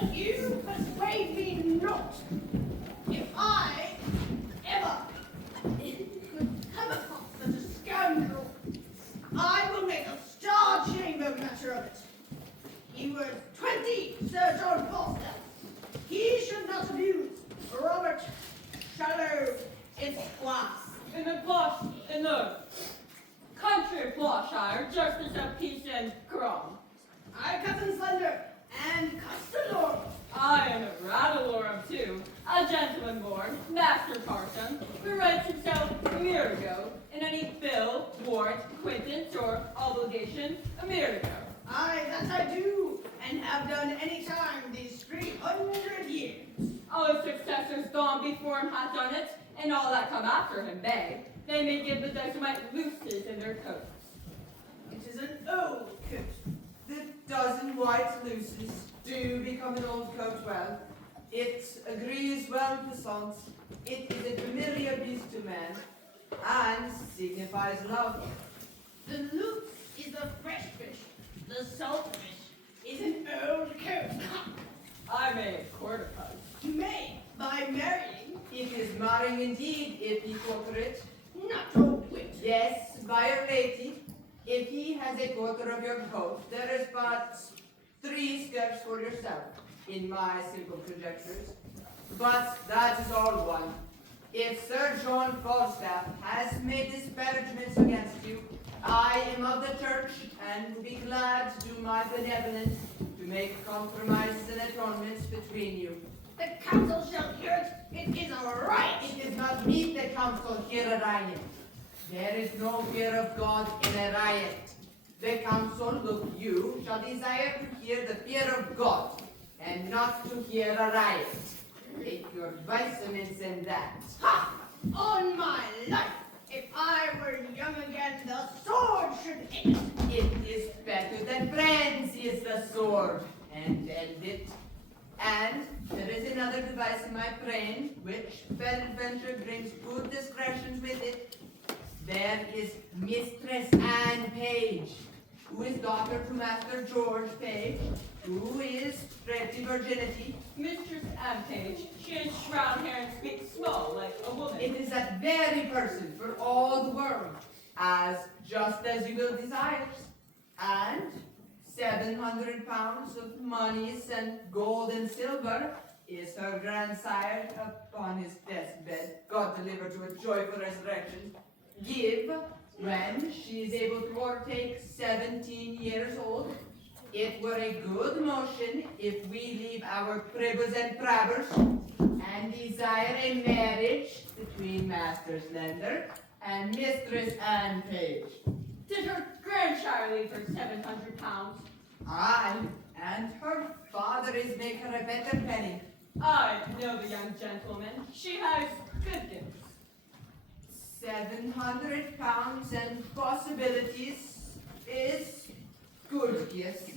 But you persuade me not. If I ever could come upon such a scoundrel, I will make a Star Chamber matter of it. He was 20, Sir John Foster. He should not abuse Robert Shallow Esquire. In the country of Flashire, justice of peace and crumb. I, Cousin Slender, and Castellor. I am a Rattleorum too, a gentleman born, Master Parson, who writes himself a year ago in any bill, warrant, quittance, or obligation a year ago. Aye, that I do, and have done any time these 300 years. All his successors gone before him have done it, and all that come after him may. They may give the dynamite looses in their coats. It is an old coat. The dozen white luces do become an old coat well. It agrees well to sons. It is a familiar beast to man, and signifies love. The loose is a fresh fish. The salt fish is an old coat. I may court of us. You may, by marrying, It is marrying indeed, if he quarter it. not a wit. Yes, by a lady. If he has a quarter of your coat, there is but 3 skirts for yourself, in my simple conjectures. But that is all one. If Sir John Falstaff has made disparagements against you, I am of the church, and will be glad to do my benevolence to make compromises and atonements between you. The council shall hear it. It is a right. It is not meet the council hear a riot. There is no fear of God in a riot. The council, look you, shall desire to hear the fear of God, and not to hear a riot. Take your vitamins in that. Ha! On my life, if I were young again, the sword should end it. It is better than friends is the sword, and end it. And there is another device in my brain, which peradventure brings good discretion with it. There is Mistress Anne Page, who is daughter to Master George Page, who is pretty virginity. Mistress Anne Page, she has shroud hair and speaks small like a woman. It is that very person for all the world, as just as you will desire. And 700 pounds of monies and gold and silver is her grandsire upon his deathbed, God deliver to a joyful resurrection. Give, when she is able to o'ertake 17 years old. It were a good motion if we leave our pribbers and prabbers and desire a marriage between Master Slender and Mistress Anne Page. Did her grandchild leave her 700 pounds? Aye, and her father is make her a better penny. I know the young gentleman. She has good gifts. 700 pounds and possibilities is good gifts.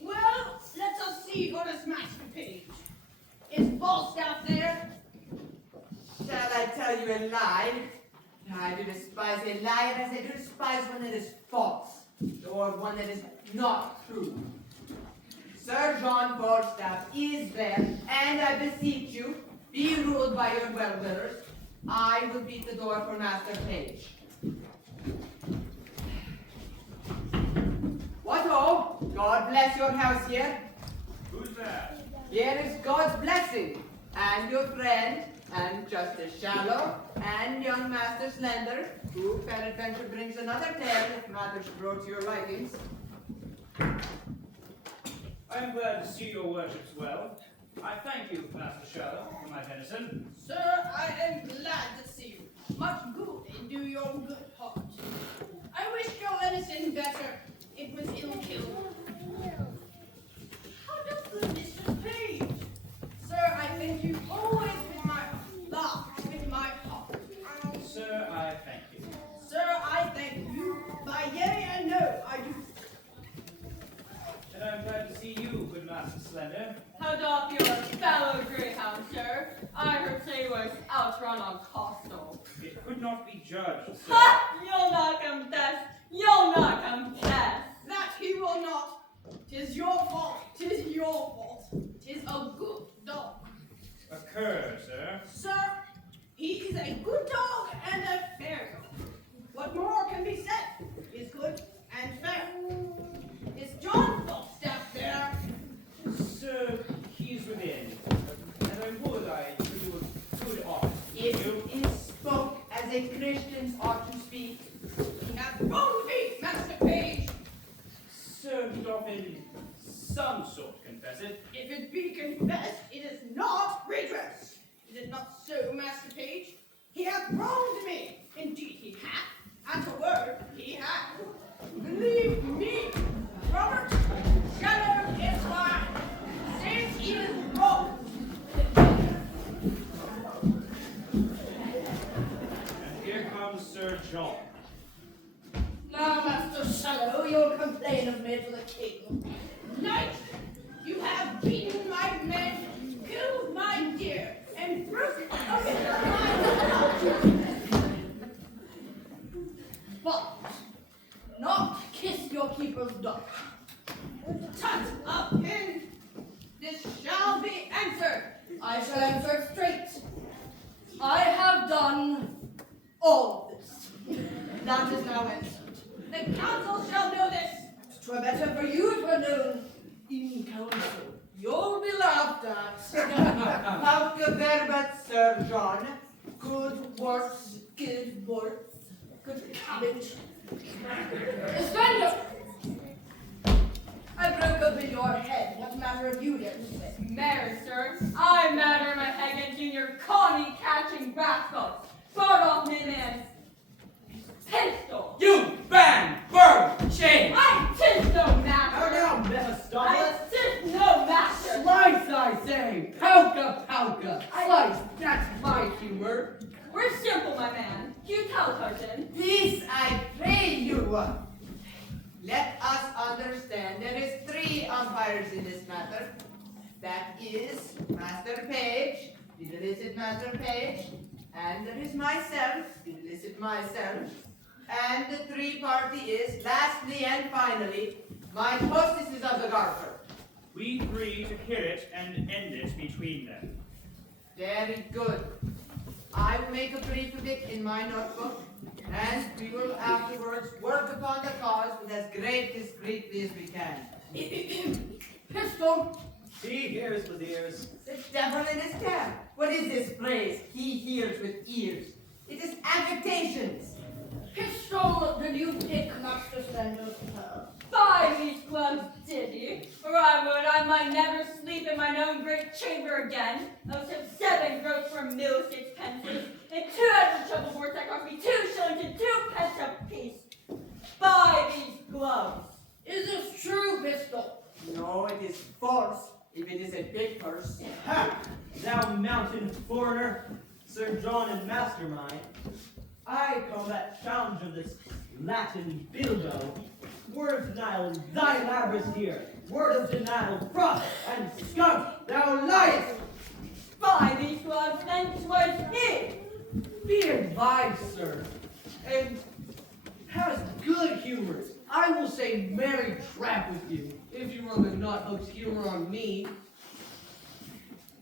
Well, let us see what is Master Page. Is Falstaff there? Shall I tell you a lie? I do despise a liar as I do despise one that is false, or one that is not true. Sir John Falstaff is there, and I beseech you, be ruled by your well-willers. I will beat the door for Master Page. What ho! God bless your house here. Who's that? Here is God's blessing, and your friend, and Justice Shallow, and young Master Slender, who peradventure brings another tale if matters grow to your likings. I am glad to see your worships well. I thank you, Master Shallow, for my venison. Sir, I am glad to see you. Much good it do your good heart. I wish your venison better. It was ill killed. How does good Mr. Page? Sir, I thank you always with my with my heart. Sir, I thank you. Sir, I thank you. By yea and no, I do. And I am glad to see you, good Master Slender. How doth your fellow greyhound, sir? I heard say he was outrun on Costal. It could not be judged, sir. Ha! You'll not confess! You'll not confess! That he will not. 'Tis your fault. 'Tis your fault. 'Tis a good dog. A cur, sir. Sir, he is a good dog and a fair dog. What more can be said? Is good and fair. Is John Falstaff there? Sir, he's within. And I would do a good office. It is spoke as a Christians ought to speak. He hath wronged me, Master Page. Sir, he doth in some sort confess it. If it be confessed, it is not redress. Is it not so, Master Page? He hath wronged me. Indeed he hath. At a word, he hath. Believe me, Robert, Shadow is mine. Since he is wrong. And here comes Sir John. Now, Master Shallow, you'll complain of me to the king. Knight, you have beaten my men, killed my deer, and broken my but not kiss your keeper's dog. Tut up in. This shall be answered. I shall answer it straight. I have done all of this. That is now answered. The council shall know this. 'Twere better for you it were known in council. You'll be laughed at. Pauke verbet, Sir John. Good works. Good words. Good cabbage. Stand up! I broke open your head. What matter of you, dear Smith? Matter, sir. I matter my head against your conny catching rascals. Brought off me man's pistol. You ban, burn, shame. I tis no master. How now, Mephistopheles? I tis no master. Slice, I say. Pauka, pauka. Slice, that's my humor. We're simple, my man. You tell, cousin. Peace, I pray you. Let us understand there is 3 umpires in this matter. That is Master Page, the illicit Master Page, and there is myself, the illicit myself, and the 3 party is, lastly and finally, my hostesses of the garter. We agree to hear it and end it between them. Very good. I will make a brief of it in my notebook, and we will afterwards work upon the cause with as great discreetly as we can. Pistol! He hears with ears. The devil in his cap. What is this phrase? He hears with ears. It is affectations. Pistol, did you pick Master Spender's pearl? By these gloves, did he? Or I might never sleep in mine own great chamber again. I was have 7 groats for a meal, 6 pences, and 2 Edward shuffleboards that cost me 2 shillings and 2 pence apiece. By these gloves. Is this true, Pistol? No, it is false, if it is a big purse. Ha! Thou mountain foreigner, Sir John and Mastermind. I call that challenge of this Latin bilbo. Word of denial, thy labrys here. Word of denial, froth and skunk, thou liest. By these gloves, then 'twas he. Be advised, sir, and has good humor. I will say merry trap with you, if you run the knothooks humor on me.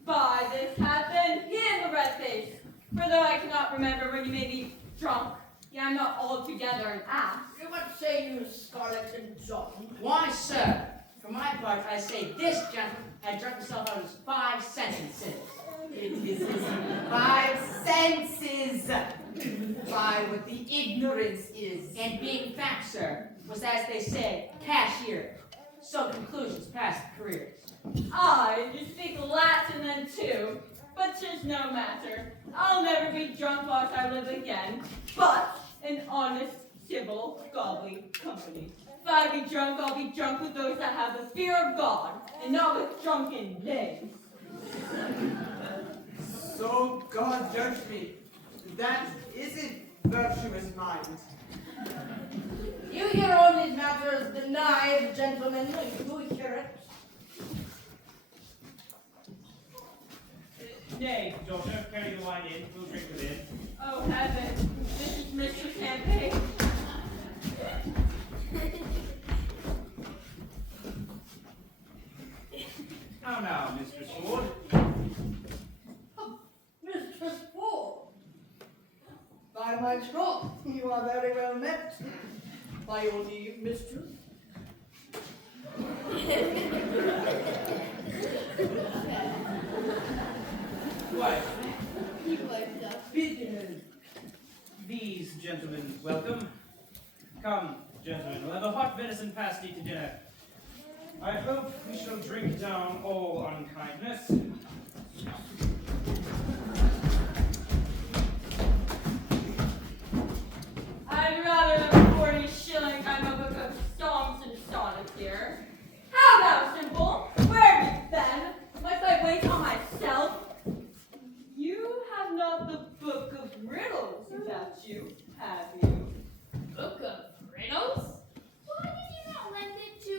By this hath been he in the red face. For though I cannot remember when you may be drunk, yet I'm not altogether an ass. What say you, Scarlet and John? Why, sir, for my part, I say this gentleman had drunk himself out of his 5 sentences. It is his 5 senses. By what the ignorance is. And being fact, sir, was, as they say, cashier. So conclusions past careers. I do speak Latin then too, but 'tis no matter. I'll never be drunk whilst I live again, but in honest, civil, godly company. If I be drunk, I'll be drunk with those that have the fear of God, and not with drunken knaves. So God judge me. That isn't virtuous mind. You hear all these matters denied, gentlemen. You hear it. Nay, daughter, carry the wine in. We'll drink within. Oh heaven, this is Mr. Champagne. How now, Mistress Ford? Mistress Ford. By my troth, you are very well met. By your leave, mistress. Why, He like that big these gentlemen welcome. Come, gentlemen, we'll have a hot venison pasty to dinner. I hope we shall drink down all unkindness. I'd rather than 40 shillings I'm a book of songs and sonnets here. How about simple? Where have you been? Must I wait on myself? You have not the book of riddles about you, have you? Book of riddles? Why did you not lend it to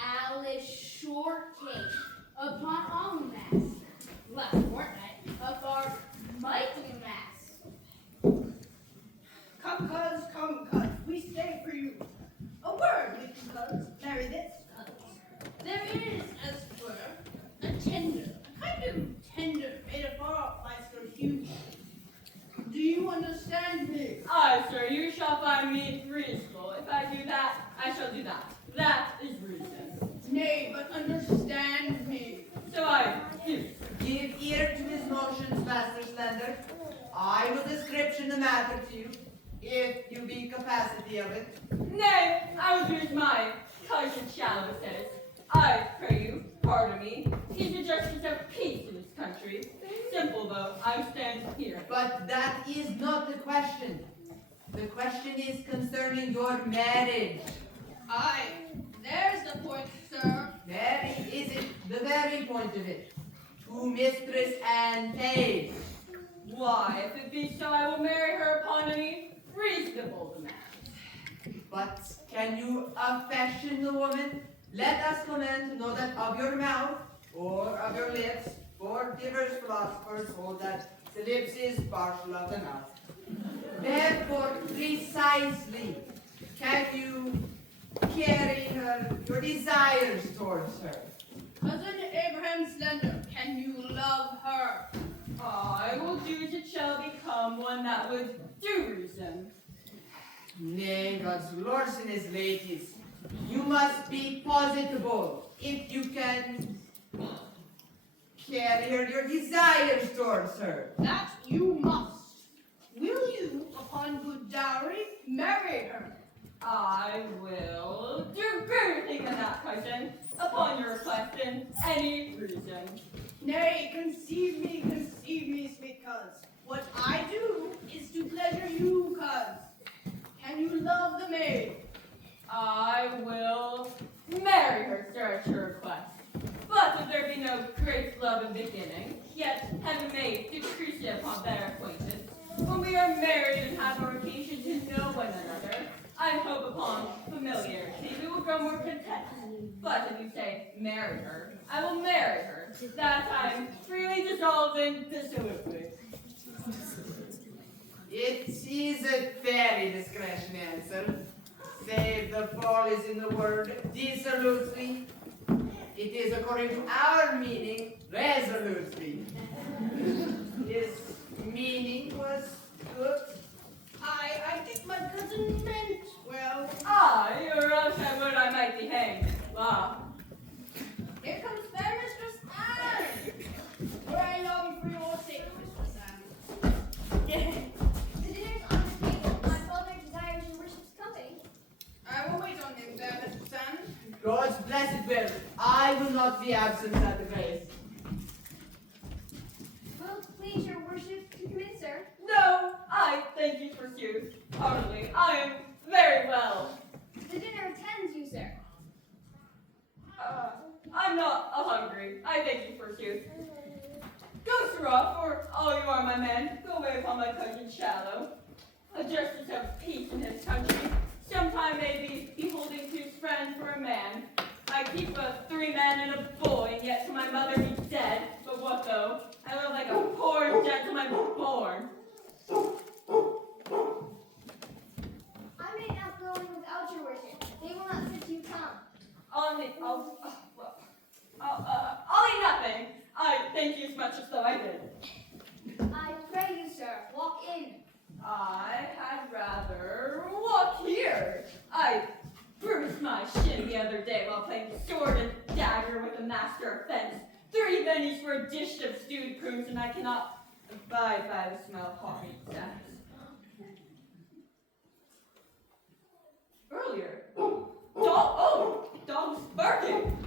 Alice Shortcake upon Almass? Last fortnight of our Michaelmas. Come, cuz, we stay for you. A word with you, cuz. Marry this, cuz. There is, as it were, a tender, a kind of tender made afar off by Sir Hugh. Do you understand me? Aye, sir, you shall find me reasonable. If I do that, I shall do that. That is reason. Nay, but understand me. So I do. Give ear to his notions, Master Slender. I will description the matter to you, if you be capacity of it. Nay, I will do as my cousin Shallow says. I pray you, pardon me. He's a justice of peace in this country. Simple though, I stand here. But that is not the question. The question is concerning your marriage. Aye, there's the point, sir. Very is it the very point of it. To mistress and page. Why, if it be so, I will marry her upon any reasonable demand. But can you affection the woman? Let us commend to know that of your mouth, or of your lips, for divers philosophers hold that the lips is partial of the mouth. Therefore, precisely, can you carry her, your desires towards her? Cousin Abraham Slender, can you love her? I will do as it shall become one that would do reason. Nay, God's lords and his ladies, you must be positable if you can carry her, your desires towards her. That you must. Will you, upon good dowry, marry her? I will do anything in that, cousin, upon your request in any reason. Nay, conceive me, sweet cuz. What I do is to pleasure you, cuz. Can you love the maid? I will marry her, sir, at your request. But if there be no great love in beginning, yet heaven may decrease it upon better acquaintance, when we are married and have our occasion to know one another, I hope upon familiarity we will grow more content. But if you say marry her, I will marry her. That time freely dissolved in dissolution. It is a very discretion answer, save the fall is in the word dissolutely. It is according to our meaning, resolutely. His meaning was good. I think my cousin meant well. Aye, or else I might be hanged. Wow. Here comes fair Mistress Anne. For I long for your sake, Mistress Anne. The dinner's on the table. My father desires your worship's company. I will wait on him, fair Mistress Anne. God's blessed will, I will not be absent at the grace. Will it please your worship to come in, sir? No, I thank you forsooth. Heartily, I am very well. The dinner attends you, sir. I'm not hungry. I thank you forsooth. Go, Sirrah, for all you are my men. Go away upon my cousin Shallow. A justice of peace in his country. Sometime may be holding to his friend for a man. I keep 3 men and a boy, and yet to my mother be dead. But what though? I live like a poor gentleman born. I may not go in without your worship. They will not sit you come. I'll nothing. I thank you as much as though I did. I pray you, sir, walk in. I had rather walk here. I bruised my shin the other day while playing sword and dagger with a master of fence. 3 pennies for a dish of stewed prunes, and I cannot abide by the smell of hot meat snacks. Earlier, dogs barking.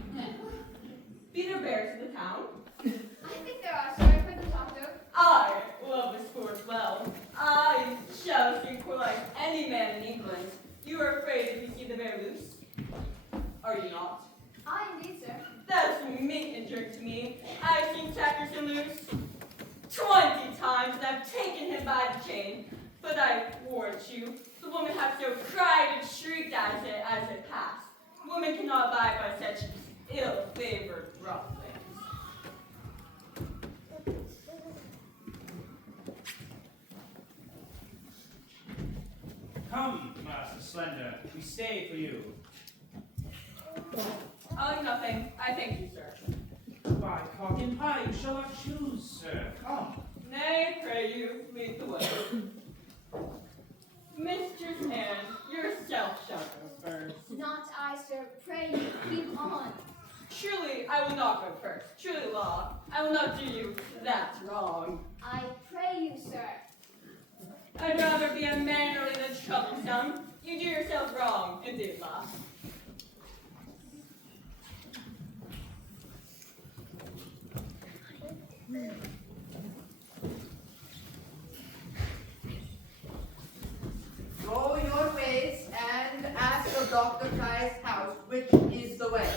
Be there bears in the town? I think there are, sir, for the doctor. I love the sport well. I shall drink like any man in England. You are afraid if you see the bear loose? Are you not? I indeed, sir. That's meat and drink to me. I've seen Sackerson loose 20 times, and I've taken him by the chain. But I warrant you, the woman hath so cried and shrieked at it as it passed. Woman cannot abide by such ill-favored rumblings. Come, Master Slender, we stay for you. Oh, nothing. I thank you, sir. By cock and pie, you shall not choose, sir. Come. Nay, pray you, lead the way. Mistress Anne, yourself shall go first. Not I, sir. Pray you, keep on. Truly, I will not go first. Truly, law, I will not do you that wrong. I pray you, sir. I'd rather be unmannerly than troublesome. You do yourself wrong, indeed, law. Go your ways and ask of Dr. Caius' house which is the way.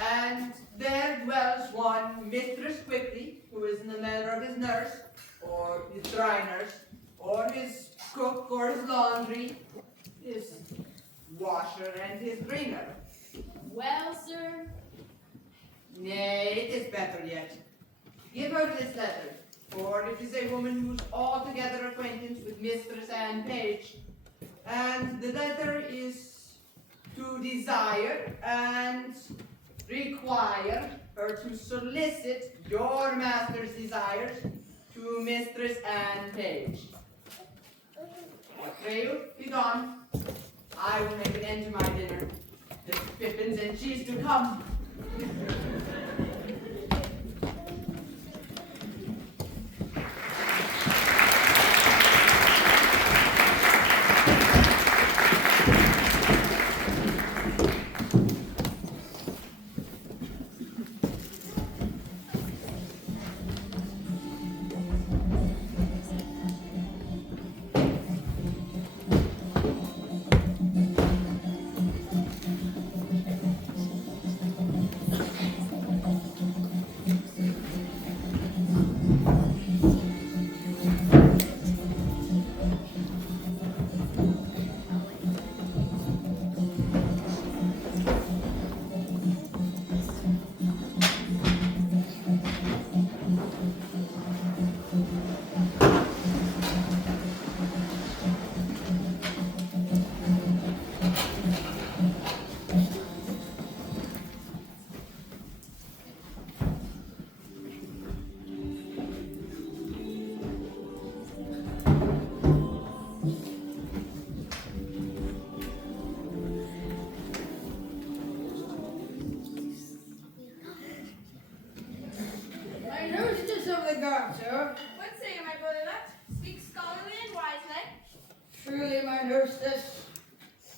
And there dwells one Mistress Quickly, who is in the manner of his nurse, or his dry nurse, or his cook, or his laundry, his washer, and his bringer. Well, sir. Nay, it is better yet. Give her this letter, for it is a woman who's altogether acquaintance with Mistress Anne Page. And the letter is to desire and require her to solicit your master's desires to Mistress Anne Page. I pray you, be gone. I will make an end to my dinner. There's pippins and cheese to come. My nose is over the guard, sir. What say you, my brother Nut? Speak scholarly and wisely. Truly, mine hostess,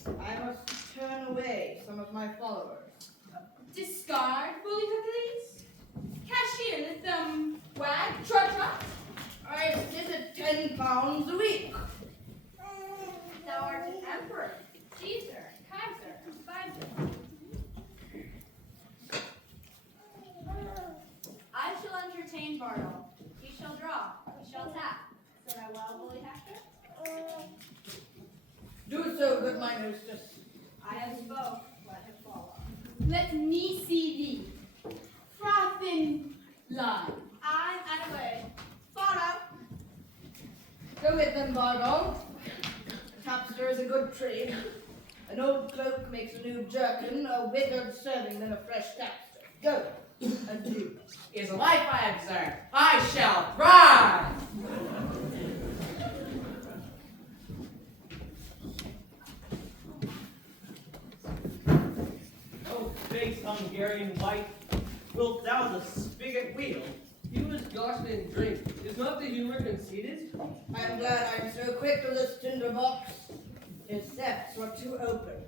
I must turn away some of my followers. Discard, bully Hercules. Cashier, let them wag, trot trot. I sit at 10 pounds a week. Thou art an emperor. Caesar, Kaiser, Pfizer. I shall entertain Bartle. He shall draw. He shall tap. Said I well, bully Hector? Do so, good mine hostess. I have spoke. Let him follow. Let me see thee. Frothin' line. I'm at a way. Follow. Go with them, Bardol. A tapster is a good trade. An old cloak makes a new jerkin, a withered serving than a fresh tapster. Go, and do. is a life I have desired. I shall thrive. Oh, base Hungarian wight, wilt thou the spigot wheel? You must gossip and drink. Is not the humor conceited? I'm glad I'm so quick to this tinder box. His thefts were too open.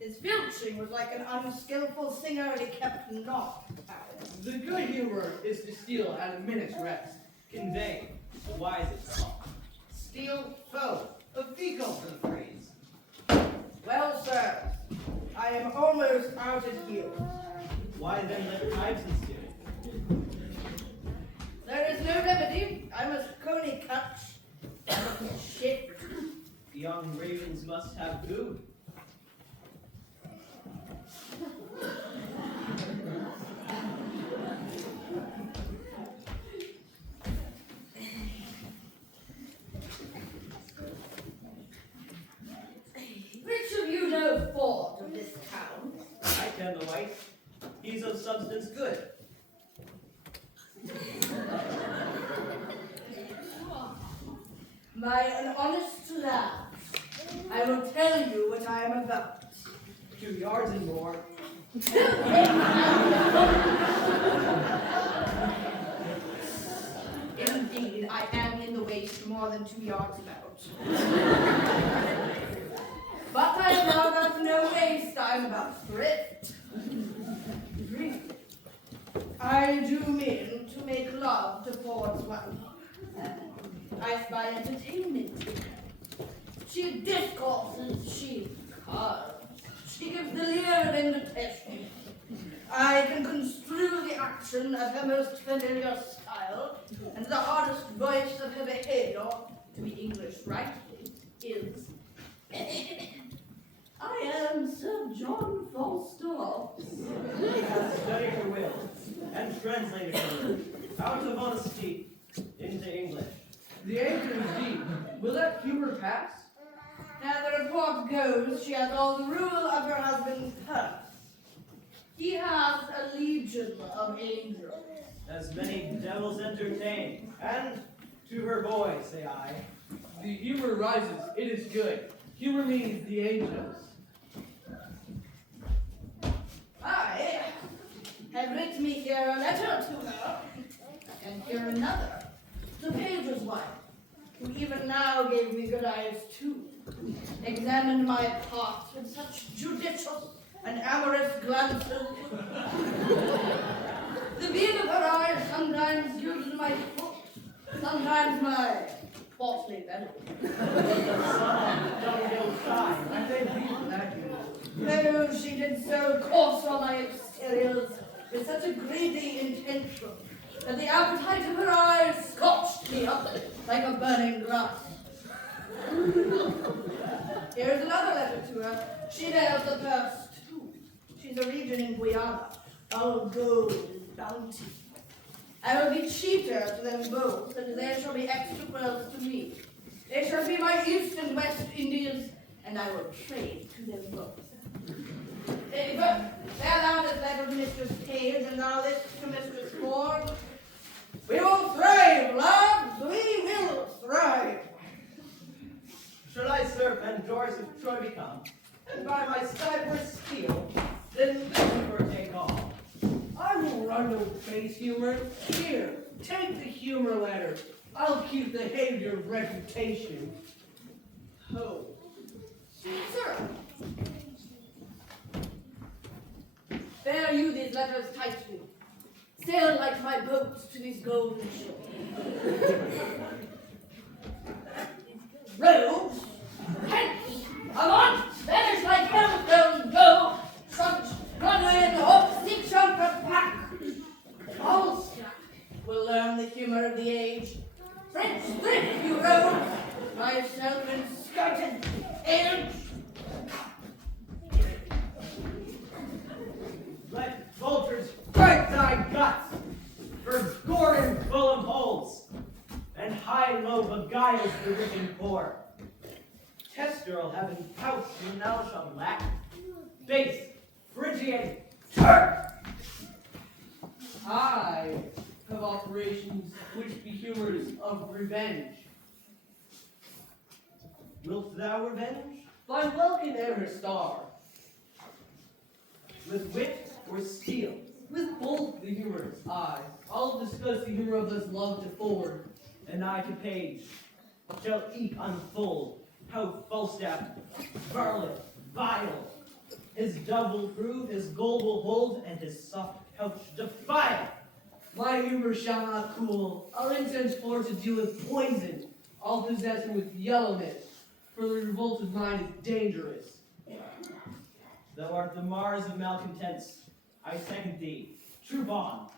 His filching was like an unskillful singer, and he kept not out. The good humor is to steal at a minute's rest. Convey, why is it talk? Steal, foe, a fecal for the phrase. Well, sir, I am almost out at heel. Why then let tribes do it? There is no remedy. I must coney catch. Shit. Young ravens must have food. Which of you know fort of this town? I ken the wight. He's of substance good. By an honest lad, I will tell you what I am about. 2 yards and more. Indeed, I am in the waist more than 2 yards about. But I am about no waist, I am about thrift. Drink. I do mean to make love to Ford's wife. I spy entertainment in her. She discourses, she carves, she gives the leer of invitation. I can construe the action of her most familiar style, and the hardest voice of her behavior, to be English rightly, is I am Sir John Falstaff. He has studied her will and translated her out of honesty into English. The anchor is deep. Will that humor pass? Now the report goes, she has all the rule of her husband's purse. He has a legion of angels. As many devils entertain, and to her boy, say I. The humor rises. It is good. Humor means the angels. I have written me here a letter to her, and here another, the page's wife, who even now gave me good eyes too, examined my part with such judicious and amorous glances. The beam of her eyes sometimes uses my foot, sometimes my portly belly. Don't go shy. I thank thee for that humor. Oh, she did so course on my exteriors with such a greedy intention that the appetite of her eyes scorched me up like a burning glass. Here is another letter to her. She bears the purse too. She's a region in Guyana, all gold and bounty. I will be cheater to them both, and there shall be extra pearls to me. They shall be my East and West Indies, and I will trade to them both. But there thou this letter to Mistress Page, and thou this to Mistress Ford. We will thrive, lads! We will thrive! Shall I serve Pandoris if Troy become? And by my cypress steel, then never take all. I will run no base humor. Here, take the humor letter. I'll keep the hater's reputation. Ho. Sir! Bear you these letters tightly. Sail like my boat to these golden shores. Rogues, hence, avaunt, vanish like hailstones, go, trudge, run in, hope, seek shelter, pack. All slack will learn the humor of the age. French thrift, you rogues, myself in skirted age. Let vultures break thy guts, for Gordon full of holes, and high-low beguiles the rich and poor. Tester'll having pouch you now shall lack, base, Phrygian, Turk! I operations which be humors of revenge. Wilt thou revenge? Thy well can ever star. With wit or steel? With both the humors, aye. I'll discuss the humor of this love to forward. And I to page shall eke unfold how Falstaff, varlet, vile, his double prove, his gold will hold, and his soft couch defile. My humor shall not cool. I'll incense for to deal with poison. I'll possess him with yellowness, for the revolted mind is dangerous. Thou art the Mars of malcontents. I second thee. Troop on.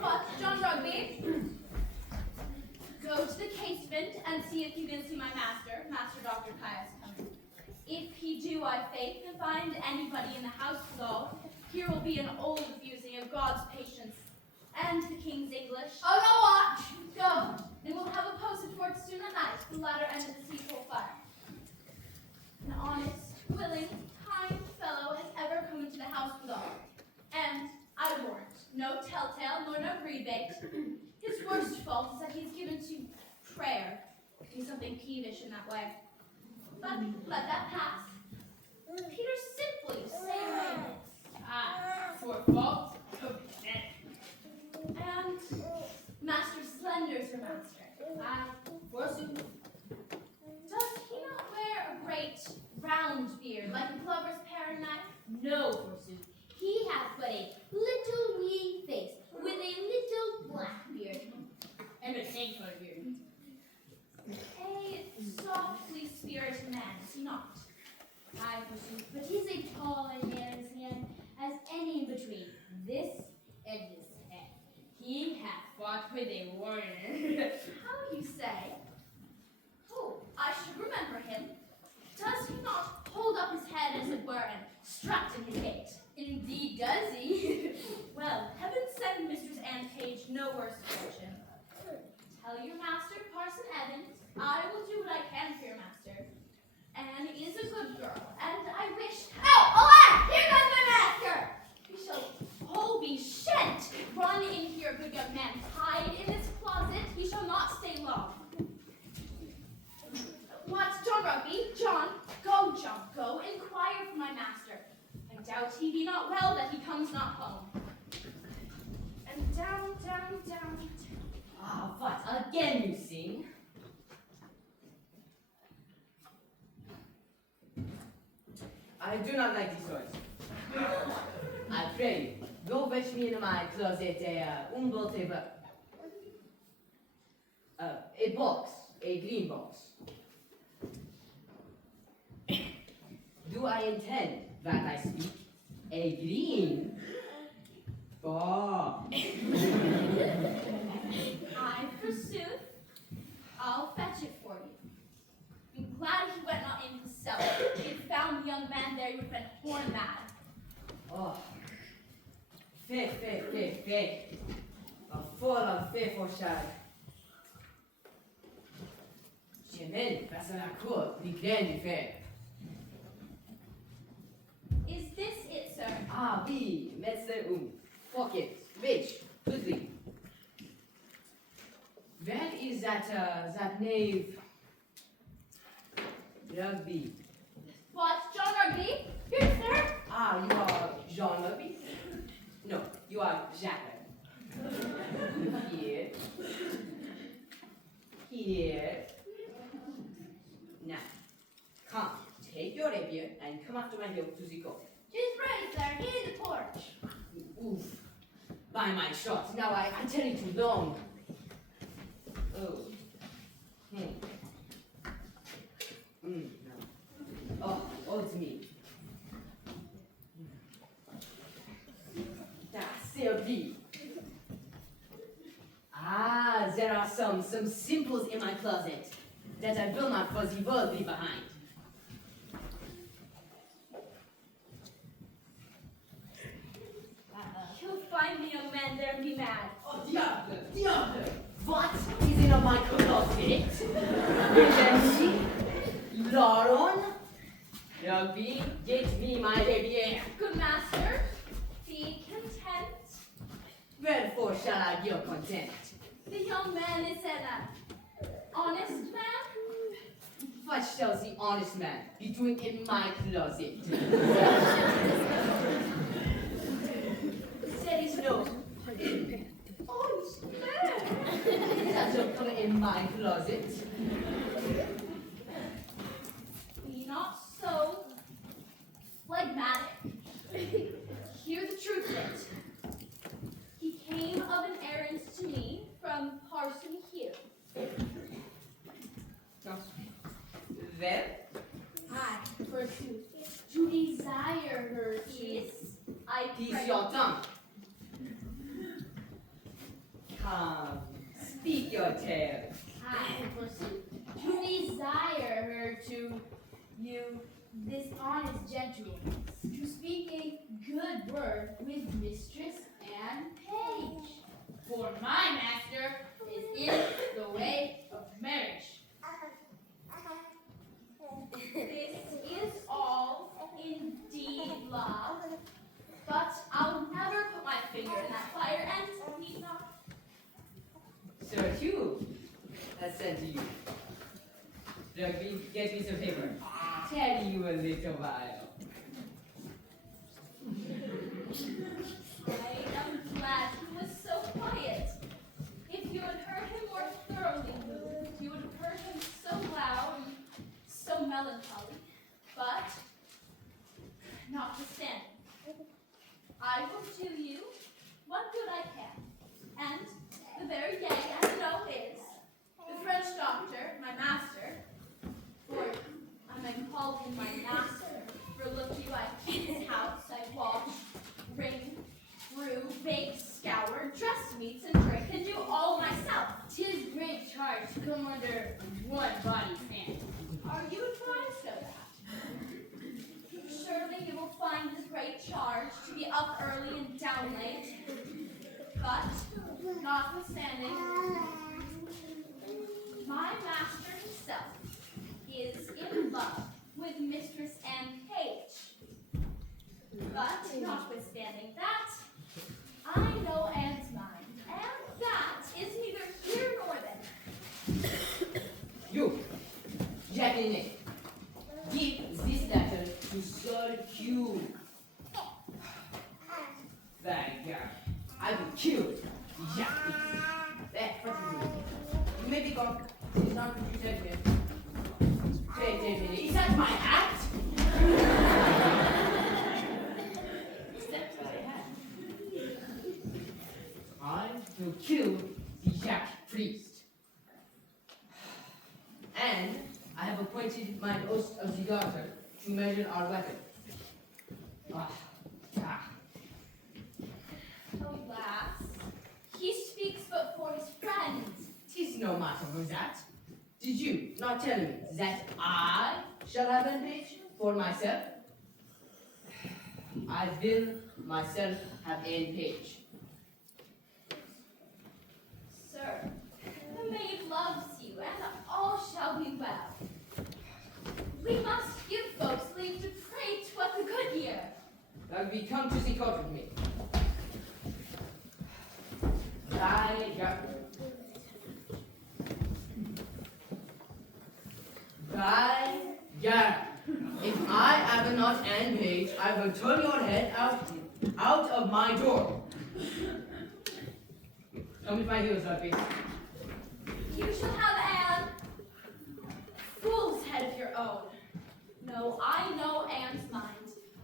What, John Rugby? Go to the casement and see if you can see my master, Master Dr. Caius coming. If he do, I faith, and find anybody in the house below, here will be an old abusing of God's patience and the King's English. Oh, no, watch! Go, and we'll have a posted fort soon at night, the latter end of the sea-coal fire. An honest, willing, kind fellow has ever come into the house below, and I warrant, no telltale nor no rebate. His worst fault is that he's given to prayer. He's something peevish in that way. But let that pass. Peter simply saying For fault of and Master Slender's her master. forsooth. Does he not wear a great round beard like a plover's paring knife? No, forsooth. He hath but a little wee face with a little black beard. And a tank on a beard. A softly spirited man, is he not? I forsooth, but he's a tall and man's hand as any in between this and this head. He hath fought with a warrior. How you say? Oh, I should remember him. Does he not hold up his head, as it were, and strut in his gait? Indeed does he. Well, heaven send Mistress Anne Page no worse fortune. Tell your master, Parson Evans, I will do what I can for your master. Anne is a good girl, and I wish... Oh, alack! Here comes my master! We shall all be shent. Run in here, good young man. Hide in this closet. He shall not stay long. What, John Rugby? John, go, inquire for my master. I doubt he be not well that he comes not home. And down. Ah, what? Again you sing? I do not like these words. I pray you, go fetch me in my closet a box, a green box. Do I intend that I speak a green box? I, forsooth, I'll fetch it for you. I'm glad he went not in himself. If he had found the young man there, he would have been horn mad. Oh, fé. A full of fé for shag. Chemel, face à la cour, die graine du fer. Is this it, sir? Ah, Ah, oui, Metzler pocket, rich, goodly. Where is that knave? Rugby. What, John Rugby? Here, sir. Ah, you are Jean Rugby? No, you are Jacques. Here. Here. Now, come, take your rapier and come after my heel to the court. Just right, sir. Get in the porch. Oof. By my shot. Now I tell you too long. Oh. No. Oh, it's me. Servi. Ah, there are some simples in my closet that I will not for the world leave behind. You'll find me young man there and be mad. Oh, diable, diable! What is in my closet? Really? Lauren? Rugby, get me my rapier. Good master, be content. Wherefore shall I be content? The young man is an honest man. What shall the honest man be doing in my closet? There is no honest man that shall come in my closet. Be not so phlegmatic. Hear the truth of it. He came of an errand to me from Parson Hugh. Well, I, forsooth, to desire her is, I tease pray. your tongue. Come, speak your tale. I, forsooth, to desire her to you, this honest gentlewoman, to speak a good word with mistress and page. For my master is in the way of marriage. This is all indeed love, but I'll never put my finger in that fire and need not. Sir Hugh has sent to you. Rugby, get me some paper. Tell you a little while. I am glad he was so quiet. If you had heard him more thoroughly moved, you would have heard him so loud, so melancholy. But, notwithstanding, I will do you what good I can. And the very day, as it all is, the French doctor, my master, for I may call him my master, for look you, I keep his house, I wash, ring, brew, bake, scour, dress meats, and drink, and do all myself. 'Tis great charge to come under one body's hand. Are you advised of that? Surely you will find it a great charge to be up early and down late. But, notwithstanding, my master himself is in love with Mistress Anne Page. But, notwithstanding that, I know Anne's mind, and that is neither here nor there. You, Jacqueline, give this letter to Sir Hugh. By God, I will kill Jacqueline. That person. You may be gone. It is not what you said here. Is that my hat? Is that my hat? I will kill the Jack priest. And I have appointed my host of the daughter to measure our weapon. Ah. Alas, he speaks but for his friends. 'Tis no matter for that. Did you not tell me that I shall have an page for myself? I will myself have an page. Sir, the maid loves you, and all shall be well. We must give folks leave to pray to what the good year. Have you come to see court with me? By God. If I am not engaged, I will turn your head out of my door. Come with my heels, Lucky. You shall have Anne. Fool's head of your own. No, I know Anne's mind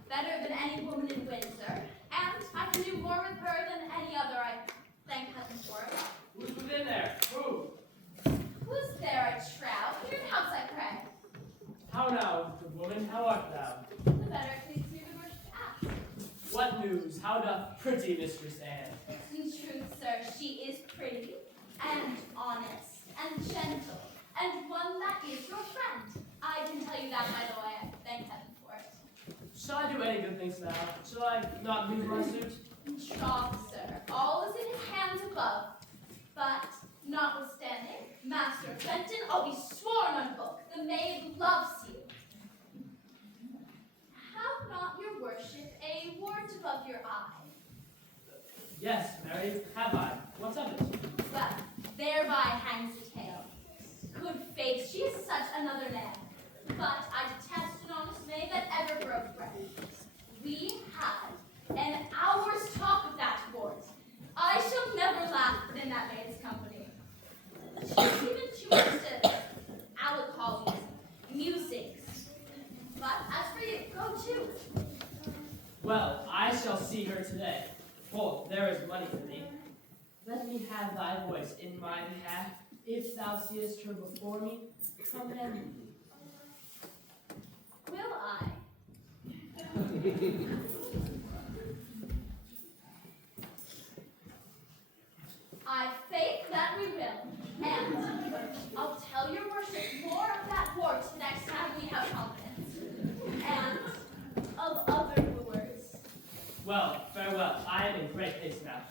better than any woman in Windsor, and I can do more with her than any other. I thank heaven for it. Who's within there? Who? Who's there, I trout? Your house, I pray. How now, good woman, how art thou? The better it pleases you the worship to ask. What news? How doth pretty Mistress Anne? In truth, sir, she is pretty, and honest, and gentle, and one that is your friend. I can tell you that, by the way. I thank heaven for it. Shall I do any good things now? Shall I not leave my suit? Troth, sir, all is in his hands above. But, notwithstanding, Master Fenton, I'll be sworn on book, the maid loves you. Have not your worship a wart above your eye? Yes, Mary, have I. What's of it? Well, thereby hangs the tale. Good faith, she is such another man. But I detest an honest maid that ever broke bread. We had an hour's talk of that wart. I shall never laugh in that maid's company. She's even too much to alcoholies, musings. But as for you, go too. Well, I shall see her today. For there is money for thee. Let me have thy voice in my behalf. If thou seest her before me, commend me. Will I? I faith that we will, and I'll tell your worship more of that wart next time we have confidence, and of other wooers. Well, farewell. I am in great haste now.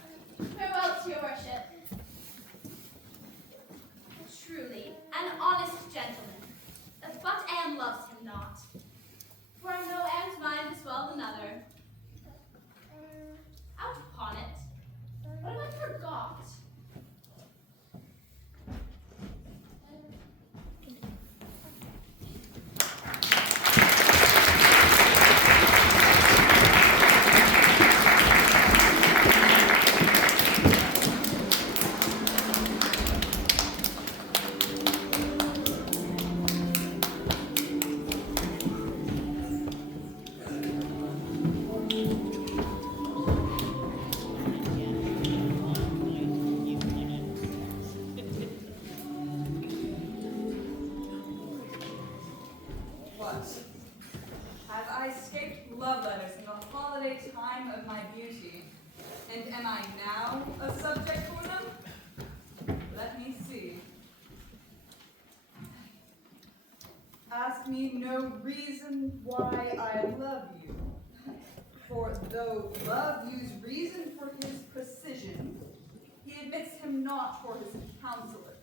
Farewell to your worship. Truly, an honest gentleman, but Anne loves him not. For I know Anne's mind as well another. Out upon it. What have I forgot? What? Have I escaped love letters in the holiday time of my beauty? And am I now a subject for them? Let me see. Ask me no reason why I love you. For though love use reason for his precision, he admits him not for his counselor.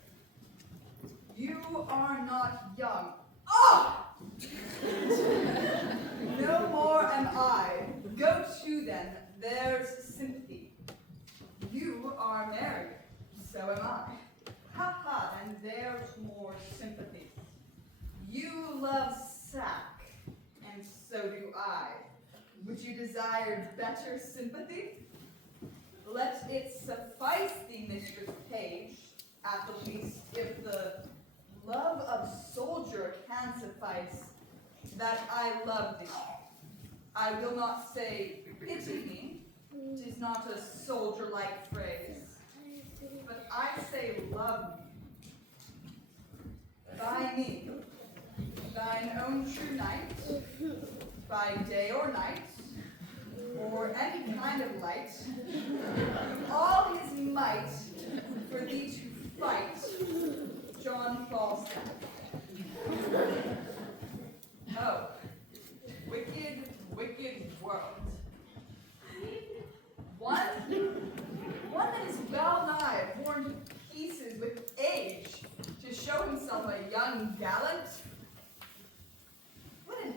You are not young. Ah! No more am I. Go to then, there's sympathy. You are married, so am I. Ha ha, and there's more sympathy. You love sack, and so do I. Would you desire better sympathy? Let it suffice thee, Mistress Page, at the least, if the love of soldier can suffice, that I love thee. I will not say pity me, 'tis not a soldier-like phrase, but I say love me. By me, thine own true knight, by day or night, or any kind of light, all his might for thee to fight, John Falstaff. Oh, wicked, wicked world. One that is well nigh worn to pieces with age to show himself a young gallant. What an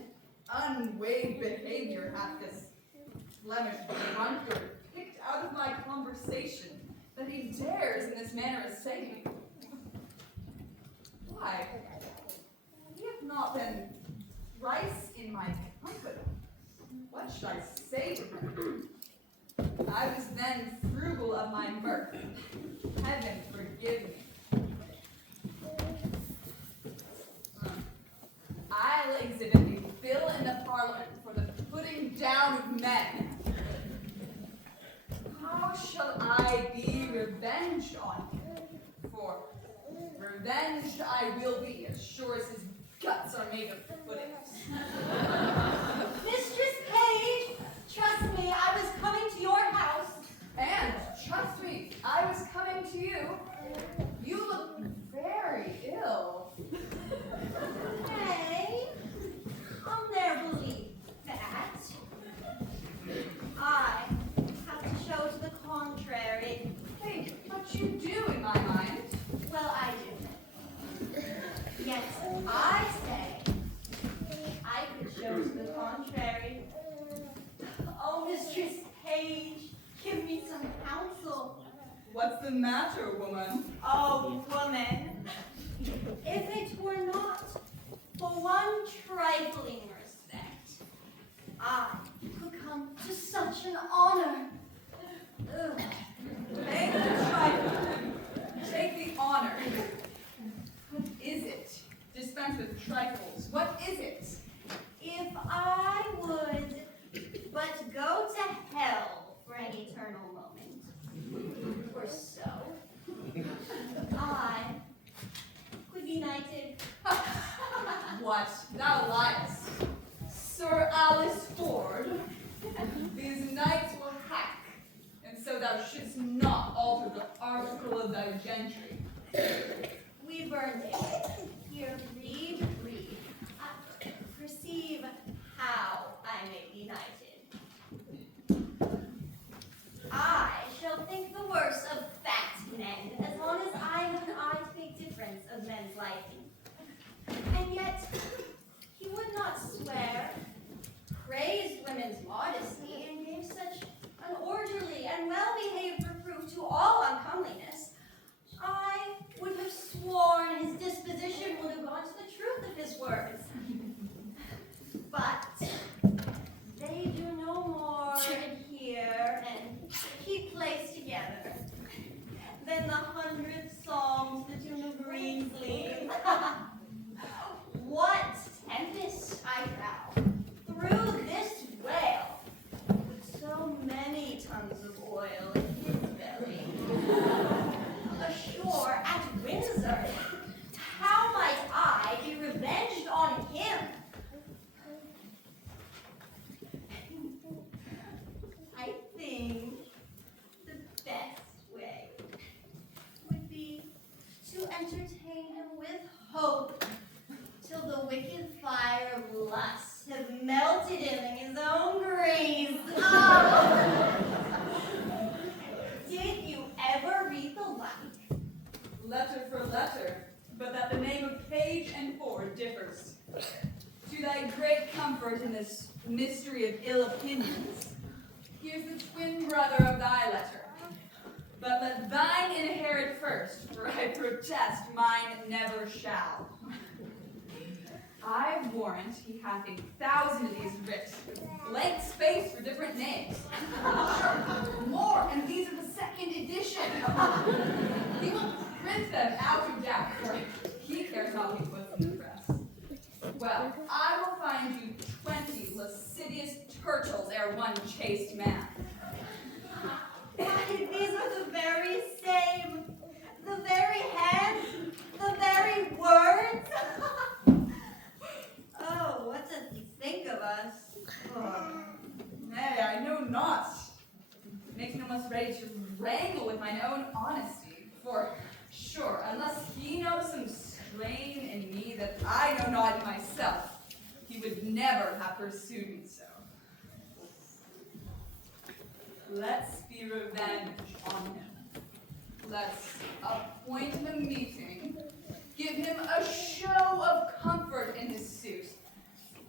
unweighed behavior hath this Flemish drunkard picked out of my conversation that he dares in this manner assay me? Why? We have not been thrice in my company. What should I say to him? I was then frugal of my mirth. Heaven forgive me. I'll exhibit a bill in the Parliament for the putting down of men. How shall I be revenged on him? For revenged I will be, as sure as his guts are made of puddings. Mistress Page, trust me, I was coming to your house. And trust me, I was coming to you. You look very ill. Hey, I'll never believe that. I have to show to the contrary. Hey, what you do in my mind? Well, I do. Yet I say I could show to the contrary. Oh, Mistress Page, give me some counsel. What's the matter, woman? Oh, woman, if it were not for one trifling respect, I could come to such an honor. Ugh. Take the trifle. Take the honor. What is it? Dispense with trifles. What is it? If I would but go to hell for an eternal moment, or so, I could be knighted. What? Thou liest. Sir Alice Ford, these knights will hack, and so thou shouldst not alter the article of thy gentry. We burned it. Here, read. Perceive how I may be knighted. I shall think the worse of fat men, as long as I have an eye to make difference of men's liking. And yet, he would not swear, praised women's modesty, and gave such an orderly and well-behaved reproof to all uncomeliness. I would have sworn his disposition would have gone to the truth of his words. But they do no more adhere and keep place together than the 100 psalms the tune of Greenleaf. What tempest I trow through this whale with so many tons of oil in his belly. Ashore at Windsor, how might I be revenged on him? I think the best way would be to entertain him with hope till the wicked fire of lust have melted him in his own grease. Oh. Did you ever read the like? Letter for letter, but that the name of Page and Ford differs. To thy great comfort in this mystery of ill opinions, here's the twin brother of thy letter. But let thine inherit first, for I protest mine never shall. I warrant he hath 1,000 of these writ, with blank space for different names. More, and these are the second edition. He will print them out of doubt, for he cares not what he puts in the press. Well, I will find you 20 lascivious turtles ere one chaste man. These are the very same, the very hands, the very words. Oh, what does he think of us? Nay, I know not. It makes me almost ready to wrangle with mine own honesty. For sure, unless he knows some strain in me that I know not in myself, he would never have pursued me so. Let's be revenge on him. Let's appoint him a meeting, give him a show of comfort in his suit,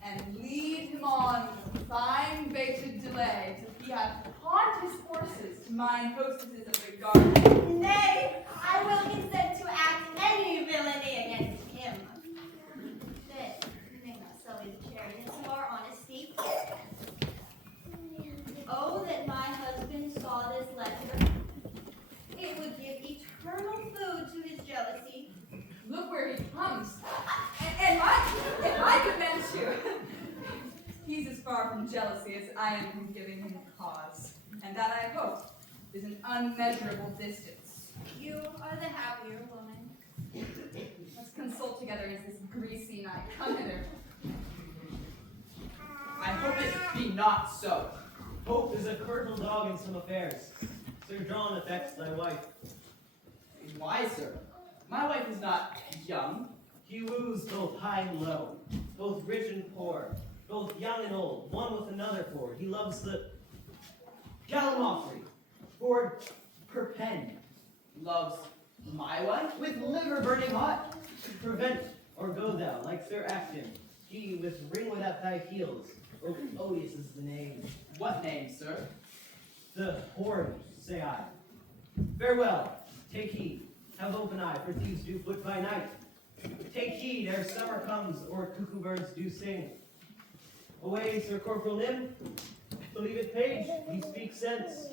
and lead him on with fine baited delay till he have taught his horses to mind hostesses of the garden. Nay, I will consent to act any villainy against him. But you may not sell me the chariots of our honesty. Oh, that my husband saw this letter. It would give eternal food to his jealousy. Look where he comes. And I could venture. He's as far from jealousy as I am from giving him cause. And that, I hope, is an unmeasurable distance. You are the happier woman. Let's consult together as this greasy night. Come hither. I hope it be not so. Hope is a curdled dog in some affairs. Sir John affects thy wife. Why, sir? My wife is not young. He woos both high and low, both rich and poor, both young and old, one with another for. He loves the gallimaufry, for perpend, Loves my wife? with liver burning hot, to prevent or go thou, like Sir Acton, he with ringwood at thy heels. Odious is the name. What name, sir? The horde, say I. Farewell, take heed, have open eye, for thieves do foot by night. Take heed ere summer comes, or cuckoo birds do sing. Away, Sir Corporal Nim, believe it, page, he speaks sense.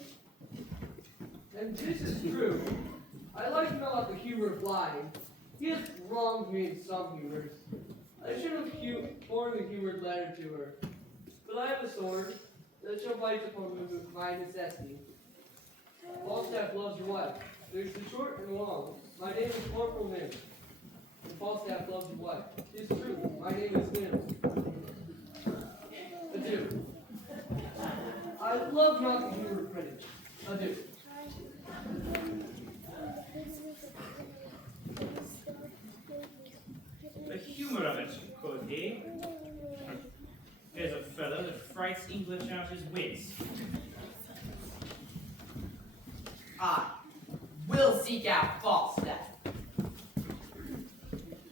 And this is true. I like not the humor of lying. He has wronged me in some humors. I should have borne the humored letter to her. But I have a sword that shall bite upon me with my necessity. Falstaff loves your wife. There's the short and long. My name is Corporal Nim. And Falstaff loves your wife. It's true. My name is Nim. Adieu. I love not the humor of critics. Adieu. The humor of it, quoth he. Here's a fellow that frights English out his wits. I will seek out Falstaff.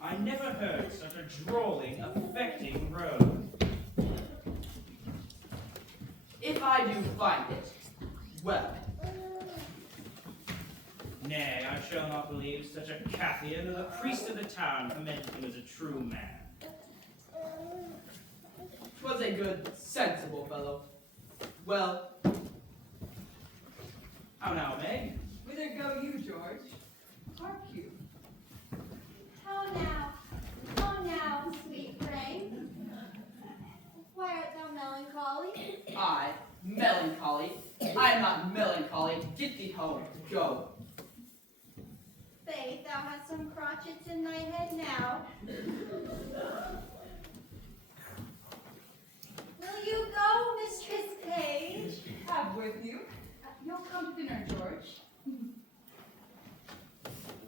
I never heard such a drawling, affecting rogue. If I do find it, well, Nay, I shall not believe such a Cathian, though the priest of the town commended him as a true man. 'twas a good, sensible fellow. Well, How now, Meg? Whither go you, George? Hark you. How now, sweet frame? Why art thou melancholy? I, melancholy. I am not melancholy. Get thee home. Go. Faith, thou hast some crotchets in thy head now. Will you go, Mistress Page? Have with you. You'll come to dinner, George.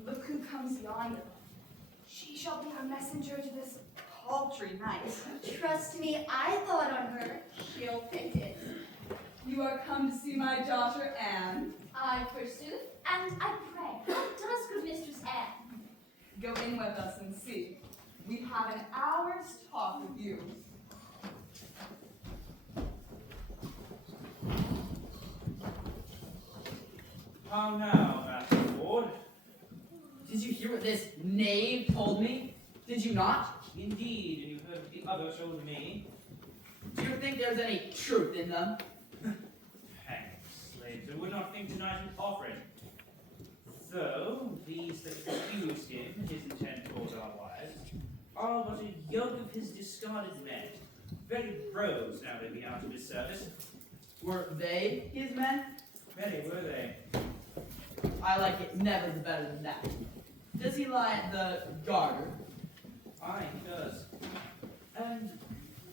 Look who comes yonder. She shall be a messenger to this paltry night. Trust me, I thought on her. She'll fit it. You are come to see my daughter Anne. I forsooth, and I pray. How does good Mistress Anne? Go in with us and see. We have an hour's talk with you. How now, Master Ward? Did you hear what this knave told me? Did you not? Indeed, and you heard what the other told me. Do you think there's any truth in them? Hang slaves, I would not think tonight an offering. Though these that accused him, his intent towards our wives, are but a yoke of his discarded men. Very bros now they be out of his service. Were they his men? Very were they. I like it never the better than that. Does he lie at the garter? Aye, he does. And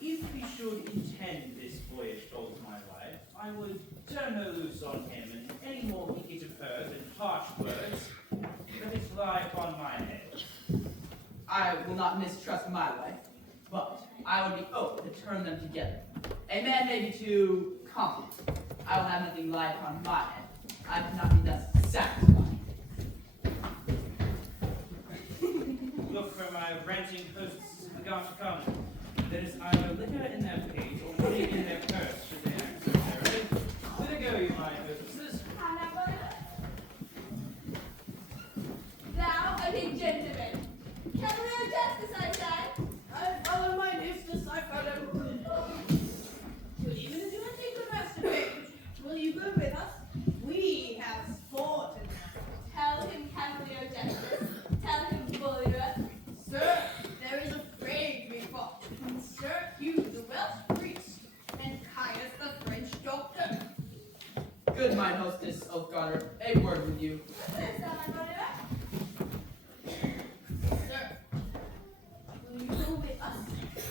if he should intend this voyage towards my wife, I would turn her loose on him, and any more he get of hers and harsh words, let it lie upon my head. I will not mistrust my wife, but I would be open to turn them together. A man may be too confident. I will have nothing lie upon my head. I cannot be thus satisfied. Look where my ranting hosts are going to come. There is either liquor in their page or money in their purse, should they act so terribly. Good mine hostess, Oathgarter, a word with you. Is that my brother? Sir, will you go with us?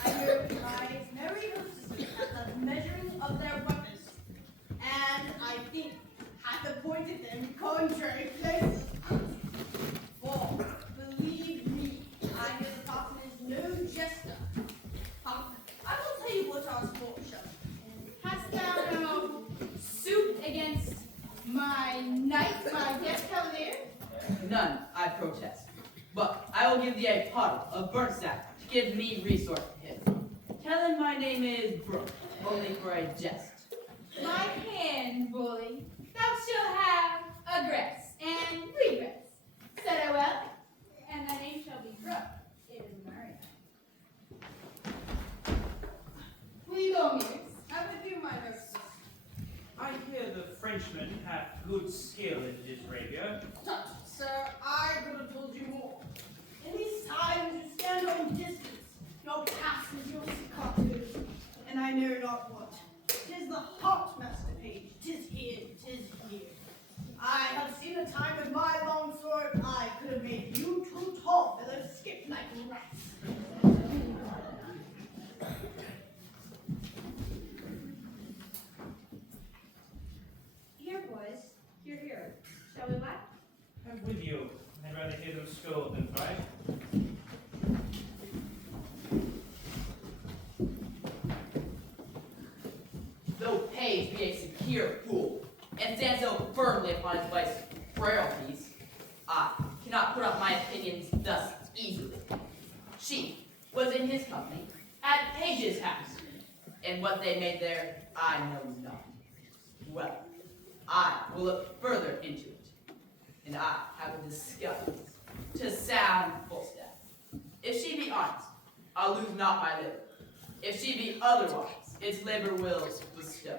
I hear my merry hostesses have the measuring of their weapons, and I think hath appointed them in contrary places. For, believe me, I know the Parson is no jester. Punk, I will tell you what our sport shall be. Hast thou no suit against my knight, my guest cavalier? None, I protest. But I will give thee a pottle of burnt sack to give me resource to him. Tell him my name is Brooke, only for a jest. My hand, bully, thou shalt have address and regress. Said I well, and thy name shall be Brooke. It is Marian. Will you go, Mears? I'm with you, my hostess. I hear the Frenchman hath good skill in his rapier. Tut, sir, I could have told you more. In these times you stand on distance, your passes, your cicatos, and I know not what. 'Tis the heart, Master Page, 'tis here, 'tis here. I have seen a time with my long sword, I could have made you two tall fellows skip like rats. Here, boys. Here. Shall we laugh? I'm with you. I'd rather hear them scold than fight. Though Page be a secure fool, and stand so firmly upon his wife's frailties, I cannot put up my opinions thus easily. She was in his company at Page's house, and what they made there, I know not. Well, I will look further into it, and I have a disguise to sound full step. If she be honest, I'll lose not my liver. If she be otherwise, its labor will bestow.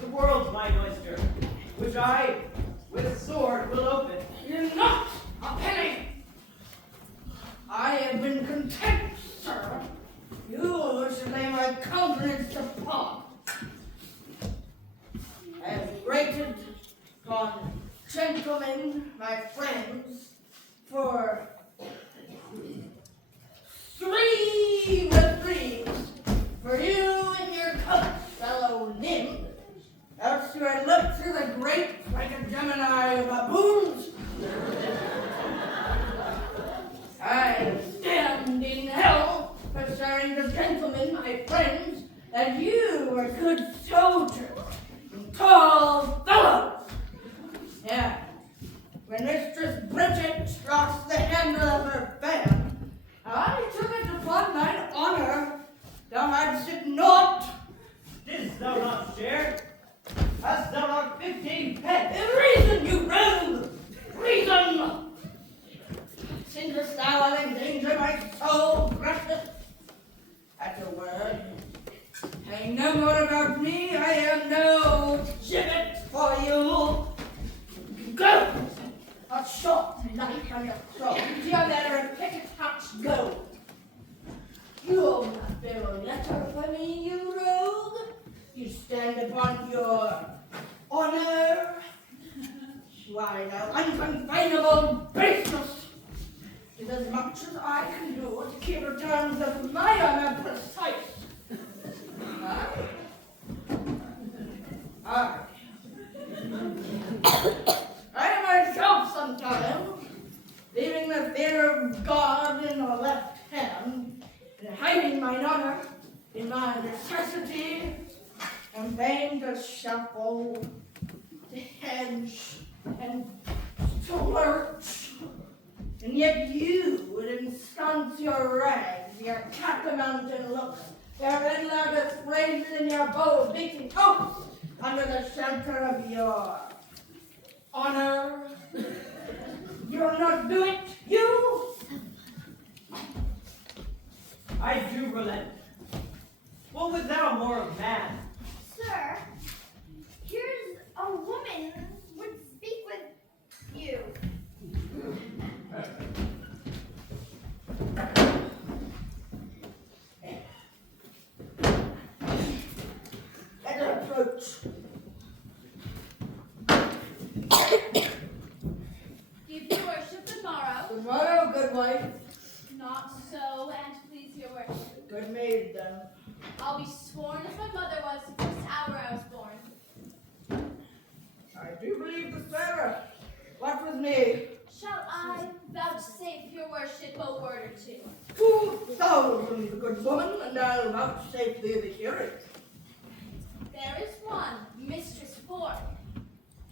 The world's mine oyster, which I, with sword, will open. You're not a penny. I have been content, sir. You should lay my countenance upon. I have rated upon gentlemen, my friends, for 3 reprieves for you and your coat, fellow nymph. Else you had looked through the grate like a Gemini baboons. I am damned in hell for saying to gentlemen, my friends, that you were good soldiers and tall fellows. Yeah, when Mistress Bridget lost the handle of her fan, I took it upon mine honor thou hadst it not. Didst thou not share? Hast thou not 15 pence? Reason, you rogue! Reason! Thinkest thou I'll endanger my soul, precious? At a word, say no more about me. I am no gibbet for you. Go! A short knife on your throat. by no unconfinable baseness. It is as much as I can do to keep the terms of my honor precise. I myself sometimes, leaving the fear of God in the left hand, and hiding mine honor in my necessity, and vain to shuffle, to hedge, and to lurch. And yet you would ensconce your rags, your catamountain looks, your red loudest phrases, and your bold beating coats under the shelter of your honor. You'll not do it, you? I do relent. What was thou more of man? Sir, here's a woman would speak with you. Let her approach. Give your worship tomorrow. Tomorrow, good wife. Not so, and please your worship. Good maid, then. I'll be sworn as my mother was the first hour I was born. I do believe the Sarah. What was me? Shall I vouchsafe your worship a word or two? 2,000, good woman, and I'll vouchsafe thee the hearing. There is one, Mistress Ford.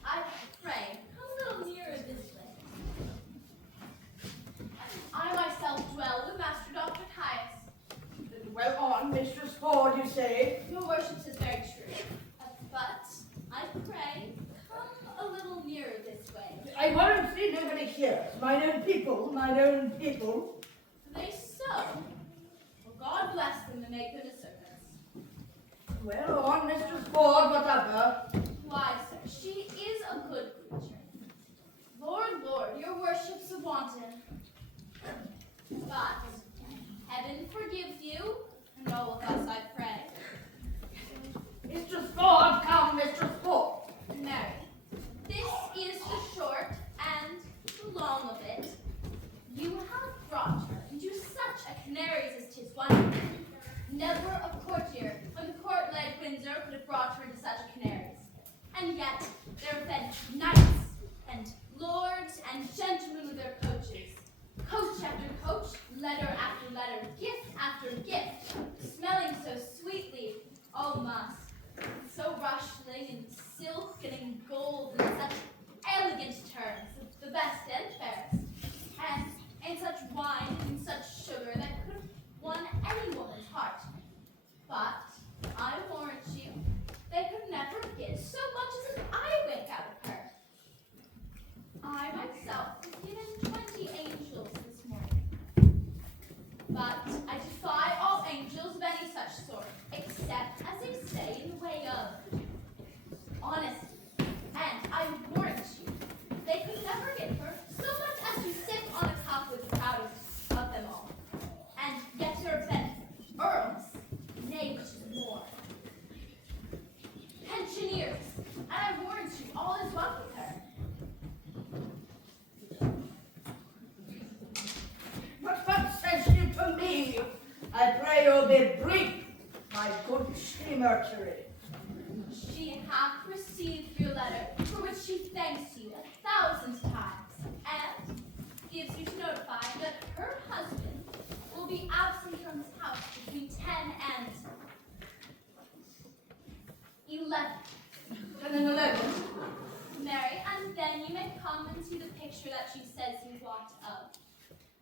I pray, come a little nearer this way. I myself dwell with Master Dr. Caius. Well on, Mistress Ford, you say? Your worship is very true. But I pray, come a little nearer this way. I won't see nobody here. Mine own people, mine own people. Are they so? Well, God bless them and make them a servants. Well on, Mistress Ford, whatever. Why, sir, she is a good creature. Lord, your worship's a wanton. But heaven forgives you, and all of us, I pray. Mistress Ford, come, Mistress Ford. Mary, this is the short and the long of it. You have brought her into such a canary's as 'tis wonderful. Never a courtier, when the court led Windsor, could have brought her into such a canary's. And yet, there have been knights, and lords, and gentlemen with their coaches. Coach after coach, letter after letter, gift after gift, smelling so sweetly, all musk, so rustling in silk and in gold, in such elegant terms, the best and fairest, and in such wine and in such sugar that could have won any woman's heart. But I warrant you, they could never get so much as an eye wink out of her. I myself was given 20 angels this morning. But I defy all angels of any such sort, except, as they say, in the way of honesty. And I warrant you, they could never get her so much as to sit on a cup with the proudest of them all. And yet there have been earls, nay, which is more, pensioners, and I warrant you, all is well with her. What says you to me? I pray you'll be brief, my good she Mercury. She hath received your letter, for which she thanks you 1,000 times, and gives you to notify that her husband will be absent from his house between 10 and 11. 10 and 11. Mary, and then you may come and see the picture that she says you want of.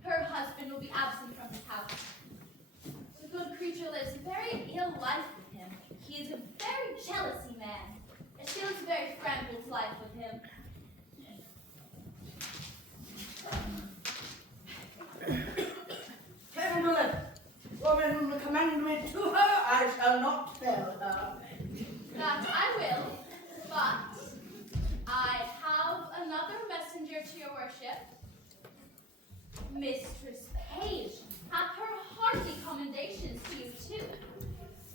Her husband will be absent from his house. The good creature lives a very ill life with him. He is a very jealousy man, and she lives a very friendless life with him. 10 and 11. Woman, commend me to her, I shall not fail her. That I will, but I have another messenger to your worship. Mistress Page hath her hearty commendations to you too.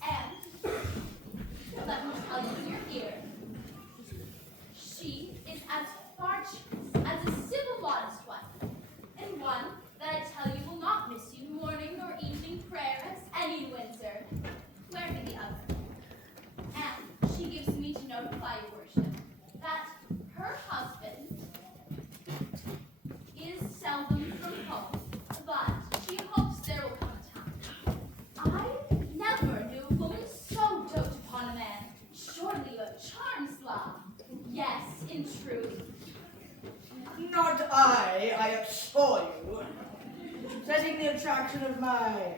And let me tell you in your ear, she is as I assure you, setting the attraction of my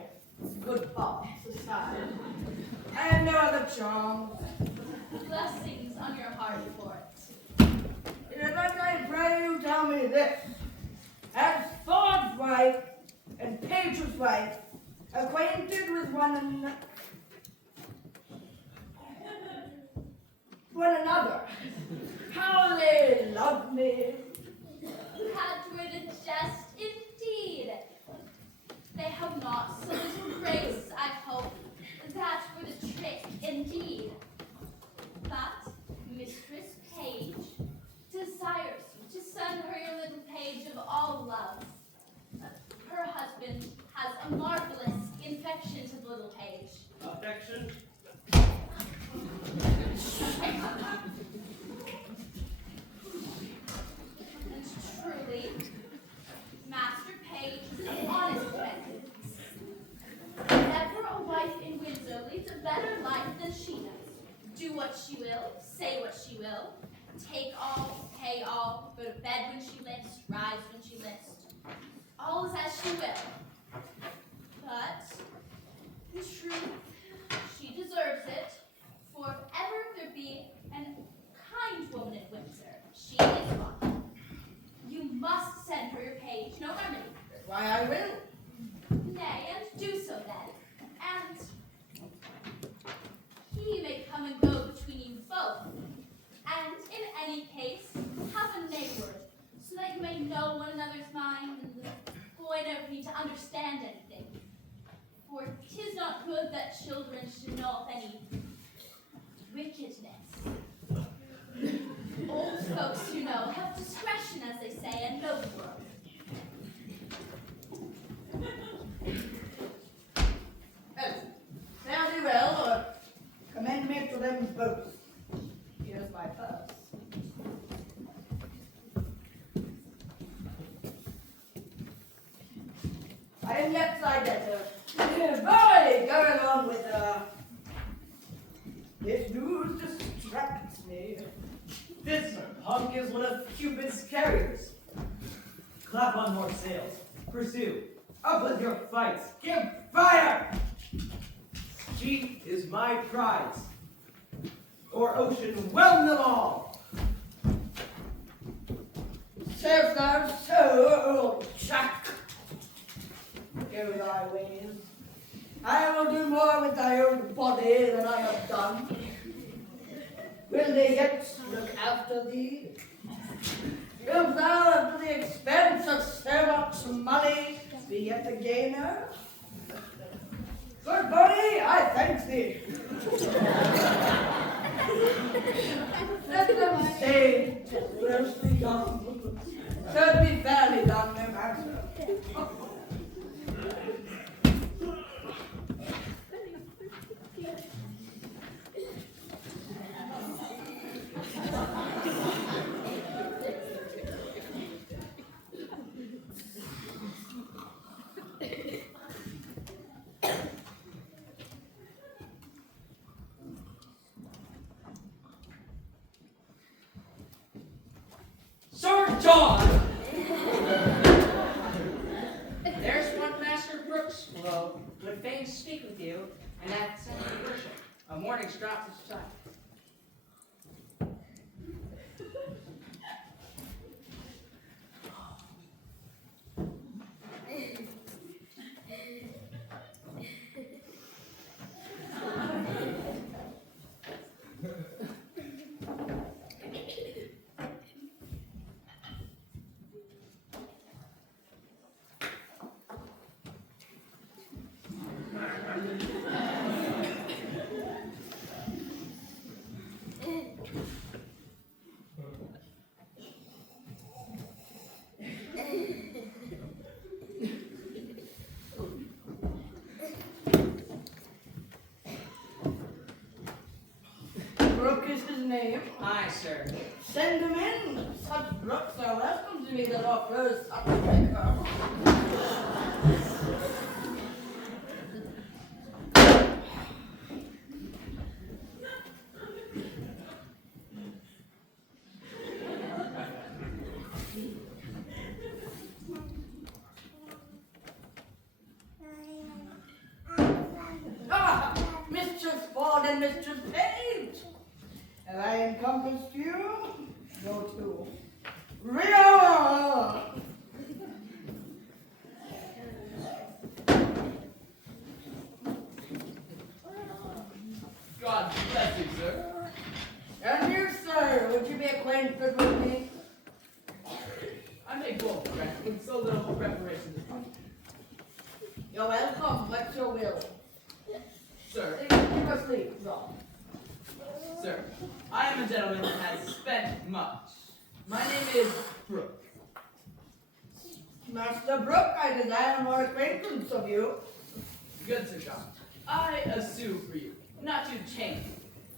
good thoughts aside, I have no other charms. Blessings on your heart for it. Yet I pray you tell me this. As Ford's wife and Page's wife acquainted with one another, how they love me. That were the jest indeed. They have not so little grace, I hope. That were the trick indeed. But Mistress Page desires you to send her your little page of all love. Her husband has a marvelous infection to the little page. Affection? And truly, Master Page is an honest man. Never a wife in Windsor leads a better life than she does. Do what she will, say what she will, take all, pay all, go to bed when she lists, rise when she lists. All is as she will. But, in truth, she deserves it, for if ever there be an kind woman in Windsor, she is one. You must send her your page, no remedy. Why, I will. Nay, and do so then. And he may come and go between you both. And in any case, have a nay word, so that you may know one another's mind and avoid ever need to understand anything. For 'tis not good that children should know of any wickedness. Old folks, you know, have discretion, as they say, and know the world. Well, fare thee well, or commend me to them both. Here's my purse. I am yet thy debtor. Boy, going on with this news distracts me. This punk is one of Cupid's carriers. Clap on more sails. Pursue. Up with your fights. Give fire! She is my prize. Or ocean whelm them all. Serve thou so, old Jack. Go thy ways. I will do more with thy old body than I have done. Will they yet look after thee? Wilt thou, at the expense of so much money, be yet a gainer? Good body, I thank thee. Let them stay freshly young. So to be fairly done, no matter. Sir John! There's one Master Brooks would fain speak with you, and that's your worship. A morning's drop to society. Brooke is his name. Aye, sir. Send him in. Such brooks are welcome to me that offers such liquor. and Mistress Page. Have I encompassed you? Go to. Rio! God bless you, sir. And you, sir, would you be acquainted with me? I make bold friends with so little preparation to come. You're welcome. What's your will? Sir, Give us leave, John. sir, I am a gentleman that has spent much. My name is Brooke. Master Brooke, I desire more acquaintance of you. Good Sir John, I assume for you, not to change me,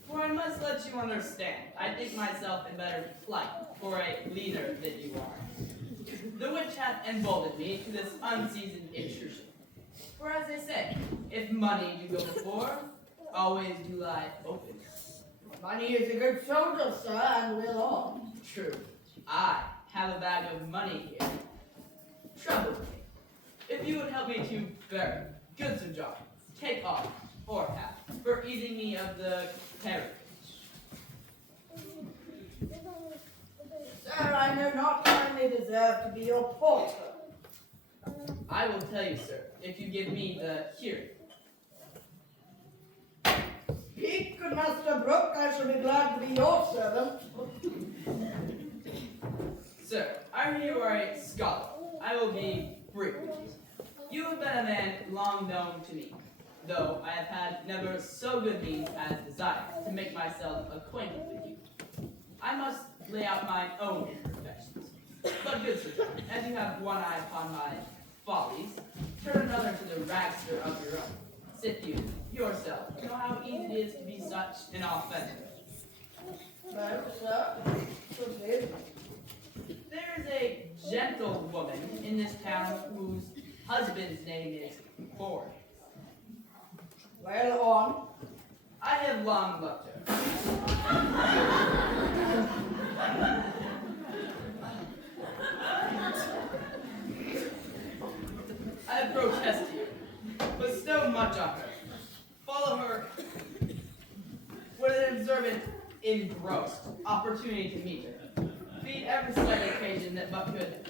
for I must let you understand, I think myself in better plight for a leader than you are. The witch hath emboldened me to this unseasoned intrusion. For as they say, if money do go before, always do lie open. Money is a good soldier, sir, and will on. True, I have a bag of money here. Trouble with me. If you would help me to bear good Sir John, take off, or half, for easing me of the carriage. Sir, I know not only deserve to be your porter. I will tell you, sir, if you give me the hearing. Speak, good Master Brooke, I shall be glad to be your servant. Sir, I hear you are a scholar. I will be brief with you. You have been a man long known to me, though I have had never so good means as desire to make myself acquainted with you. I must lay out my own imperfections. But good Sir John, as you have one eye upon my follies, turn another to the ragster of your own. Sit you, yourself, know how easy it is to be such an offender. Well, sir, proceed. There is a gentlewoman in this town whose husband's name is Ford. Well, on. I have long loved her. I protest to you, bestow much on her, follow her with an observant, engrossed opportunity to meet her, feed every slight occasion that but could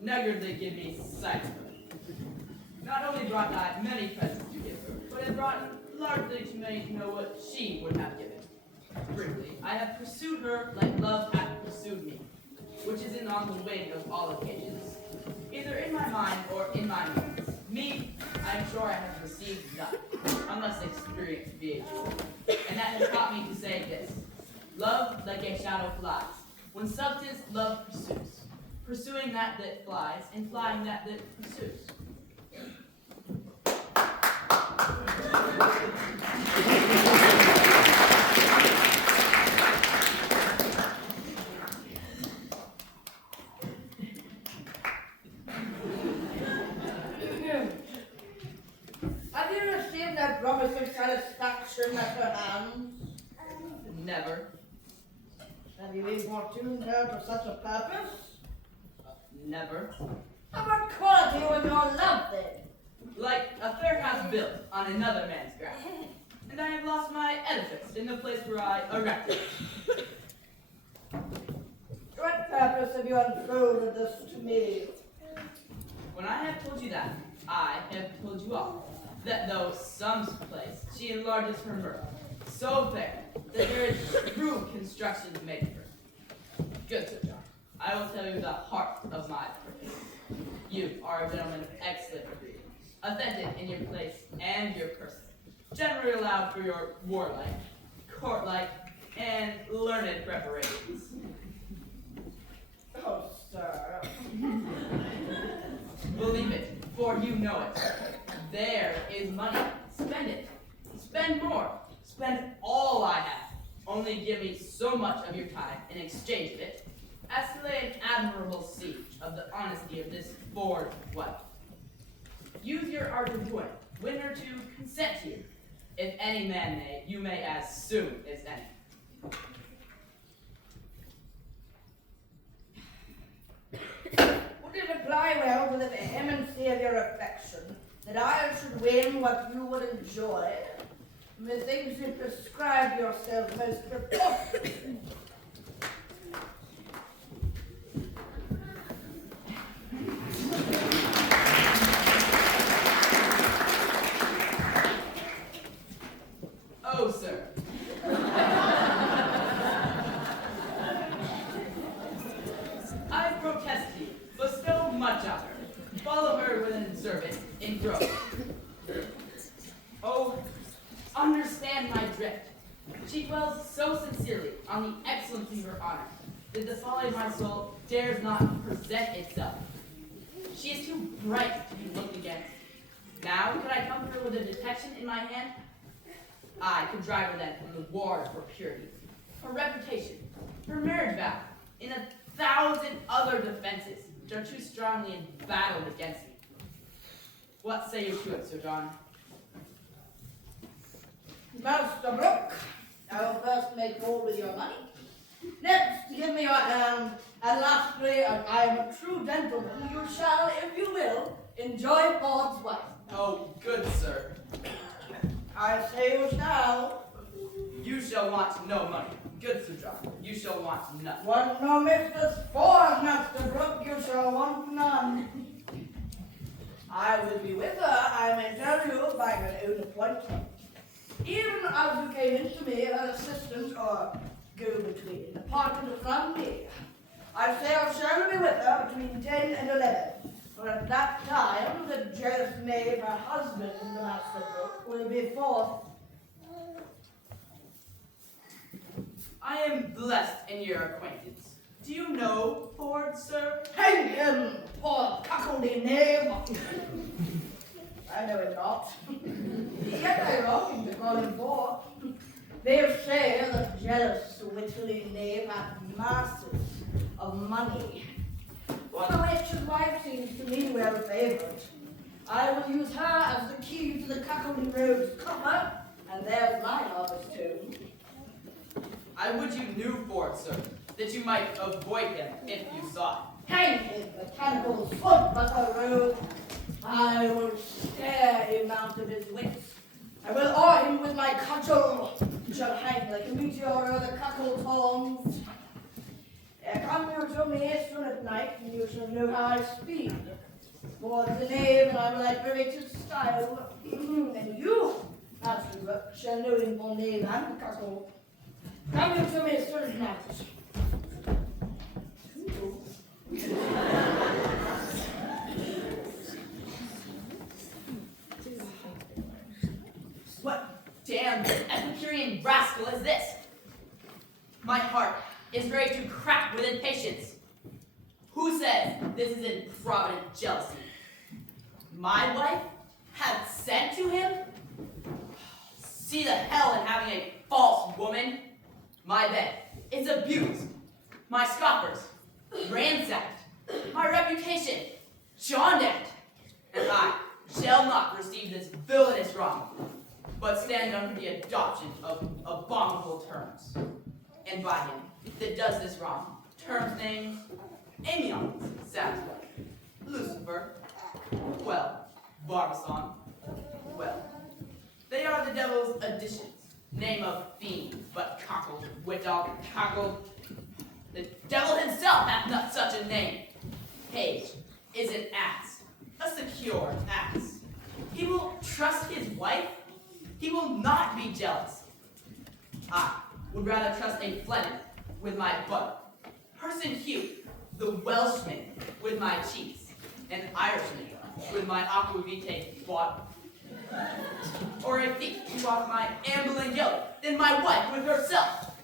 niggardly give me sight of her. Not only brought I many presents to give her, but it brought largely to make know what she would have given. Briefly, I have pursued her like love hath pursued me, which is in on the wing of all occasions, either in my mind or in my means. Me, I am sure I have received none, unless experience be a jewel. And that has taught me to say this: love like a shadow flies, when substance love pursues, pursuing that that flies, and flying that that pursues. Have you received that promise of satisfaction at her hands? Never. Have you importuned her for such a purpose? Never. Of what quality was your love then? Like a fair house built on another man's ground. And I have lost my edifice in the place where I erected it. To what purpose have you unfolded this to me? When I have told you that, I have told you all, that though some place she enlarges her mirth, so fair, that there is rude construction to make her. Good Sir John, I will tell you the heart of my purpose. You are a gentleman of excellent breeding, authentic in your place and your person, generally allowed for your warlike, courtlike, and learned preparations. Oh, sir. Believe it, for you know it. There is money. Spend it. Spend more. Spend all I have. Only give me so much of your time in exchange of it as to lay an admirable siege of the honesty of this Ford wife. Use your art of doing it. Win her to consent to you. If any man may, you may as soon as any. Would it apply well to the vehemency of your affection that I should win what you would enjoy, Methinks you prescribe yourself most preposterous. Oh, sir. I protest you. Bestow much on her. Follow her with an servant in growth. Oh, understand my drift. She dwells so sincerely on the excellency of her honor that the folly of my soul dares not present itself. She is too bright to be looked against. Now, could I come to her with a detection in my hand? I could drive her then from the ward for purity, her reputation, her marriage vow, in 1,000 other defenses which are too strongly embattled against me. What say you to it, Sir John? Master Brooke, I will first make all with your money. Next, give me your hand, and lastly, as I am a true gentleman, you shall, if you will, enjoy Ford's wife. Oh, good sir. I say you shall. You shall want no money. Good Sir John, you shall want none. Want no Mistress Ford, Master Brooke, you shall want none. I will be with her, I may tell you, by her own appointment. Even as you came into me, her assistant or go-between departed from me. I say I shall be with her between 10 and 11. For at that time, the jealous knave, her husband, Master Brooke, will be forth. I am blessed in your acquaintance. Do you know Ford, sir? Hang him, poor cuckoldy knave! I know him not. Yet I long to call him forth. They say the jealous, witty knave hath masses of money. For the wretched wife seems to me well favored. I will use her as the key to the cuckolding rogue's coffer, and there's my harvest too. I would you knew Ford, sir, that you might avoid him if you saw it. Hang his mechanical foot, but a rogue. I will scare him out of his wits. I will awe him with my cudgel, which shall hang like a meteor over the cuckold's horns. Come you to me soon at night, and you shall know how I speed. For the knave, and I will like privy to style. And you, Master Brooke, shall know him for knave and cuckold. Come you to me soon at night. What damned Epicurean rascal is this? My heart is ready to crack with impatience. Who says this is improvident jealousy? My wife hath sent to him? See the hell in having a false woman. My bed is abused. My scoffers ransacked. My reputation jawned at. And I shall not receive this villainous wrong, but stand under the adoption of abominable terms. And by him that does this wrong, terms named Amiens, sounds like Lucifer, well, Barbizon, well. They are the devil's additions, name of fiend, but cockled, wit dog, cockled. The devil himself hath not such a name. Page is an ass, a secure ass. He will trust his wife. He will not be jealous. I would rather trust a Fleming with my butter, Person Hugh, the Welshman, with my cheese, an Irishman with my aquavitae water, or a thief who bought my ambling yellow, than my wife with herself.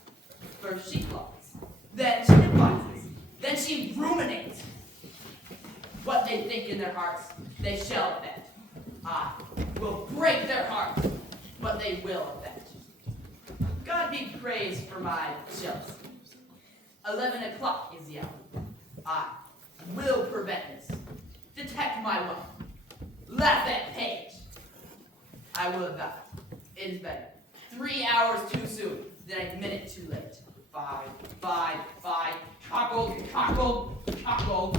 First she plots, then she devises, then she ruminates. What they think in their hearts, they shall effect. I will break their hearts, but they will effect. God be praised for my jealousy. 11 o'clock is the hour. I will prevent this. Detect my wife. Laugh at Page. I will avow. It is better 3 hours too soon than a minute too late. 5, cockled, cockled, cockled.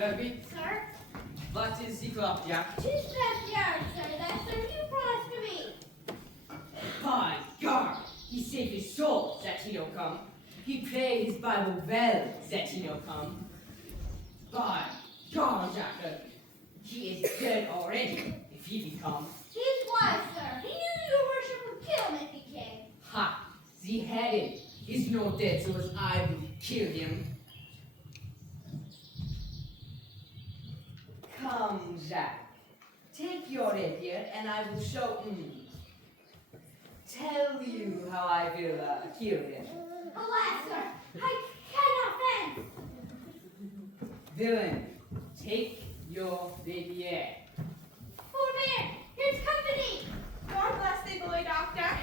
Kirby, Sir? what is the clock, Jack? 2 steps yard, sir. That's the new promised to me. By God, he saved his soul that he don't come. He prayed his Bible well that he don't come. By God, Jack Kirby, he is dead already if he become. He's wise, sir. He knew your worship would kill him if he came. Ha! The headed is not dead, so as I will kill him. Come, Jack. Take your rapier, and I will show. Tell you how I will kill him. Alas, sir, I cannot fence. Villain, take your rapier. Forbear, here's company. God bless thee, boy doctor.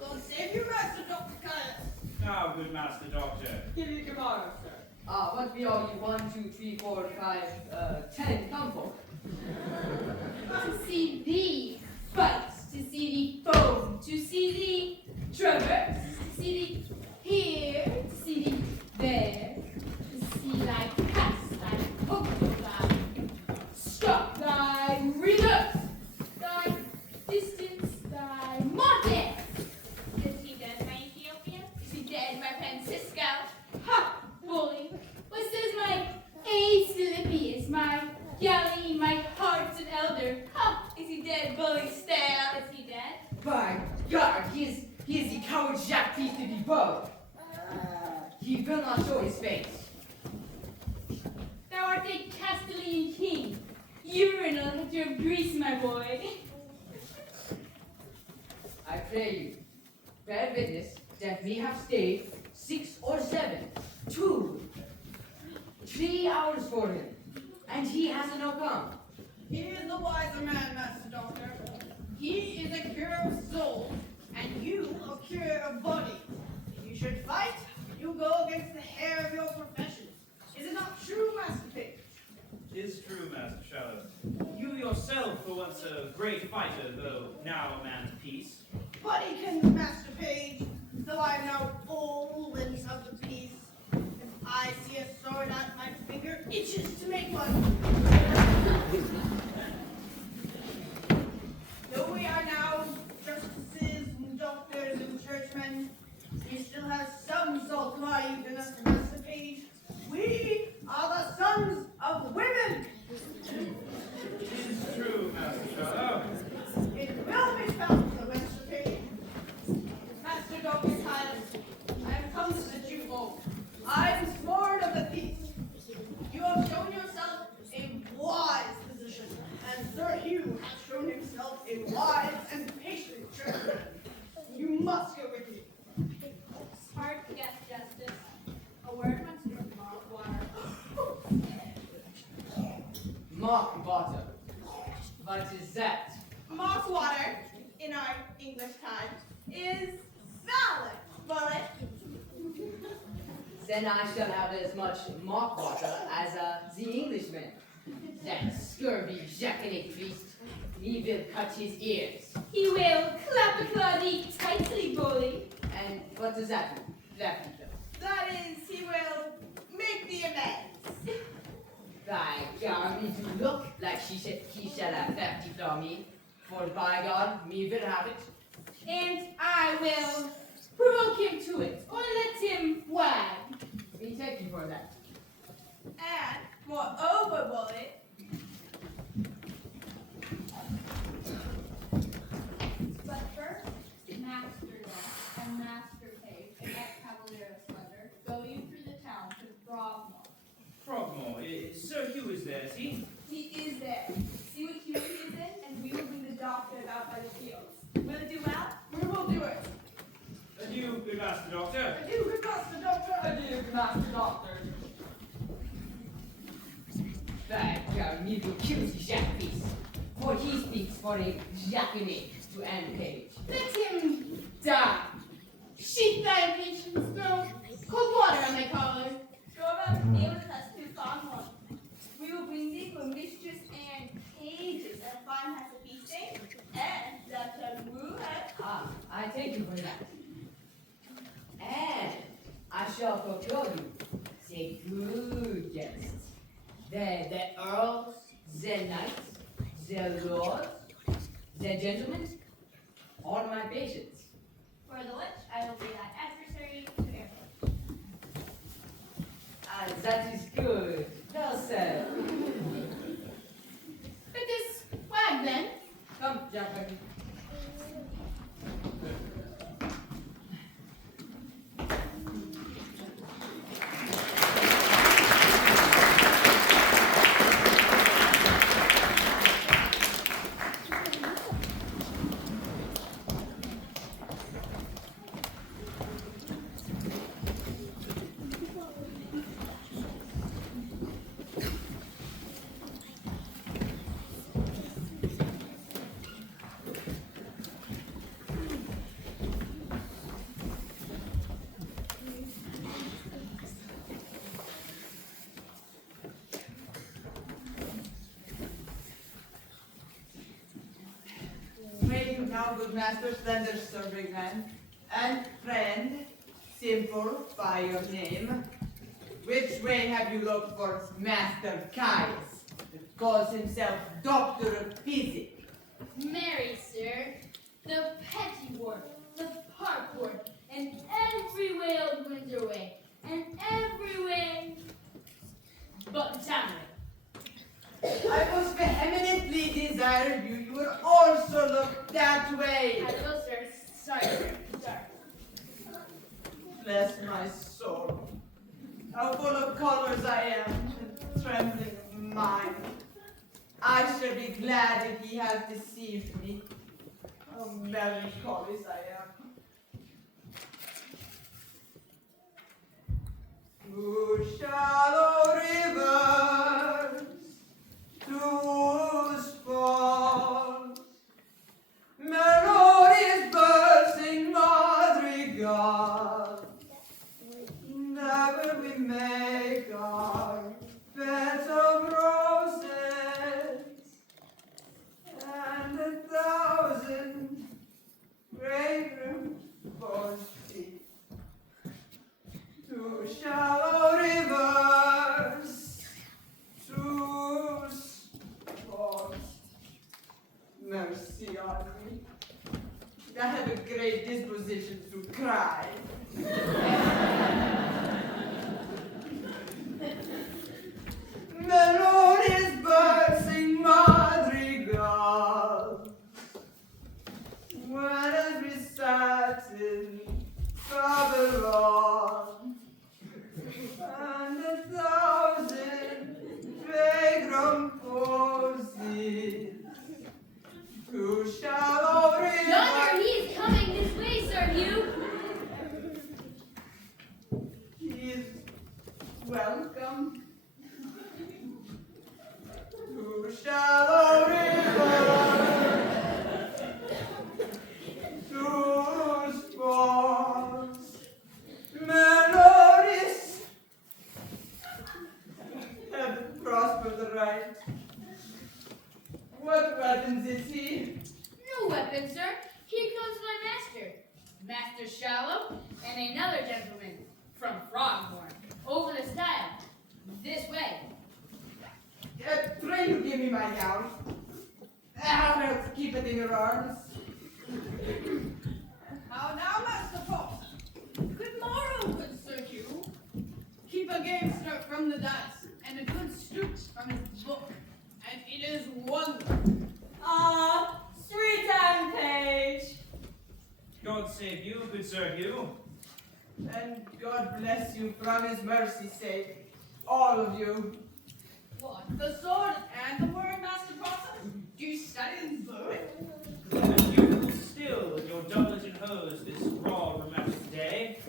God save you, Master Dr. Caius. Now, good Master Doctor. Give you tomorrow, sir. What be all you 1, 2, 3, 4, 5, 10 come for? To see thee fight, to see thee foam, to see thee traverse, to see thee here, to see thee there, to see thy pass, thy hook, thy stop, thy reverse, thy distance, thy market. Is he dead, my Ethiopian? Is he dead, my Francisco? Ha, bully! What says my Asclepius, my galley, my heart's an elder? Ha, is he dead, bully stale? Is he dead? By God, he is the coward Jacques Peace to be bold. He will not show his face. Thou art a Castilian king, urinal at your grease, my boy. I pray you, bear witness that we have stayed 6 or 7, 2, 3 hours for him, and he hasn't no come. He is the wiser man, Master Doctor. He is a cure of soul, and you a cure of body. If you should fight, you go against the hair of your profession. Is it not true, Master Pig? Tis true, Master Shallow. You yourself were once a great fighter, though now a man of peace. Bodykin, Master Page, though I'm now old and of the peace. If I see a sword out, my finger itches to make one. Though we are now justices and doctors and churchmen, we still have some salt life in us, Master Page. We are the sons of women. Tis true, Master Shallow. It will be found, so Master Page. Master Dr. Caius, I have come to let you home. I am sworn of the peace. You have shown yourself a wise physician, and Sir Hugh has shown himself a wise and patient churchman. You must go with me. Hard to guess, Justice. A word once from malt water. Mock water. What is that? Moss water, in our English times, is valid, bullet. Then I shall have as much mock water as the Englishman. That scurvy jackanape priest, he will cut his ears. He will clap a claw thee tightly, bully. And what does that mean? That mean, That is, he will make the amends. by God, me do look like he shall have left from me. For by God, me will have it. And I will provoke him to it, or let him wag. Me take you for that. And, moreover, bullet, But first, Master Dog and Master Page and that Cavalier Slender go you through the town to Frogmore. Frogmore, Sir Hugh is there, is he? He is there. See what humor he is in, and we will bring the doctor out by the fields. Will it do well? we will do it. Adieu, good Master Doctor. Adieu, good Master Doctor. Adieu, Master Doctor. By God, me will kill the Jacques Peace. For he speaks for a jackanape to Anne Page. Let him die. Sheath thy impatience, throw cold water on my collar. Go about the field with us to Frogmore. We will bring thee for Mistress Anne Pages and a fine has a feasting, and thou shalt woo her. Ah, I take you for that. And I shall procure you a good guest. The earls, the knights, the lords, the gentlemen, all my patients. For the which I will be thy adversary to airport. That is good. Well said. It is wag then. Come, Jack. May you now, good master, slender serving man, and friend, simple by your name, which way have you looked for Master Caius, that calls himself Doctor of Physic? Marry, sir, the petty ward, the park ward, and every way of Windsor way, and every way but the town way. I most vehemently desire you would also look that way. I will, sir. Sorry, sir. Sorry. Bless my soul. How full of colors I am, and trembling of mind. I shall be glad if he has deceived me. How melancholy I am. Through shallow rivers, through falls, melodies bursting madrigal. Never we make our beds of roses, and 1,000 fragrant roses. To shallow rivers, to falls. Mercy on me. I have a great disposition to cry. Melodious birds sing madrigals. When as we sat in Babylon, and 1,000 vagrant posies to shallow rivers. Yonder, he is coming this way, Sir Hugh. He is welcome to shallow rivers, to sports, melodies. Heaven prosper the right. What weapons is he? No weapon, sir. Here comes my master, Master Shallow, and another gentleman from Froghorn, over the stile, this way. Pray you give me my gown. I'll else keep it in your arms. Now, Master Parson. Good morrow, good Sir Hugh. Keep a gamester from the dice, and a good stoop from his book, and it is wonderful. Ah, sweet and page. God save you, good Sir Hugh. And God bless you from his mercy's sake, all of you. What, the sword and the word, Master Parson? Do you study them both? And you still with your doublet and hose this raw romantic day.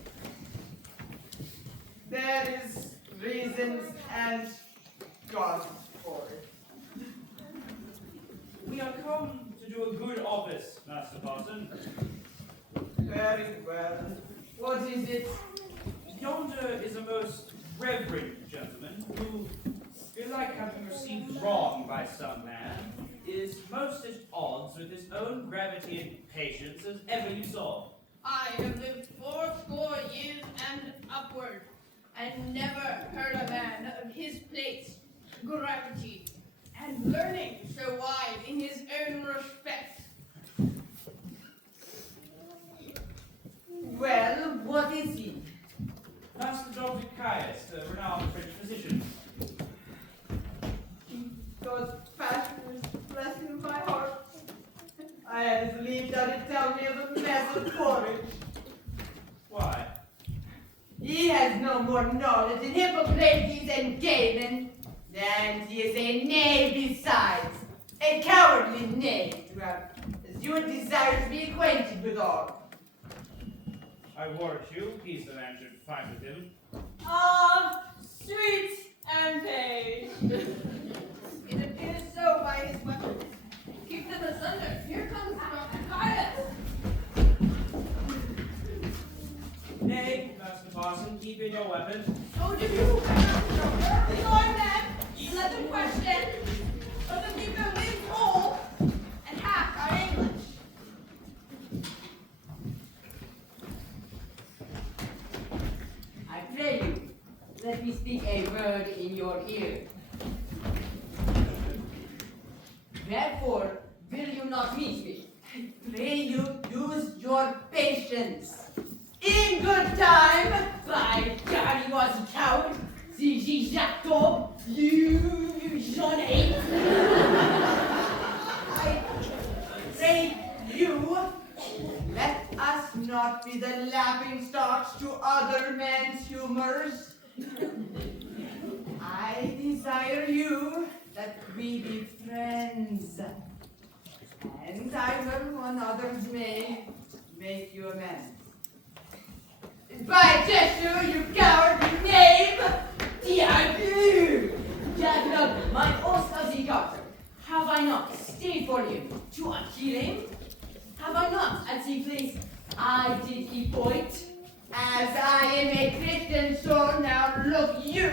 There is reasons and God for it. We are come to do a good office, Master Parson. Very well. What is it? Yonder is a most reverend gentleman who, like having received wrong by some man, is most at odds with his own gravity and patience as ever you saw. I have lived 80 years and upward, and never heard a man of his place gravity, and learning so wide in his own respect. Well, what is he? Master Dr. Caius, a renowned French physician. God's passion is blessing my heart. I had believed that it tell me of a mess of porridge. Why? He has no more knowledge in Hippocrates and Galen, and he is a knave besides, a cowardly knave, to have, as you would desire to be acquainted with all. I warrant you, he's the man should fight with him. Ah, sweet and page. It appears so by his weapons. Keep them asunder. Here comes Dr. Caius. Nay, Master Parson, keep in your weapon. So do you, Master Doctor. Be on them. Let them question. Let them keep their limbs whole and half our English. I pray you, let me speak a word in your ear. Therefore, will you not meet me? I pray you use your patience. In good time, by God, he was a coward. Si Jacob, you Jean I pray you, let us not be the laughing stocks to other men's humors. I desire you that we be friends, and I will, when others may, make you amends. By Jeshua, you coward knave! Diable! Jacob, my oath of the doctor, have I not stayed for him to kill him? Have I not at the place I did appoint? As I am a Christian soul, now look you,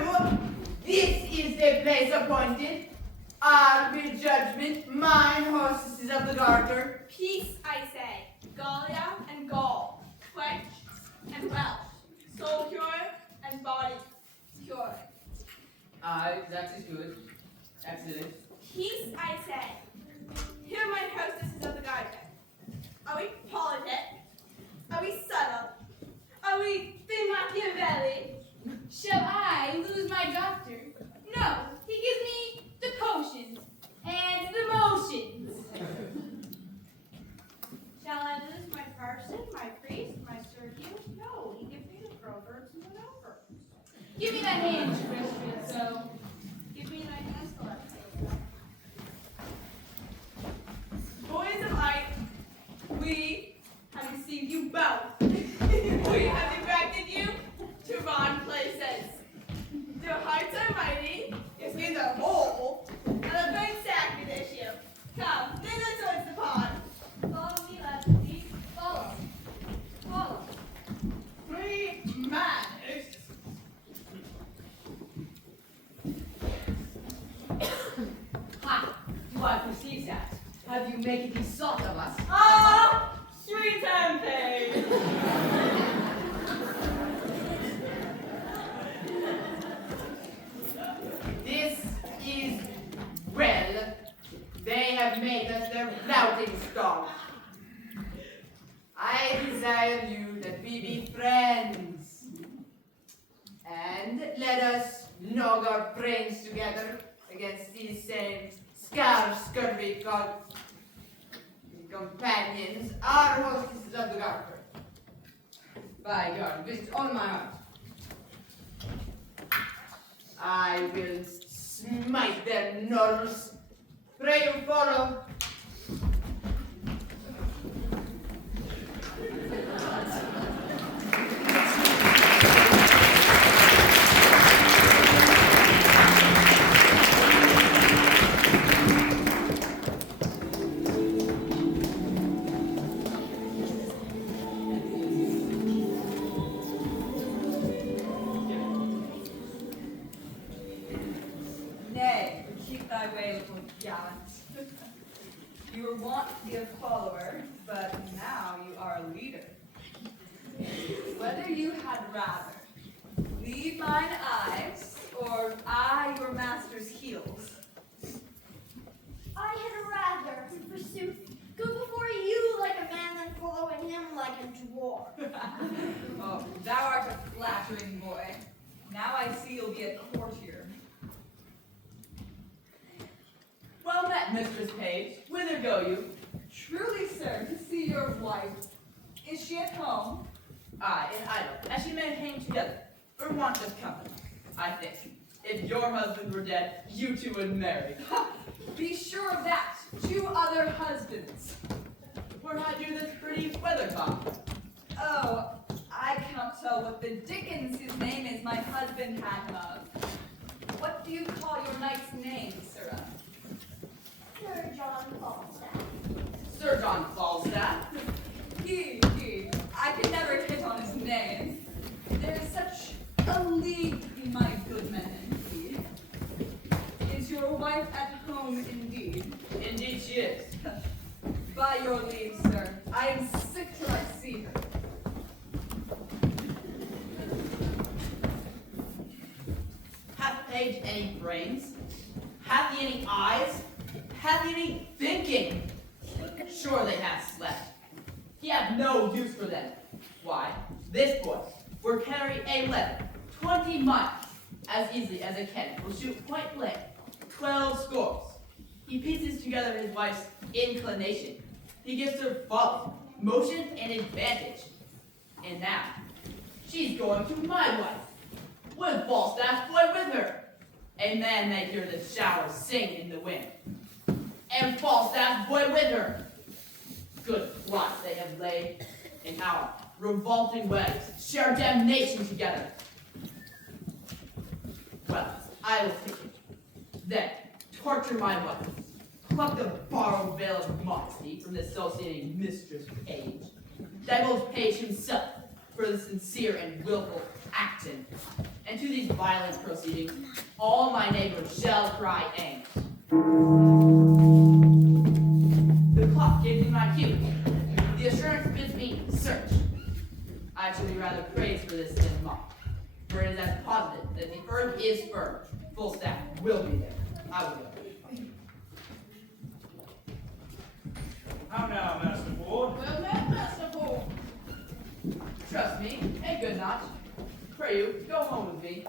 this is the place appointed. I'll be judgment, mine hostesses of the garter. Peace, I say. Gallia and Gaul. French and Welsh. Soul cure and body cure. Aye, that is good. Excellent. Peace, I say. Here are mine hostesses of the garden. Are we politic? Are we subtle? Are we thin Machiavelli? Shall I lose my doctor? No, he gives me the potions and the motions. Shall I lose my parson, my priest, my surgeon? No, he gives me the proverbs and the proverbs. Give me that hand, Christian, so. Give me that hand, Celeste. Boys of light, we have deceived you both. We have directed you to wrong places. Your hearts are mighty, your skins are whole, and a great sacred issue. Come, thither towards the pond. Follow me, lads, please. Follow. Follow. Free manners. Ha! Do I perceive that? Have you made it sort of us? Ah, sweet and page. This is well. They have made us their routing stock. I desire you that we be friends. And let us nog our brains together against these same scurvy companions, our hostesses of the garter. By God, with all my heart. I will smite their knolls. Pray you follow. Nay, keep thy way, little gallant. You were wont to be a follower, but now you are a leader. Whether you had rather lead mine eyes or I your master's heels? I had rather, forsooth, go before you like a man than following him like a dwarf. Oh, thou art a flattering boy. Now I see you'll be a courtier. Well met, Mistress Page. Whither go you? Truly, sir, to see your wife. Is she at home? Aye, in idle, as she may hang together, for want of company. I think, if your husband were dead, you two would marry. Be sure of that. 2 other husbands. Where had you this pretty weathercock? Oh, I cannot tell what the dickens his name is my husband had him of. What do you call your knight's name, sirrah? Sir John Falstaff. Sir John Falstaff. He. I can never hit on his name. There is such a league between my good men and he. Is your wife at home indeed? Indeed she is. By your leave, sir. I am sick till I see her. Hath Page any brains? Hath he any eyes? Hath he any thinking? Sure they have slept. He hath no use for them. Why, this boy will carry a letter 20 miles as easily as a cannon will shoot point blank 12 scores. He pieces together his wife's inclination. He gives her folly, motion, and advantage. And now, she's going to my wife, with Falstaff's boy with her. A man may hear the showers sing in the wind, and Falstaff's boy with her. Good plots they have laid, in our revolting ways, share damnation together. Well, I will take it. Then, torture my wife, pluck the borrowed veil of modesty from the associating Mistress Page, divulge Page himself for the sincere and willful acting, and to these violent proceedings, all my neighbors shall cry aim. The clock gave me my cue. The assurance bids me search. I shall be rather praised for this than mocked, for it is as positive that the earth is firm. Full staff will be there. I will go. How now, Master Ford? Well met, Master Ford. Trust me, a good notch. Pray you, go home with me.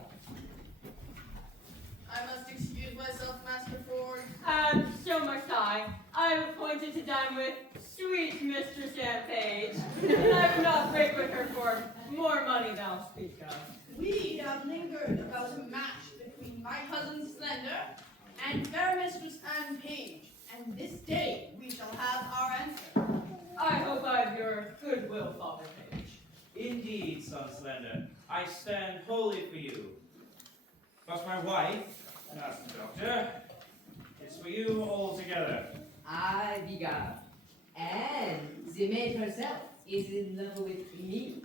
I must excuse myself, Master Ford. And so must I. I am appointed to dine with sweet Mistress Aunt Page, and I would not break with her for more money than I'll speak of. We have lingered about a match between my cousin Slender and fair Mistress Anne Page, and this day we shall have our answer. I hope I have your goodwill, Father Page. Indeed, son Slender, I stand wholly for you. But my wife, Master Doctor, is for you altogether. I began. And the maid herself is in love with me.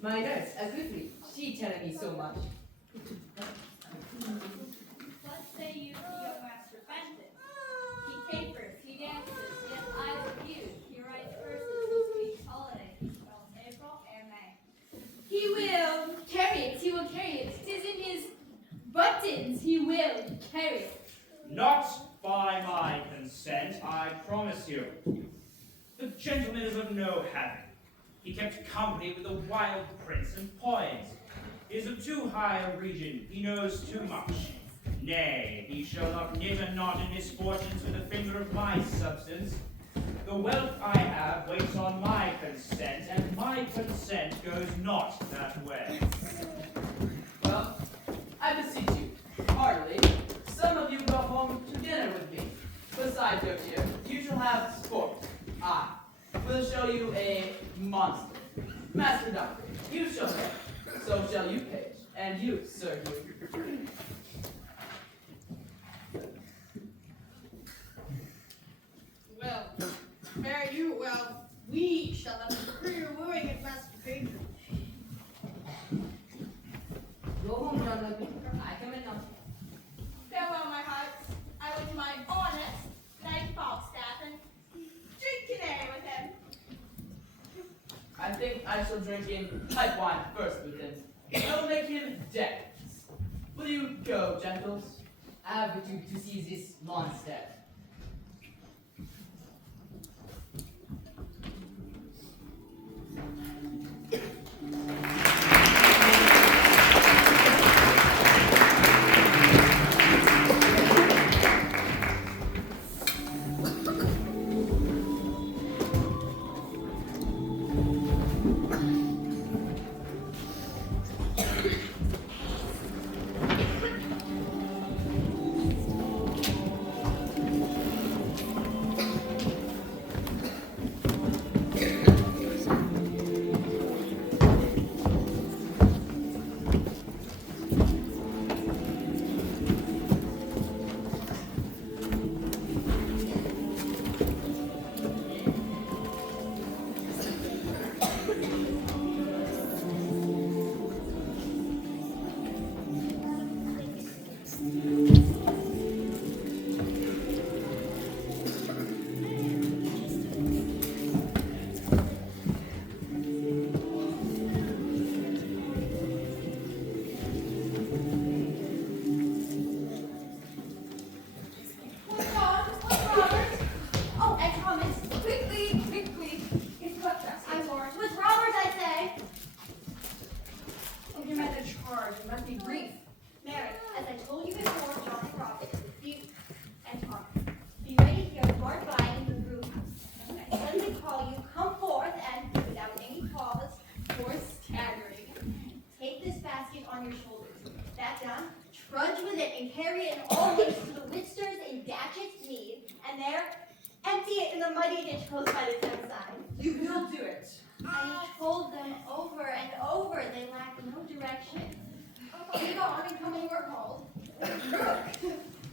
My nurse, quickly, she telling me so much. What say you to young Master Fenton? He capers, he dances, he has eyes of youth, he writes verses, he speaks holiday, he spells April and May. He will carry it, 'tis in his buttons, he will carry it. Not by my consent, I promise you. The gentleman is of no habit. He kept company with a wild prince and poised. He is of too high a region, he knows too much. Nay, he shall not knit a knot in his fortunes with a finger of my substance. The wealth I have waits on my consent, and my consent goes not that way. Well, I beseech you, heartily, some of you go home to dinner with me. Besides, your dear, you shall have sport. I will show you a monster. Master Doctor, you shall know. So shall you, Page, and you, Sir Hugh. Well, fare you well. We shall have a career wooing at Master Page. Go home, John Logan. I come in now. Farewell, my hearts. I will to my honest knight Falstaff and drink today with him. I think I shall drink in pipe wine first with him. It'll make him dead. Will you go, gentles? I have to see this monster.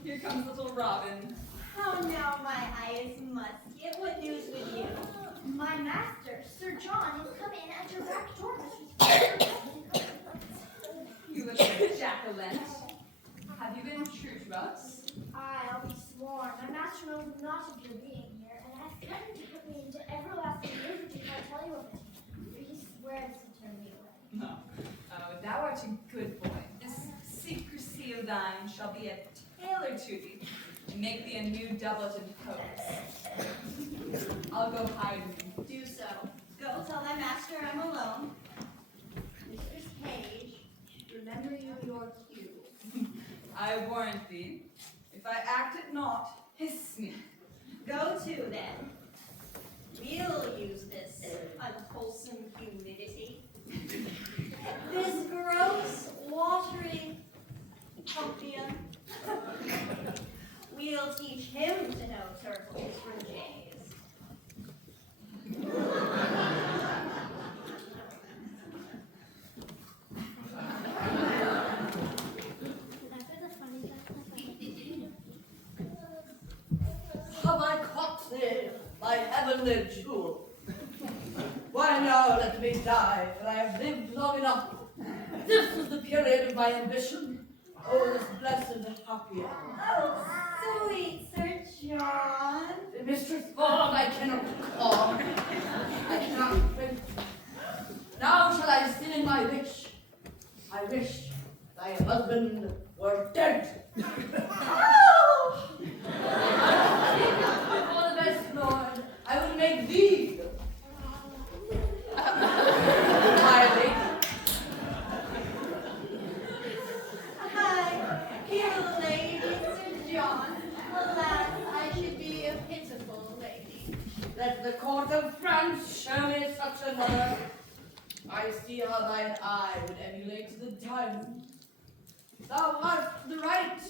Here comes little Robin. Oh, now my eye is musket. What news with you? My master, Sir John, has come in at your back door, Mistress. You look like a jack-o'-lantern. Have you been true to us? I'll be sworn. My master knows not of your being here, and has threatened to put me into everlasting misery if I tell you of it. He swears to turn me away. No. Oh, thou art a good boy. This secrecy of thine shall be a tailor to thee, and make thee a new doublet and pose. I'll go hide me. Do so. Go tell thy master I'm alone. Mistress Page, remember you your cue. I warrant thee, if I act it not, hiss me. Go to then. We'll use this unwholesome humidity. This gross, watery opium. We'll teach him to know turtles from jays. Have I caught thee, my heavenly jewel? Why now let me die, for I have lived long enough. This is the period of my ambition. Oh, this blessed happy hour. Oh, sweet Sir John. Mistress Ford, I cannot call. I cannot print. Now shall I sin in my wish. I wish thy husband were dead. Oh! For the best, Lord, I would make thee my lady. Here, lady, Sir John. Alas, I should be a pitiful lady. Let the court of France show me such another. I see how thine eye would emulate the diamond. Thou art the right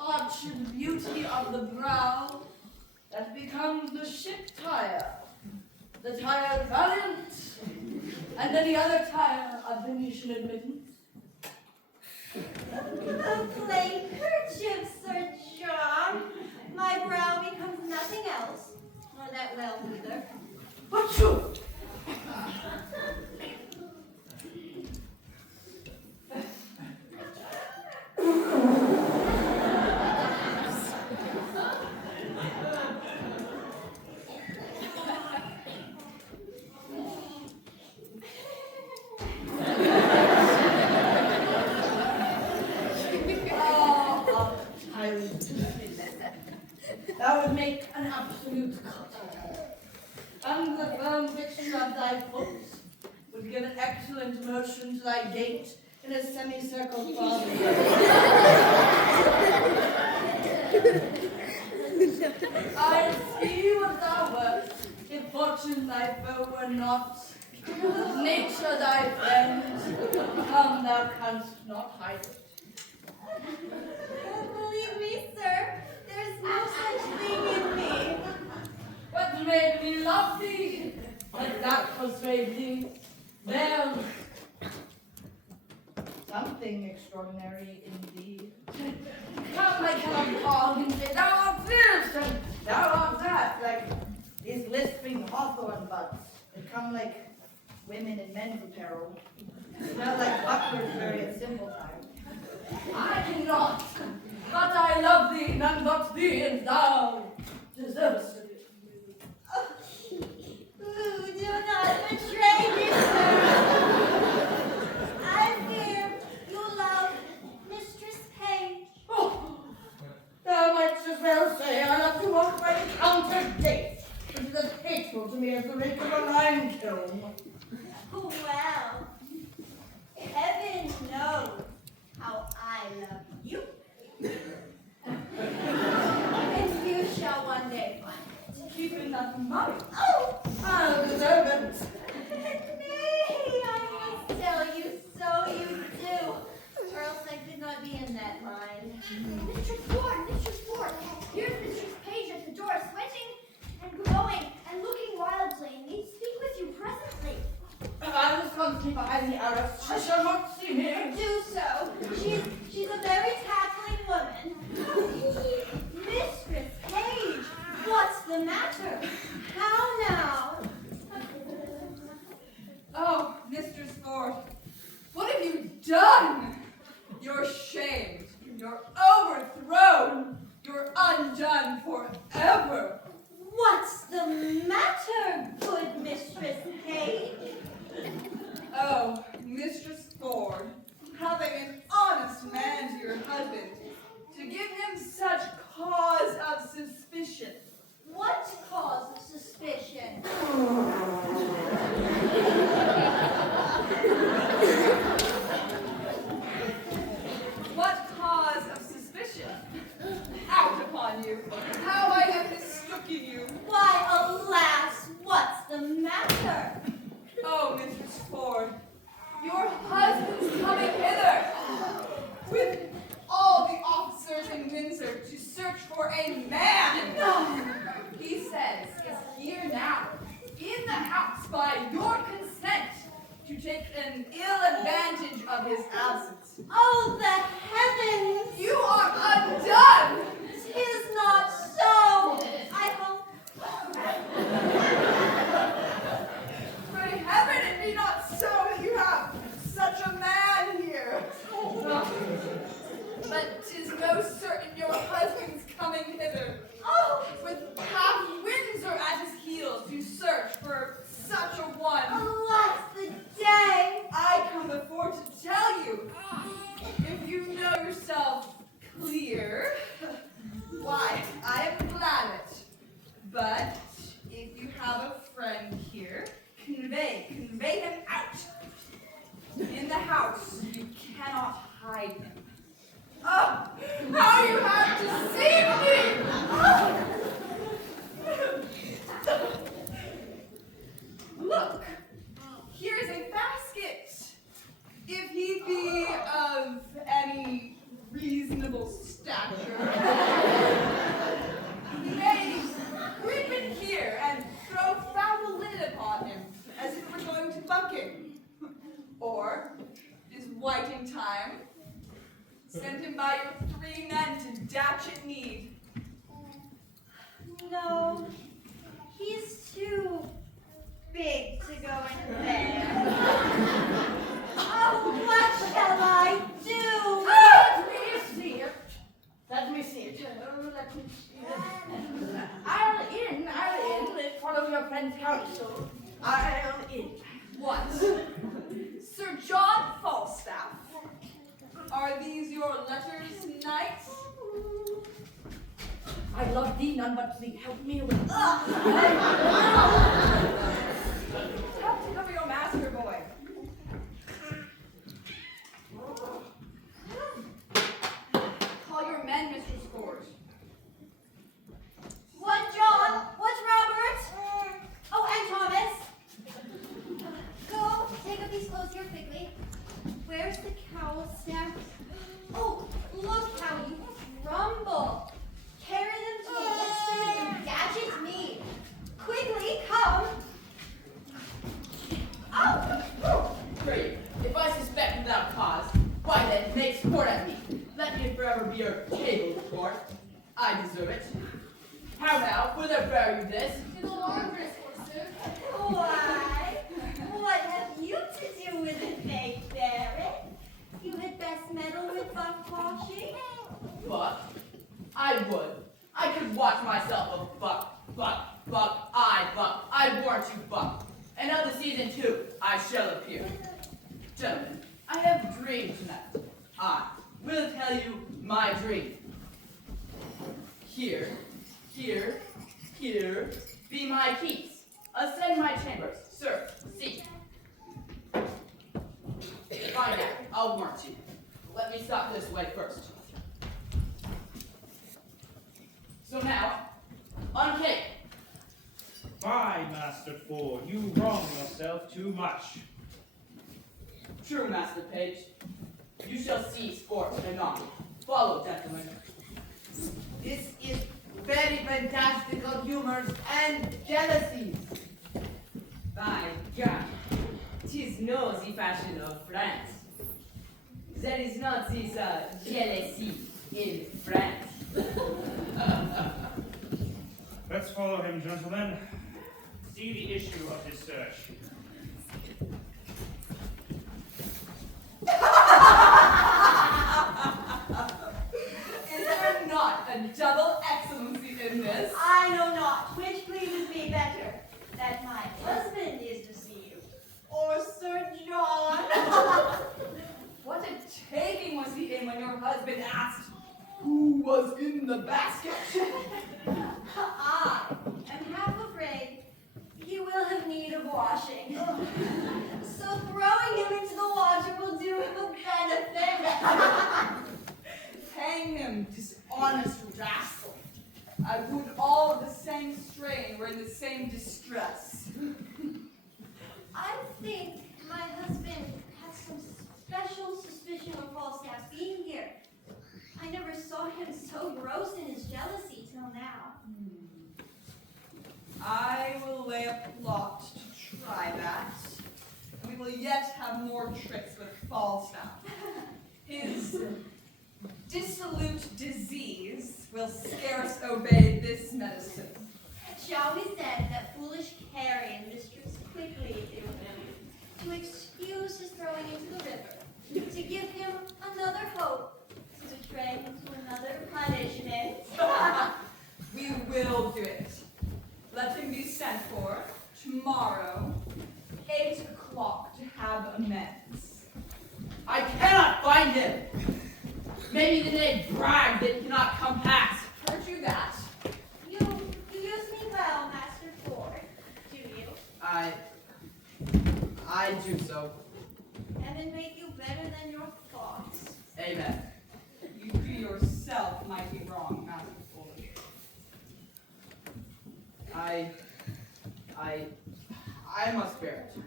arched beauty of the brow that becomes the ship tire, the tire valiant, and any other tire of Venetian admittance. Play kerchief, Sir John. My brow becomes nothing else, nor that well either. But you! That would make an absolute cut. And the firm fixture of thy foot would give an excellent motion to thy gait in a semicircle farther. I see what thou wert, if fortune thy foe were not, nature thy friend, come thou canst not hide it. Believe me, sir, there's no such thing in me. What made me love thee? Let that persuade thee. Well, something extraordinary indeed. Come, I cannot call and say, thou art this, and thou art that, like these lisping hawthorn buds that come like women in men's apparel. Smell like butlers very at simple time. I cannot, but I love thee, none but thee, and thou deservest it. Ooh, do not betray me, sir. I fear you love Mistress Page. Oh, thou mightst as well say I love to walk by the counter gate, which is as hateful to me as the rake of a lime kiln. Well, heaven knows how I love you. And you shall one day find it. Keep enough money. Oh! I'll deserve it. Nay, I must tell you, so you do. Or else I could not be in that mind. Mistress Ford, here's Mistress Page at the door, sweating and glowing and looking wildly, and needs to speak with you presently. I was constantly behind the arras. She shall not see me. Do so. She's a very tattling woman. Mistress Page, what's the matter? How now? Oh, Mistress Ford, what have you done? You're shamed. You're overthrown. You're undone forever. What's the matter, good Mistress Page? Oh, Mistress Ford, having an honest man to your husband, to give him such cause of suspicion. What cause of suspicion? What cause of suspicion? Out upon you. How I have mistaken you. Why, alas, what's the matter? Oh, Mistress Ford, your husband's coming hither with all the officers in Windsor to search for a man. He says is here now, in the house, by your consent, to take an ill advantage of his absence. Oh, the heavens! You are undone! 'Tis not so, I hope. Pray heaven it be not so that you have such a man here. But 'tis most certain your husband's coming hither. Oh, With half Windsor at his heels to search for such a one. alas the day! I come before to tell you, if you know yourself clear, why, I am glad it. But if you have a friend here, convey him out. In the house, you cannot hide him. Oh, how you have deceived me! Oh. Look, here is a basket. If he be of any reasonable stature, he may creep in here and throw foul linen upon him, as if we're going to buck him. Or, it is whiting time. Send him by your 3 men to Datchet Need. No, he's too big to go in there. Oh, what shall I do? Let me see it. Let me see it. I'll in, follow your friend's counsel. I'll in. What? Sir John Falstaff? Are these your letters, knight? I love thee none done but to help me with. Help to cover your master, boy. Call your men, Mr. Scores. What, John? What's Robert? Oh, and Thomas. Go, take up these clothes here quickly. Where's the cowl staff? Oh, look how you rumble. Carry them to the next street and gadget me. Quickly, come. Oh! Great. If I suspect without cause, why then make sport at me? Let me forever be your cable sport. I deserve it. How now? Whither bear you this? To the laundress, sir. Why? What have you to do with it, fake ferret? You had best meddle with buck washing. Buck? I would. I could watch myself a buck. I warrant you, buck. And of the season 2, I shall appear. Gentlemen, I have dreamed tonight. I will tell you my dream. Here be my keys. Ascend my chambers, sir, see. Find out, I'll warrant you. Let me stop this way first. So now, uncake. Fie, Master Ford, you wrong yourself too much. True, Master Page. You shall see sport anon. Follow, gentlemen. This is very fantastical humors and jealousies. By God, 'tis no the fashion of France. There is not this jealousy in France. Let's follow him, gentlemen. See the issue of his search. Is there not a double excellency in this? I know not which pleases me better, that my husband is deceived, or Sir John. What a taking was he in when your husband asked, who was in the basket? I am half afraid he will have need of washing. So throwing him into the water will do him a benefit. Hang him, dishonest rascal. I would all of the same strain were in the same distress. I think my husband has some special suspicion of Falstaff being here. I never saw him so gross in his jealousy till now. I will lay a plot to try that. We will yet have more tricks with Falstaff. His dissolute disease will scarce obey this medicine. It shall be said that foolish carrion mistress quickly do him, to excuse his throwing into the river, to give him another hope, to betray him to another punishment. We will do it. Let him be sent for tomorrow, 8 o'clock, to have amends. I cannot find him. Maybe the day bragged that he cannot come past. Heard you that? You use me well, Master Ford, do you? I do so. Heaven make you better than your thoughts. Amen. You do yourself mighty wrong, Master Ford. I must bear it.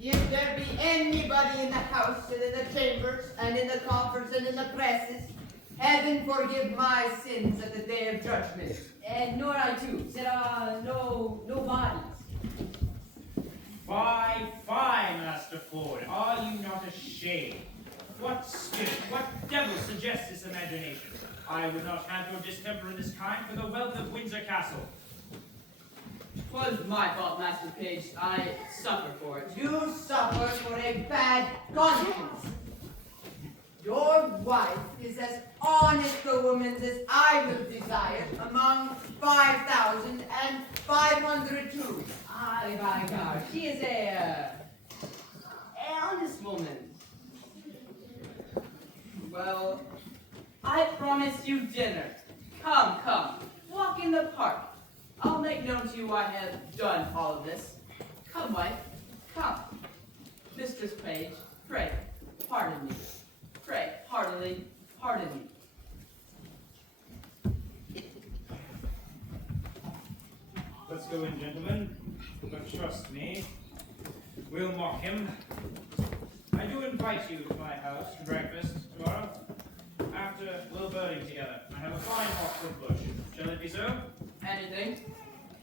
If there be anybody in the house and in the chambers and in the coffers and in the presses, heaven forgive my sins at the day of judgment. And nor I too. There are no bodies. Fie, Master Ford, are you not ashamed? What spirit, what devil suggests this imagination? I would not have your distemper in this kind for the wealth of Windsor Castle. 'Twas my fault, Master Page. I suffer for it. You suffer for a bad conscience. Your wife is as honest a woman as I will desire among 5,500 Jews. Aye, by God, she is a honest woman. Well, I promise you dinner. Come, come. Walk in the park. I'll make known to you why I have done all of this. Come, wife. Come. Mistress Page, pray, pardon me. Pray, heartily, pardon me. Let's go in, gentlemen. But trust me, we'll mock him. I do invite you to my house to breakfast tomorrow. After we'll birding together. I have a fine hotwood bush. Shall it be so? Anything?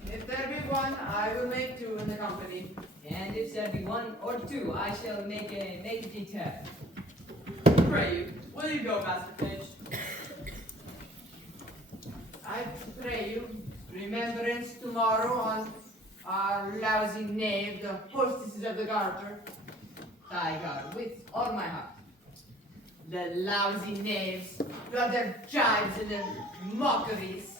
If there be one, I will make two in the company. And if there be one or two, I shall make a detour. Pray you, will you go, Master Page? I pray you, remembrance tomorrow on our lousy knave, the hostesses of the garter. Thy God, with all my heart. The lousy knaves, with their jibes and their mockeries.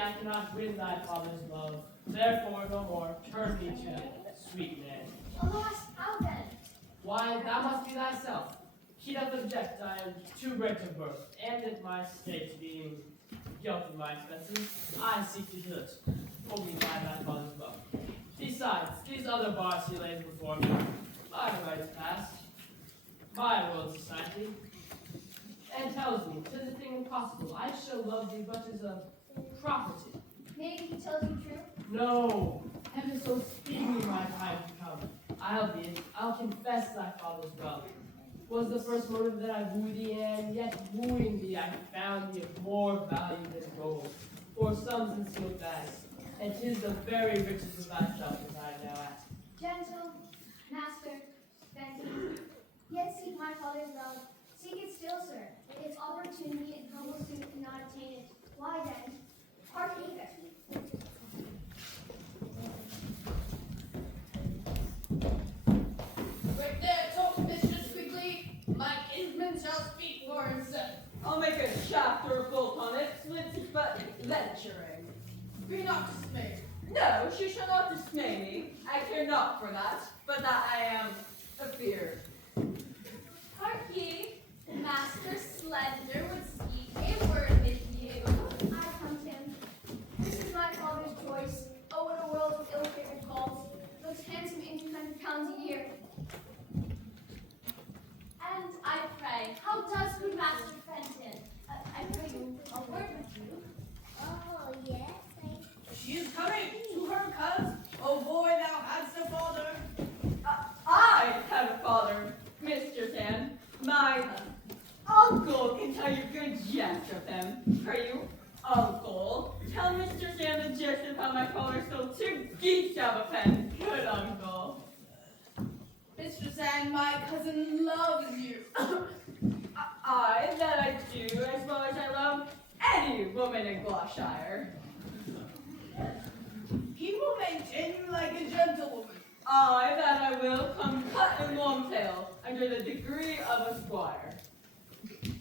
I cannot win thy father's love. Therefore, no more turn me to, sweet man. Alas, how then? Why, thou must be thyself. He doth object I am too great of birth, and that my state being guilt of my expenses, I seek to heal it, only by thy father's love. Besides, these other bars he lays before me, my right is past, my world society, and tells me 'tis a thing impossible. I shall love thee but as a property. Maybe he tells you true? No, heaven so speed me my time to come. I'll confess thy father's wealth. Was the first motive that I wooed thee, and yet wooing thee I found thee of more value than gold, or sums in sealed bags, and 'tis the very riches of thyself as I now ask. Gentle, master, Benton, yet seek my father's love. Seek it still, sir. If opportunity and humble suit cannot attain it, why then, partake it. Right there, talk, Mistress Quigley. My kinsman shall speak for himself. I'll make a chapter full on it, since but venturing. Be not dismayed. No, she shall not dismay me. I care not for that, but that I am afeard. Hark ye, Master Slender would speak a word with you. I come to him. This is my father's choice. Oh, what a world of ill-favored calls. Those handsome £1,800 a year. And I pray, how does good Master Fenton? I pray you a word with you. Oh, yes, She is coming to her cuz. Oh boy, thou hadst a father. I had a father, Mr. Sam. My uncle can tell you good jest of him. Pray you, uncle, tell Mr. Sam the gist of how my father stole 2 geese out of a pen. Good uncle. Mistress Anne, my cousin loves you. That I do, as well as I love any woman in Gloucestershire. He will maintain you like a gentlewoman. That I will, come cut and long tail, under the squire.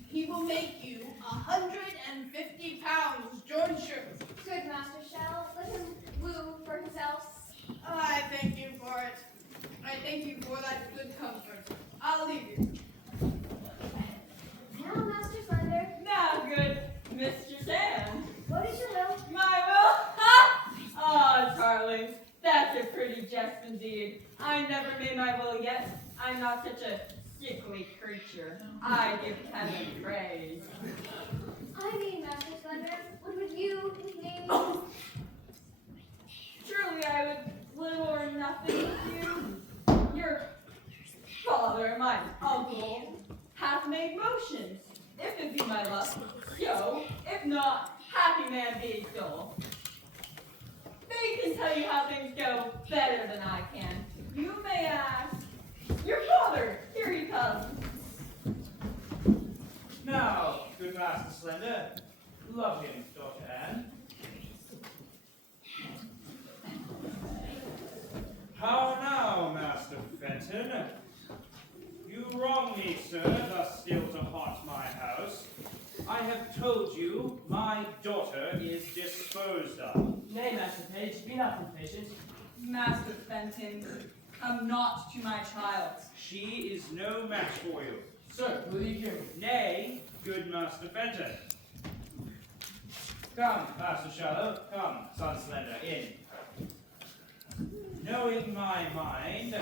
He will make you 150 pounds, jointure. Good Master Shell, let him woo for himself. I thank you for it. I thank you for that good comfort. I'll leave you. Now, Master Slender, Now, good Mistress Anne. what is your will? My will? Ha! Oh, darlings, that's a pretty jest indeed. I never made my will yet. I'm not such a sickly creature. I give heaven praise. I mean, Master Slender, what would you name? Surely I would little or nothing with you. Your father, my uncle, hath made motions. If it be my luck, so. If not, happy man be still. They can tell you how things go better than I can. You may ask. Your father, here he comes. Now, good Master Slender, love him, Dr. Anne. How now, Master Fenton? You wrong me, sir, thus still to haunt my house. I have told you my daughter is disposed of. Nay, Master Page, be not impatient. Master Fenton, come not to my child. She is no match for you. Sir, will you hear me? Nay, good Master Fenton. Come, Master Shallow, come, Son Slender, in. Knowing my mind,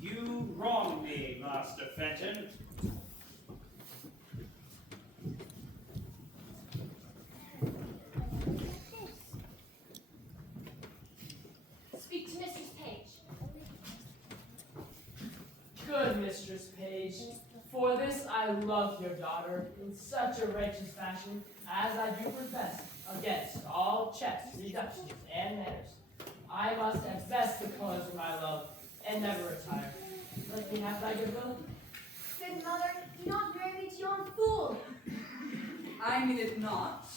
you wrong me, Master Fenton. Speak to Mistress Page. Good Mistress Page, for this I love your daughter in such a righteous fashion as I do profess, against all checks, reductions, and manners. I must invest the colors of my love and never retire. Let me have thy good will. Good mother, do not marry me to yon fool. I mean it not.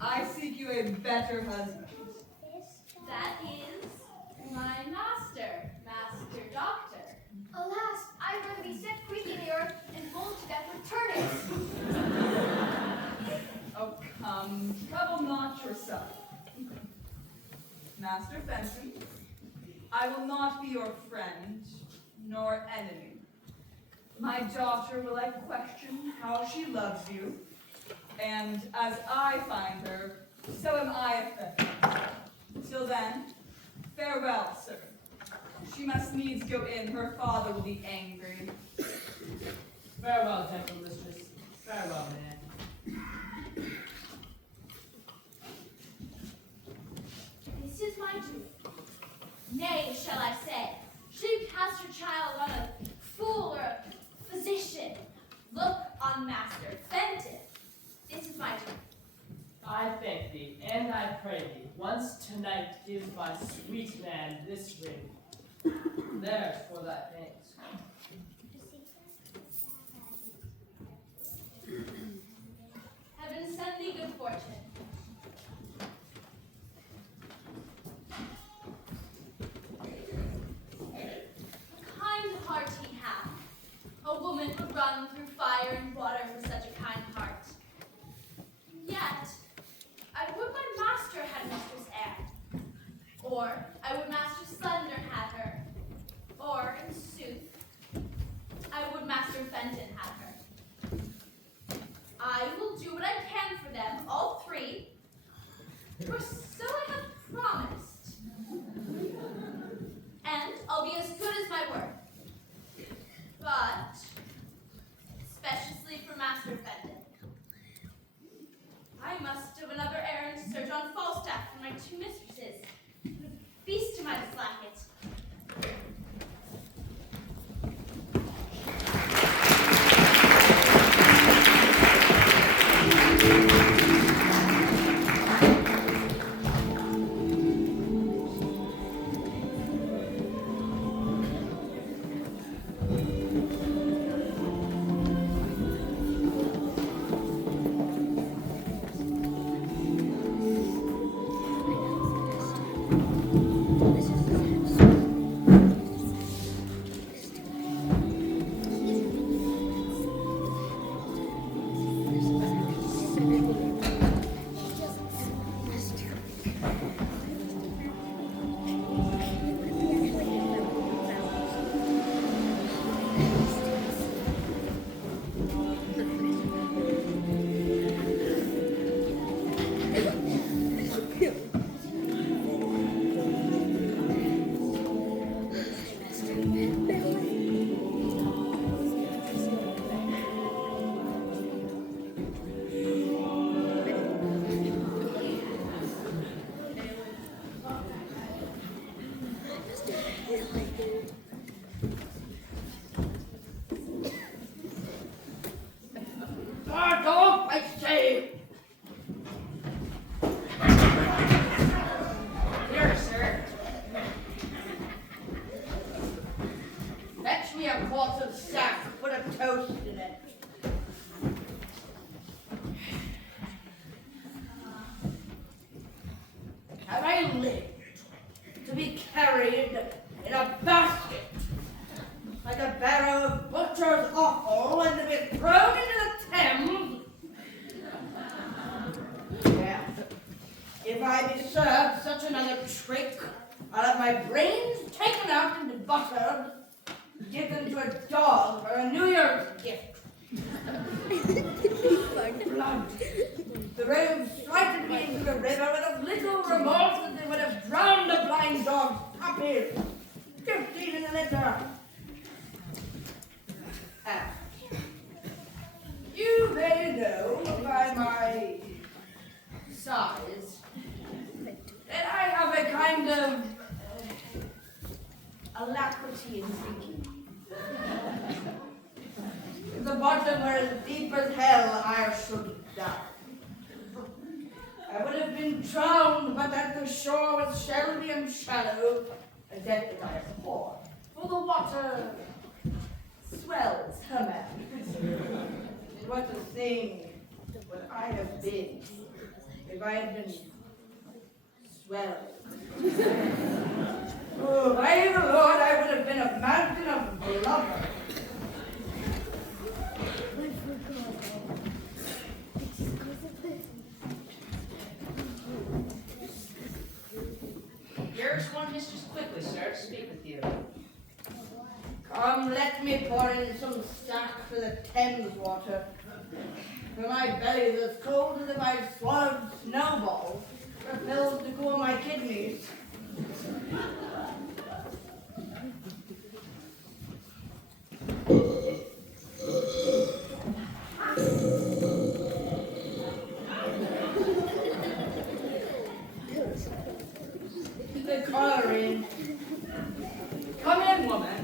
I seek you a better husband. That is my master, Master Doctor. Alas, I'd rather be set creaking in the earth and boiled to death with turnips. Oh, come, trouble not yourself. Master Fenton, I will not be your friend, nor enemy. My daughter will I question how she loves you, and as I find her, so am I affected. Till then, farewell, sir. She must needs go in, her father will be angry. Farewell, gentle mistress. Farewell, man. This is my duty. Nay, shall I say, should you cast your child on a fool or a physician, look on Master Fenton. This is my duty. I thank thee, and I pray thee, once tonight give my sweet man this ring. There's for thy thanks. Heaven send thee good fortune. A kind heart he hath. A woman would run through fire and water for such a kind heart. Yet, I would my master had Mistress Anne. Or I would Master Slender have her. Or, in sooth, I would Master Fenton have her. I will do what I can for them, all three, for so I have promised. And I'll be as good as my word. But, especially for Master Fenton, I must have another errand to Sir John Falstaff for my two mistresses. Beast am I to slack it. gift. Blood. The rogues frightened me into the river with as little remorse as they would have drowned a blind dog's puppy. 15 in the litter. You may know by my size that I have a kind of alacrity in thinking. If the bottom were as deep as hell, I should die. I would have been drowned, but that the shore was shelby and shallow, a death that I abhor. For the water swells her man. What a thing would I have been if I had been swelled. Oh, by the Lord, I would have been a mountain of blubber. Here's one mistress quickly, sir, to speak with you. Come, let me pour in some sack for the Thames water. For my belly is as cold as if I swallowed snowballs, repelled to cool my kidneys. The coloring. Come in, woman.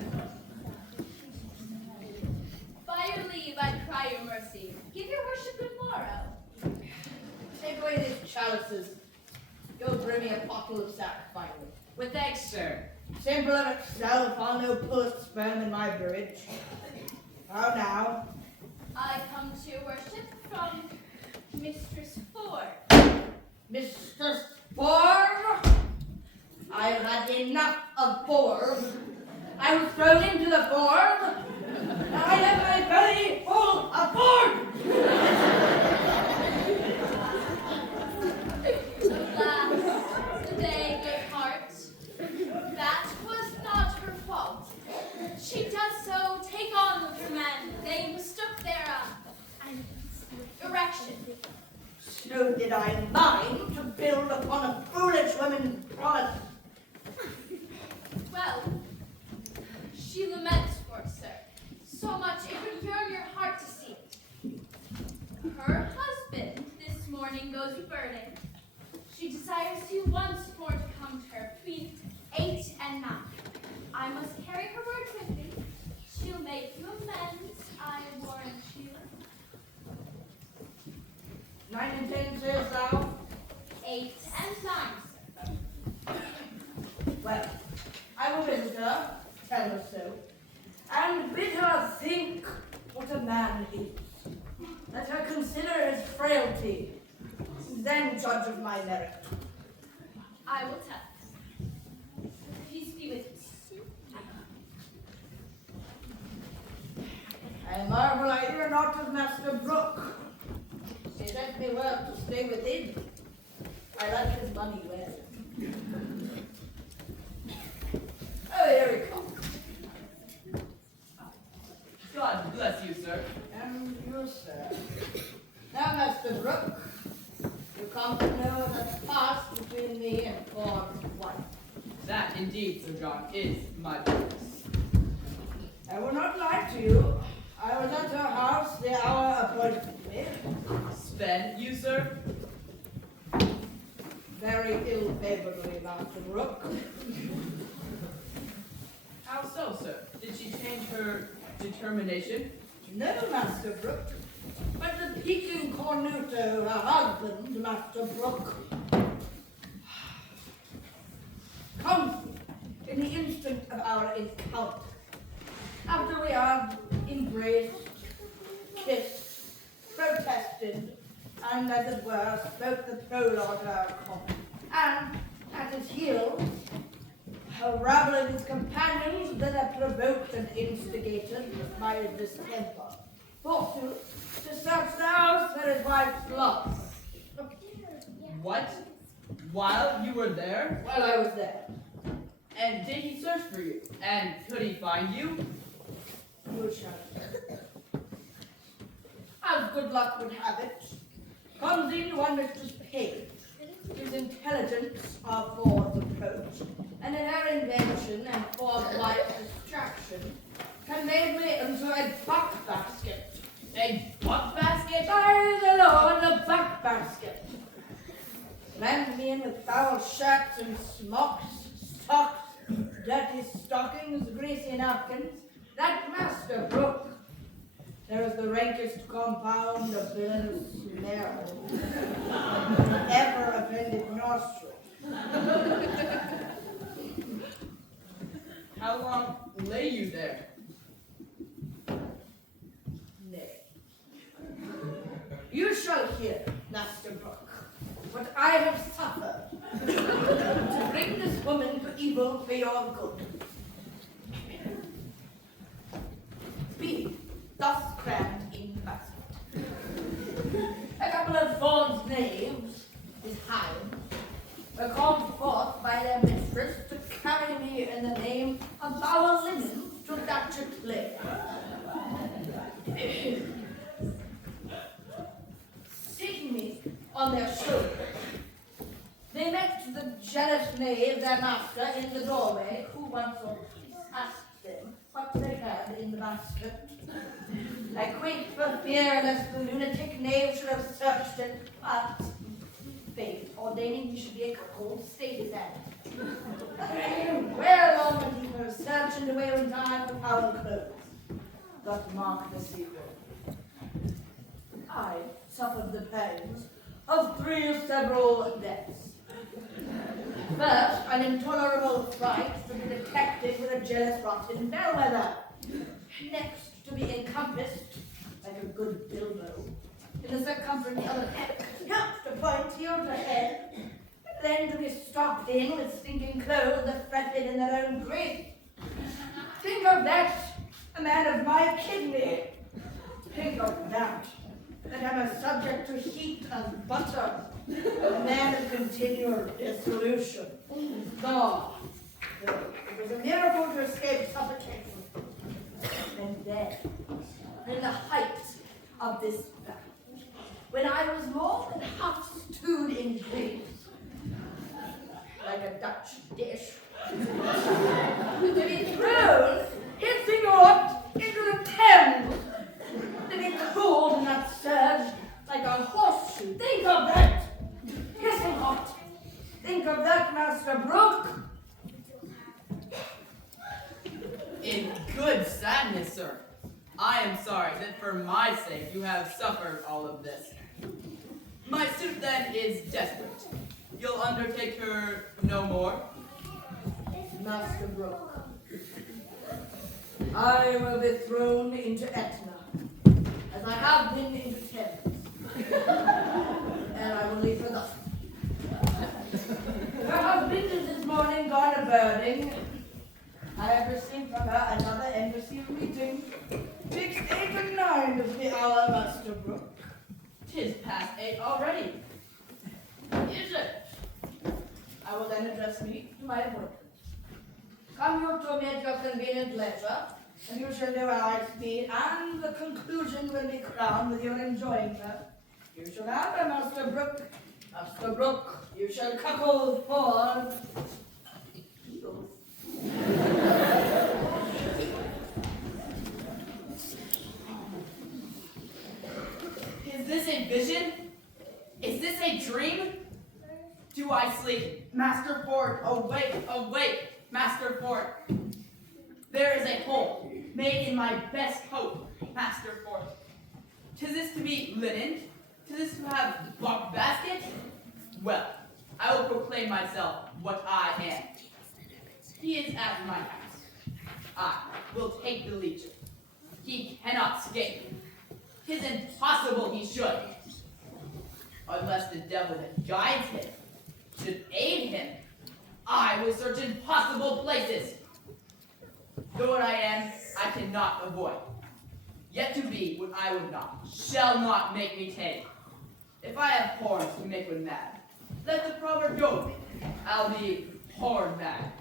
By your leave, I cry your mercy. Give your worship good morrow. Take away these chalices. Go bring me a bottle of sack, finally. With thanks, sir. Simple of itself, I'll no pull sperm in my bridge. How now? I come to your worship from Mistress Ford. Mr. Ford? I've had enough of Ford. I was thrown into the Ford. Now I have my belly full of Ford. Alas, today, good heart, that was not her fault. She does so take on with her men. They mistook their erection. So did I mine to build upon a foolish woman's promise. Well, she laments for it, sir. So much it would yearn your heart to see it. Her husband this morning goes birding. She desires you once more to come to her between 8 and 9. I must carry her word with me. She'll make you amends, I warrant you. 9 and 10, sayest thou? 8 and 9, sir. Well, I will visit her, tell her so, and bid her think what a man is. Let her consider his frailty, then judge of my merit. I will tell. Peace be with you. I marvel I hear not of Master Brooke. He sent me word to stay within. I like his money well. Oh, here he comes. God bless you, sir. And you, sir. Now, Master Brooke, you come to know what has passed between me and Ford's wife. That, indeed, Sir John, is my business. I will not lie to you. I was at her house the hour appointed me. Sped, you, sir? Very ill-favorably, Master Brooke. How so, sir? Did she change her determination? No, Master Brooke, but the Peking Cornuto, her husband, Master Brooke, comes in the instant of our encounter. After we have embraced, kissed, protested, and as it were, spoke the prologue of our common, and at his heels, raveling his companions that are provoked and instigated by his distemper. Forsooth, to search the house for his wife's love. What? While you were there? While I was there. And did he search for you? And could he find you? You shall. good luck would have it, comes in one Mr. Page. His intelligence for the approach, and in her invention and for light distraction, can make me into a buck basket. A buck basket? By the Lord, a buck basket. Men me in with foul shirts and smocks, socks, dirty stockings, greasy napkins, that Master Brooke. There is the rankest compound of villainous smell ever offended nostril. How long lay you there? Nay. You shall hear, Master Brooke, what I have suffered to bring this woman to evil for your good. Be thus crammed in basket. A couple of false names, his hinds, were called forth by their mistress to carry me in the name of our linen to Datchet Lake. Seeking me on their shoulders, they met the jealous knave, their master, in the doorway, who once or twice asked them what they had in the basket. I quaked for fear lest the lunatic knave should have searched it, but fate ordaining he should be a cuckold, stayed his hand. Well on the deeper search and away in time for foul clothes, but mark the sequel. I suffered the pangs of 3 several deaths. First, an intolerable fright to be detected with a jealous rotten bellwether. Next, to be encompassed, like a good bilbo, in the circumference of the head, not to point heel to head, but then to be stopped in with stinking clothes that fretted in their own grief. Think of that, a man of my kidney. Think of that I'm a subject to heat and butter, a man of continual dissolution. No, it was a miracle to escape suffocation. And then, in the height of this battle, when I was more than half stewed in grief, like a Dutch dish, to be thrown, hissing out into the Thames, to be cooled in that surge like a horseshoe. Think of that! Hissing hot. Think of that, Master Brooke. In good sadness, sir. I am sorry that for my sake you have suffered all of this. My suit then is desperate. You'll undertake her no more? Master Brooke, I will be thrown into Etna, as I have been into Thames, and I will leave her thus. Her husband is this morning gone a-birding. I have received from her another embassy meeting. Fixed 8 and 9 of the hour, Master Brooke. 'Tis past 8 already. Is it? I will then address me to my appointment. Come you to me at your convenient leisure, and you shall know how I speed, and the conclusion will be crowned with your enjoying her. You shall have her, Master Brooke. Master Brooke, you shall cuckold for eagles. Is this a vision? Is this a dream? Do I sleep? Master Ford, awake, awake, Master Ford. There is a hole made in my best coat, Master Ford. 'Tis this to be linen? 'Tis this to have buck basket? Well, I will proclaim myself what I am. He is at my house. I will take the legion. He cannot escape. 'Tis impossible he should. Unless the devil that guides him should aid him, I will search impossible places. Though what I am, I cannot avoid. Yet to be what I would not, shall not make me tame. If I have horns to make one mad, let the proverb go. I'll be horn mad.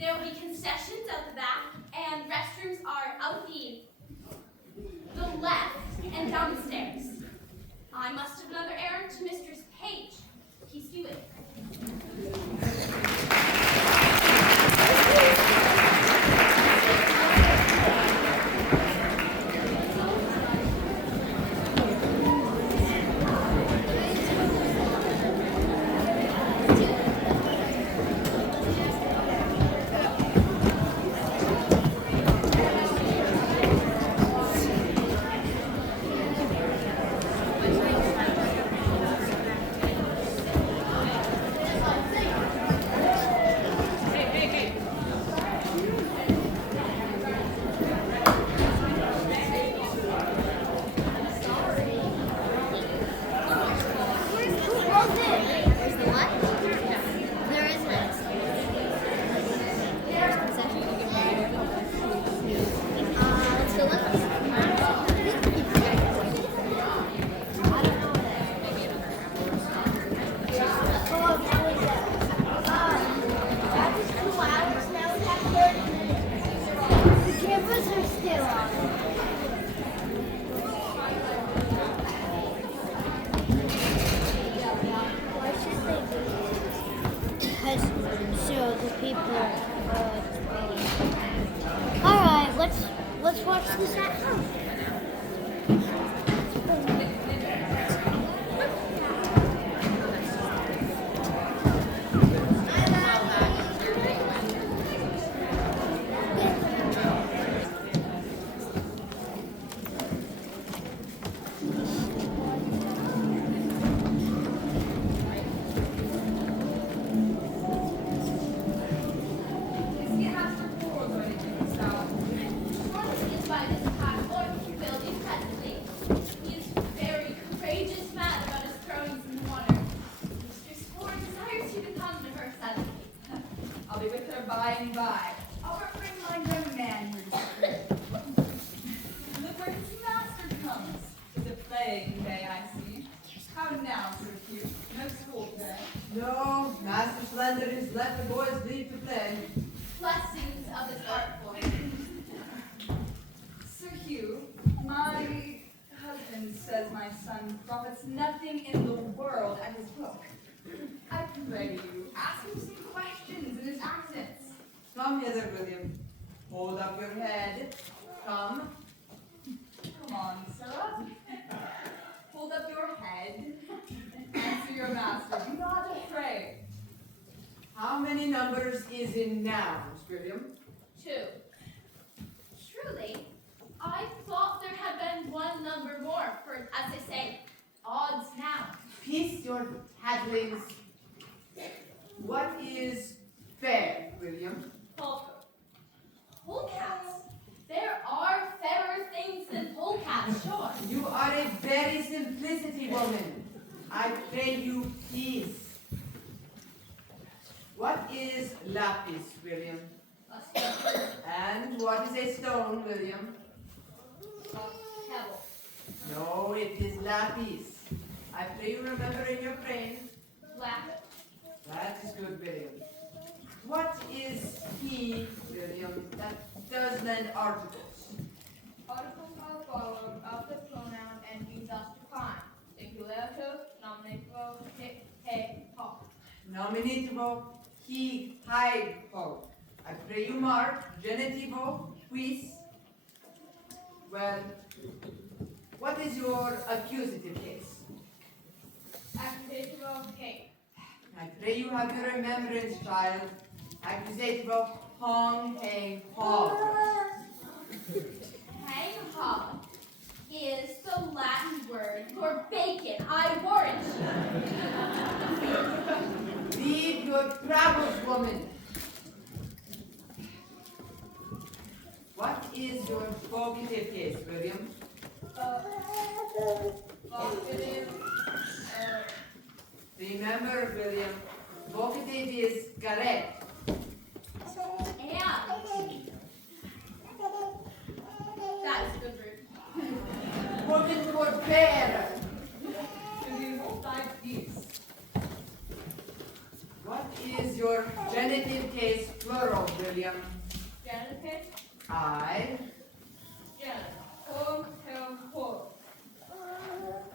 There will be concessions out the back, and restrooms are out the left and down the stairs. I must have another errand to Mistress Page. Peace be with you. So the people. All right, let's watch this at home. By and by. I'll bring my young man here. Look where his master comes. It's a playing day, I see. How now, Sir Hugh? No school today. No, Master Slender has let the boys leave to play. Blessings of his heart boy. Sir Hugh, my husband says my son profits nothing in the world at his book. I pray you, ask him some questions in his accents. Come hither, William. Hold up your head. Come. Come on, sir. Hold up your head. Answer your master. Do not afraid. How many numbers is in nouns, William? 2. Truly, I thought there had been one number more for, as they say, odds now. Peace your tattlings. What is fair, William? Polecats. There are fairer things than polecats, sure. You are a very simplicity woman. I pray you peace. What is lapis, William? A stone, And what is a stone, William? a pebble, No, it is lapis. I pray you remember in your brain. black, That is good, William. What is he, William, that does lend articles? articles are followed of the pronoun and use thus to climb. Singularito, nominativo, hic, he, hoc. Nominativo, he, hi, ho. I pray you mark, genitivo, quis. Well, what is your accusative case? Accusativo, he. I pray you have your remembrance, child. Accusativo, hong, hang, hog. Hang hog is the Latin word for bacon, I warrant you. Leave your travels, woman. What is your vocative case, William? Vocative, Remember, William, vocative is correct. and that is a good root. Woman for bear. To the multi-piece. What is your genitive case, plural, William? William. Janet's case? I. Janet. Home, home, home.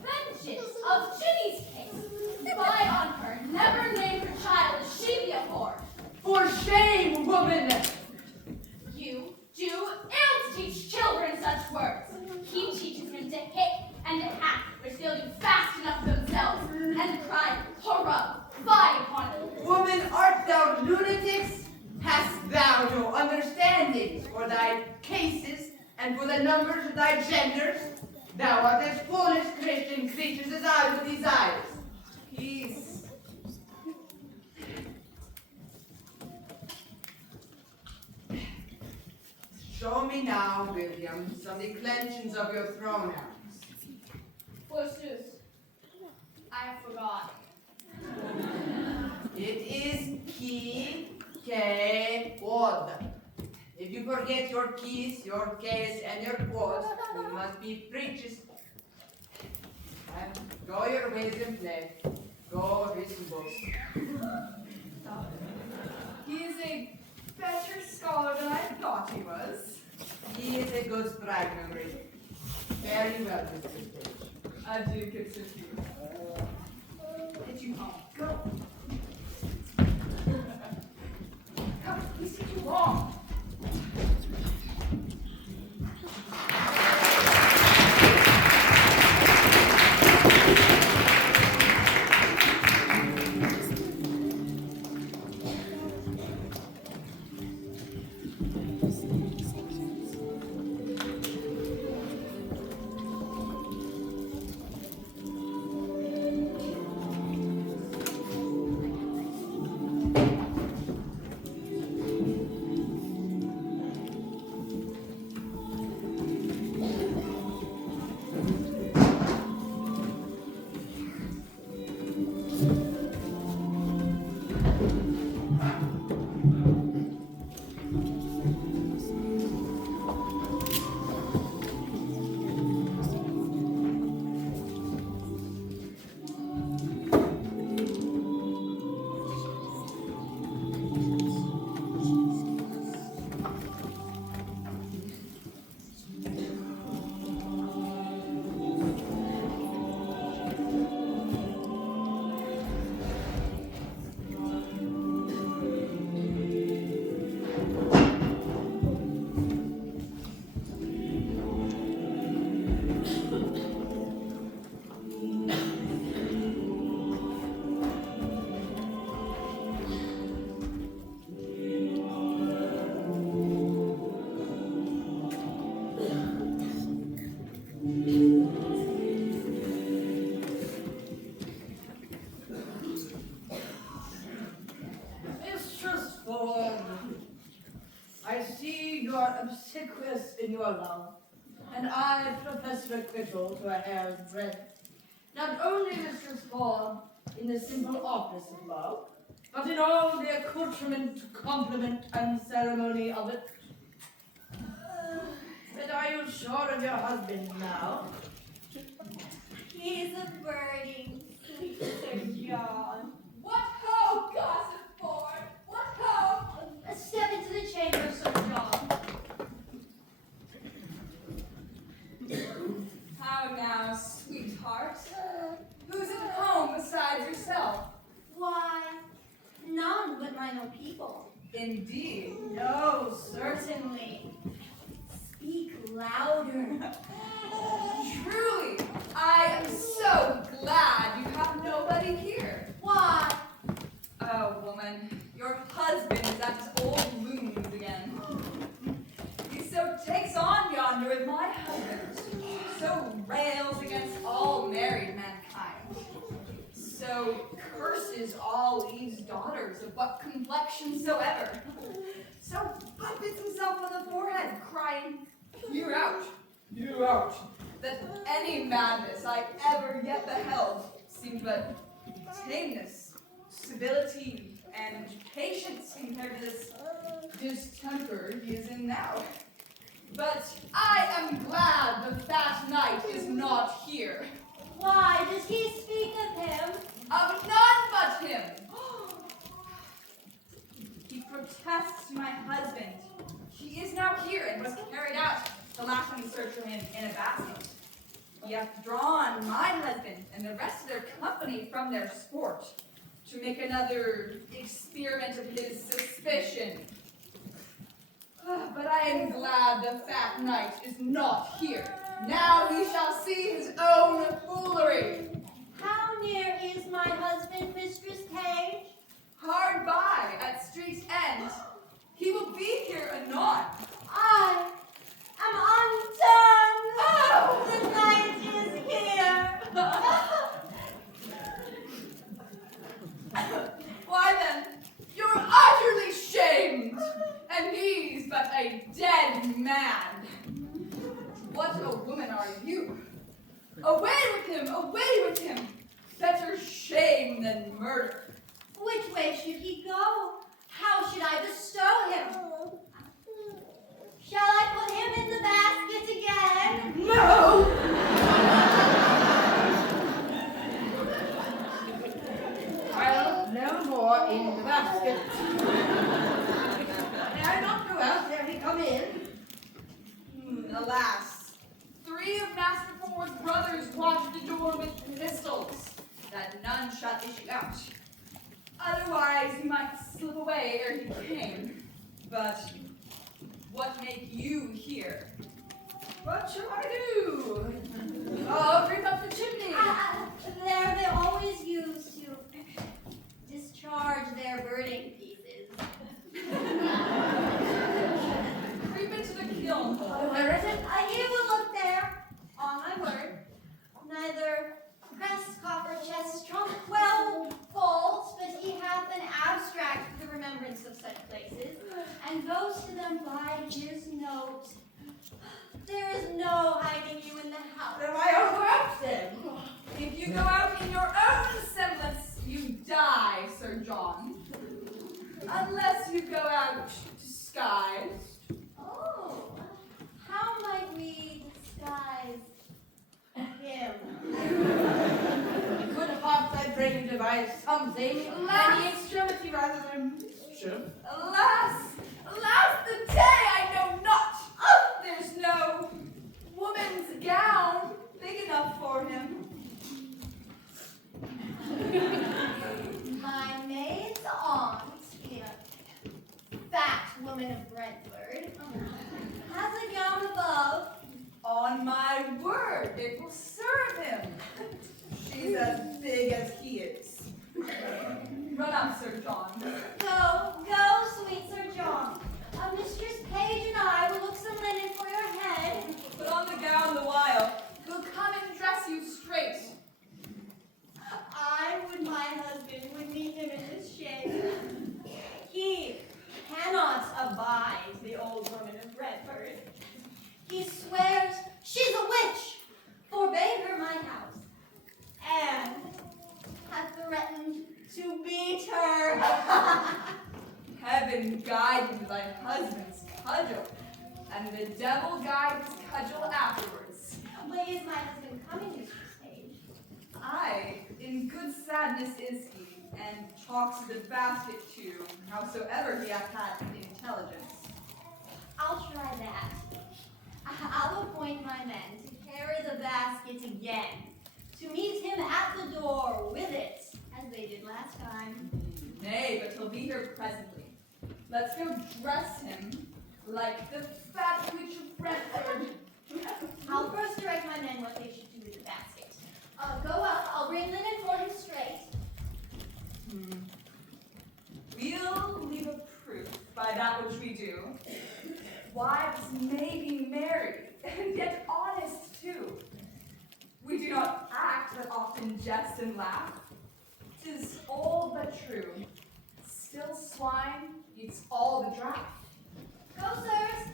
Vengeance of Ginny's case. Spy on her, never name her child as she be a whore. For shame, woman! You do ill to teach children such words. He teaches them to hit and to hack, which they'll do fast enough themselves, and cry, horror, fie upon it. Woman, art thou lunatics? Hast thou no understandings for thy cases and for the numbers of thy genders? Thou art as foolish Christian creatures as I would desire. Peace. Show me now, William, some declensions of your pronouns. Forsooth, I forgot. It is key, K, quod. If you forget your keys, your case, and your quotes, you must be preachers. And go your ways and play. Go read some books. He is a better scholar than I thought he was. He is a good scribe memory. Very well, Mr. Page. Adieu, good sister. Get you home. Go. Come, we see you wrong. obsequious in your love, and I profess requital to a hair's breadth. Not only, Mistress Ford, in the simple office of love, but in all the accoutrement, compliment, and ceremony of it. But are you sure of your husband now? He's a birdie, sweet Sir John. What ho, gossip Ford? What ho? Step into the chamber, Sir John. How now, sweetheart? Who's at home besides yourself? Why, none but mine own people. Indeed. No, certainly. Speak louder. Truly, I am so glad you have nobody here. Why? Oh, woman, your husband is at his old looms again. He so takes on yonder with my husband, so rails against all married mankind, so curses all Eve's daughters of what complexion soever, so buffets himself on the forehead, crying, "You're out, you're out," that any madness I ever yet beheld seemed but tameness, civility, and patience compared to this distemper he is in now. But I am glad the fat knight is not here. Why does he speak of him? Of none but him. He protests to my husband. He is now here and was carried out the last time we searched for him in a basket. He hath drawn my husband and the rest of their company from their sport to make another experiment of his suspicion. But I am glad the fat knight is not here. Now we shall see his own foolery. How near is my husband, Mistress Page? Hard by, at street's end. He will be here anon. I am undone! Oh, the knight is here! Why then, you're utterly shamed, and he's but a dead man. What a woman are you? Away with him, away with him. Better shame than murder. Which way should he go? How should I bestow him? Shall I put him in the basket again? No! Well, no more in the basket. May I not go out? There he come in. Alas, 3 of Master Ford's brothers watch the door with pistols, that none shall issue out. Otherwise, he might slip away ere he came. But what make you here? What shall I do? Oh, bring up the chimney. They always used to discharge their burning pieces. Creep into the kiln hole. Where is it? He will look there, on my word. Neither press, copper, chest, trunk, well, fault, but he hath an abstract for the remembrance of such places, and goes to them by his note. There is no hiding you in the house. Then why go out then? If you go out in your own semblance, you die, Sir John. Unless you go out disguised. Oh, how might we disguise him? Good heart, I pray you devise something. Any extremity rather than mischief. Alas, the day I know not. There's no woman's gown big enough for him. My maid's aunt, fat woman of Brentford, has a gown above. On my word, it will serve him. She's as big as he is. Run up, Sir John. Go, sweet Sir John. Mistress Page and I will look some linen for your head. Put on the gown the while. We'll come and dress you straight. I would my husband would meet him in this shape. He cannot abide the old woman of Brentford. He swears she's a witch, forbade her my house, and hath threatened to beat her. Heaven guide him to thy husband's cudgel, and the devil guide his cudgel afterwards. But is my husband coming, Mistress Page? Aye, in good sadness is he, and talks of the basket too, howsoever he hath had intelligence. I'll try that. I'll appoint my men to carry the basket again, to meet him at the door with it, as they did last time. Nay, but he'll be here presently. Let's go dress him like the fat witch of Brentford. I'll first direct my men what they should do with the basket. Go up, I'll bring linen for him straight. We'll leave a proof by that which we do. Wives may be married, and yet honest too. We do not act, but often jest and laugh. 'Tis old but true. Still swine eats all the draft. Go, sirs.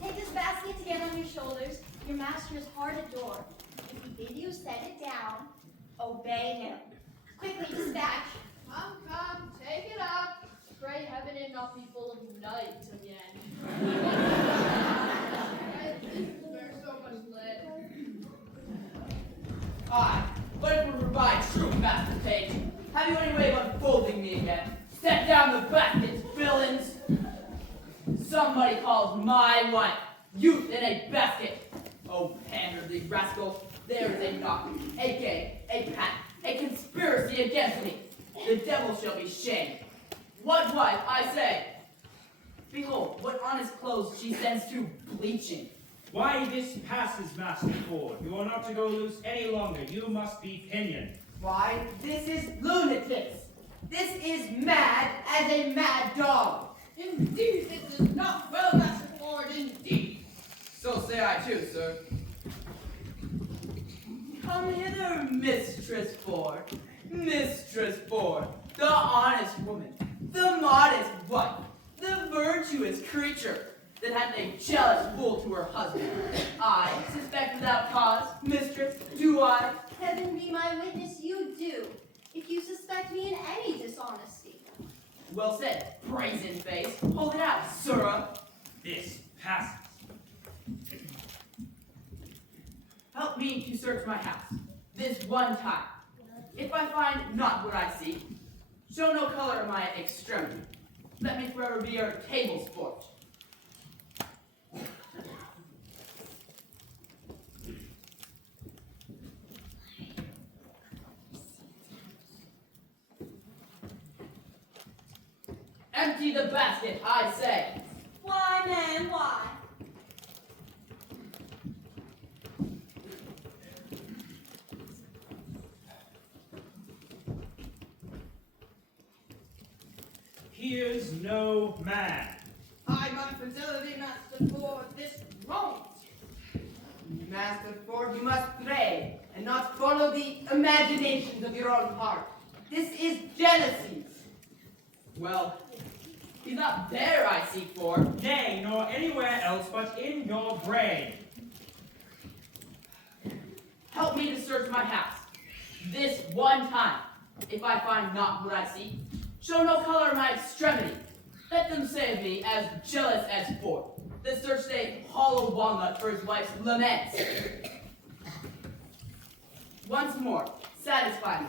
Take this basket to get on your shoulders. Your master is hard at door. If he bid you set it down, obey him. Quickly dispatch. Come, take it up. Pray heaven it not be full of night again. There's so much lead. Aye, but it would provide true Master Page. Have you any way of unfolding me again? Set down the basket, villains! anybody calls my wife youth in a basket. Oh, panderly rascal, there is a knock, a gang, a pact, a conspiracy against me. The devil shall be shamed. What wife, I say? Behold, what honest clothes she sends to bleaching. Why, this passes, Master Ford. You are not to go loose any longer. You must be pinioned. Why, this is lunatics. This is mad as a mad dog. Indeed, this is not well, Master Ford, indeed. So say I too, sir. Come hither, Mistress Ford. Mistress Ford, the honest woman, the modest wife, the virtuous creature that hath a jealous fool to her husband. I suspect without cause, mistress, do I? Heaven be my witness, you do, if you suspect me in any dishonesty. Well said, brazen face. Hold it out, sirrah. This passes. Help me to search my house, this one time. If I find not what I seek, show no color in my extremity. Let me forever be your table sport. Empty the basket, I say. Why, man, why? Here's no man. I my fidelity, Master Ford, this wrong. Master Ford, you must pray and not follow the imaginations of your own heart. This is jealousy. Well, he's not there I seek for. Nay, nor anywhere else but in your brain. Help me to search my house, this one time. If I find not what I seek, show no color in my extremity. Let them say of me as jealous as Ford, that searched a hollow walnut for his wife's laments. Once more, satisfy me.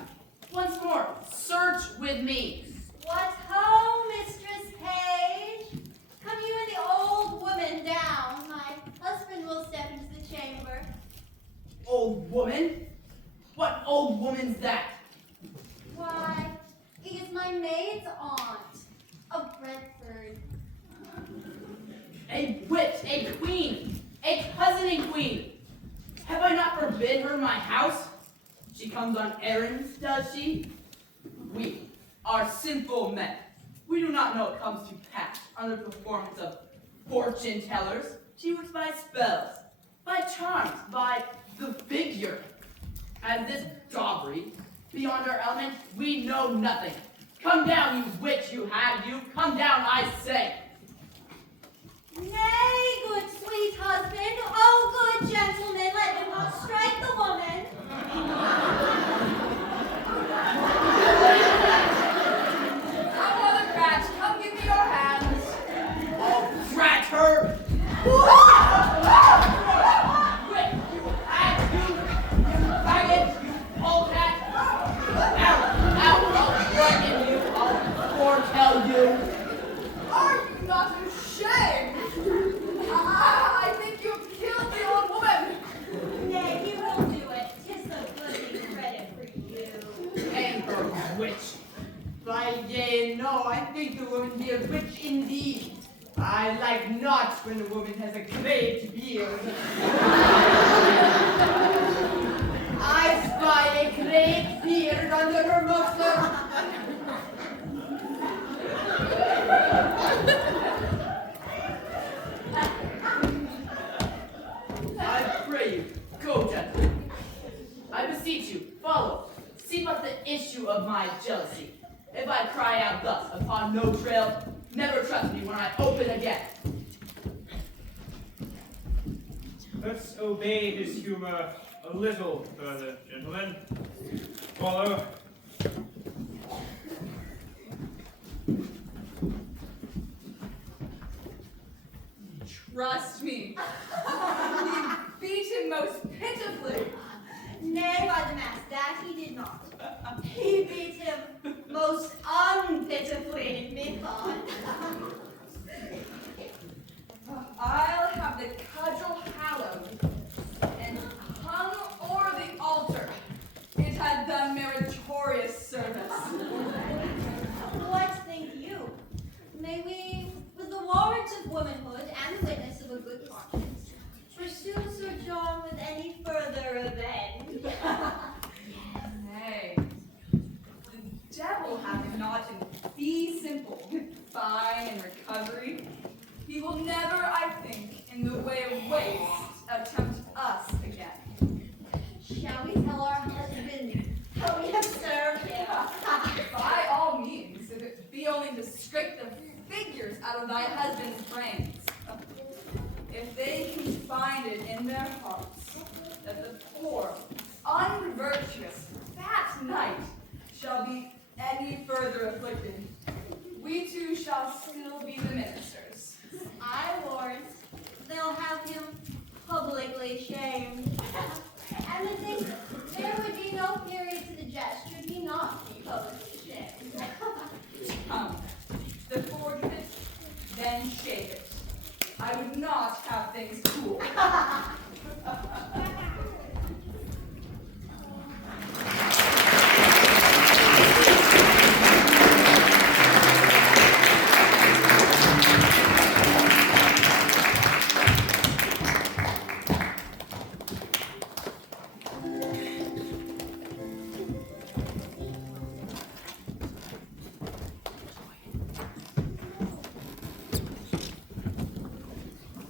Once more, search with me. What ho, Mistress Page? Come you and the old woman down. My husband will step into the chamber. Old woman? What old woman's that? Why, it is my maid's aunt of Brentford. A witch, a queen, a cousining queen. Have I not forbid her my house? She comes on errands, does she? We are sinful men. We do not know it comes to pass under performance of fortune tellers. She works by spells, by charms, by the figure. As this Daubrey, beyond our element, we know nothing. Come down, you witch, you hag, you. Come down, I say. Nay, good sweet husband, oh good gentleman, let him not strike the woman. Come, mother Cratch, come give me your hands. Oh, drat her! Quick, you hag, you faggot, you polecat! Out, I'll frighten you, I'll foretell you. Are you not ashamed? I think you've killed the old woman. Nay, he will do it. 'Tis so good a credit for you. Hang her, witch. By yea, no, I think the woman be a witch indeed. I like not when a woman has a craved beard. I spy a craved beard under her muffler. I pray you, go, gentlemen. I beseech you, follow. See but the issue of my jealousy. If I cry out thus upon no trail, never trust me when I open again. Let's obey his humor a little further, gentlemen. Follow. Trust me. You beat him most pitifully. Nay, by the mass, that he did not. He beat him most unpitifully, methought. he will never, I think, in the way of waste, attempt us again. Shall we tell our husband how we have served him? By all means, if it be only to scrape the figures out of thy husband's brains. If they can find it in their hearts that the poor, unvirtuous, fat knight shall be any further afflicted, we too shall still be the ministers. I warrant they'll have him publicly shamed. And the thing, there would be no period to the jest should he not be publicly shamed. The forge it, then shave it. I would not have things cool.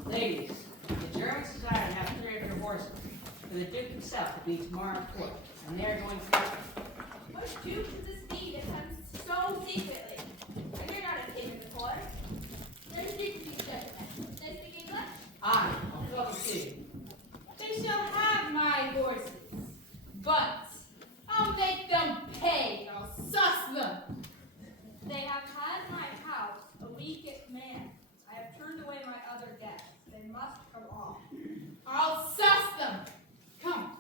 Ladies, the German society have 3 of your horses for the Duke himself to be tomorrow at court, and they are going to. What Duke is this deed that comes so secretly? And you're not a king in the court. Let us speak to these gentlemen. They speak English? I, I'll fill the city. They shall have my horses, but I'll make them pay and I'll suss them. They have had my house a week at command. I have turned away my other guests. They must come off. I'll suss them. Come.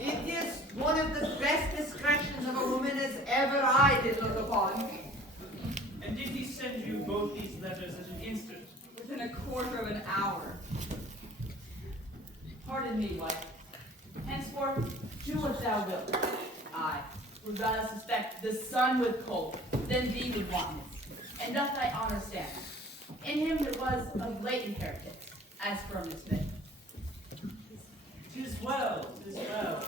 It is one of the best discretions of a woman as ever I did look upon. And did he send you both these letters at an instant? Within a quarter of an hour. Pardon me, wife. Henceforth, do what thou wilt. I would rather suspect the son with cold than thee with wantonness. And doth thy honor stand? In him there was of late inheritance, as firmness meant. 'Tis well, 'tis well.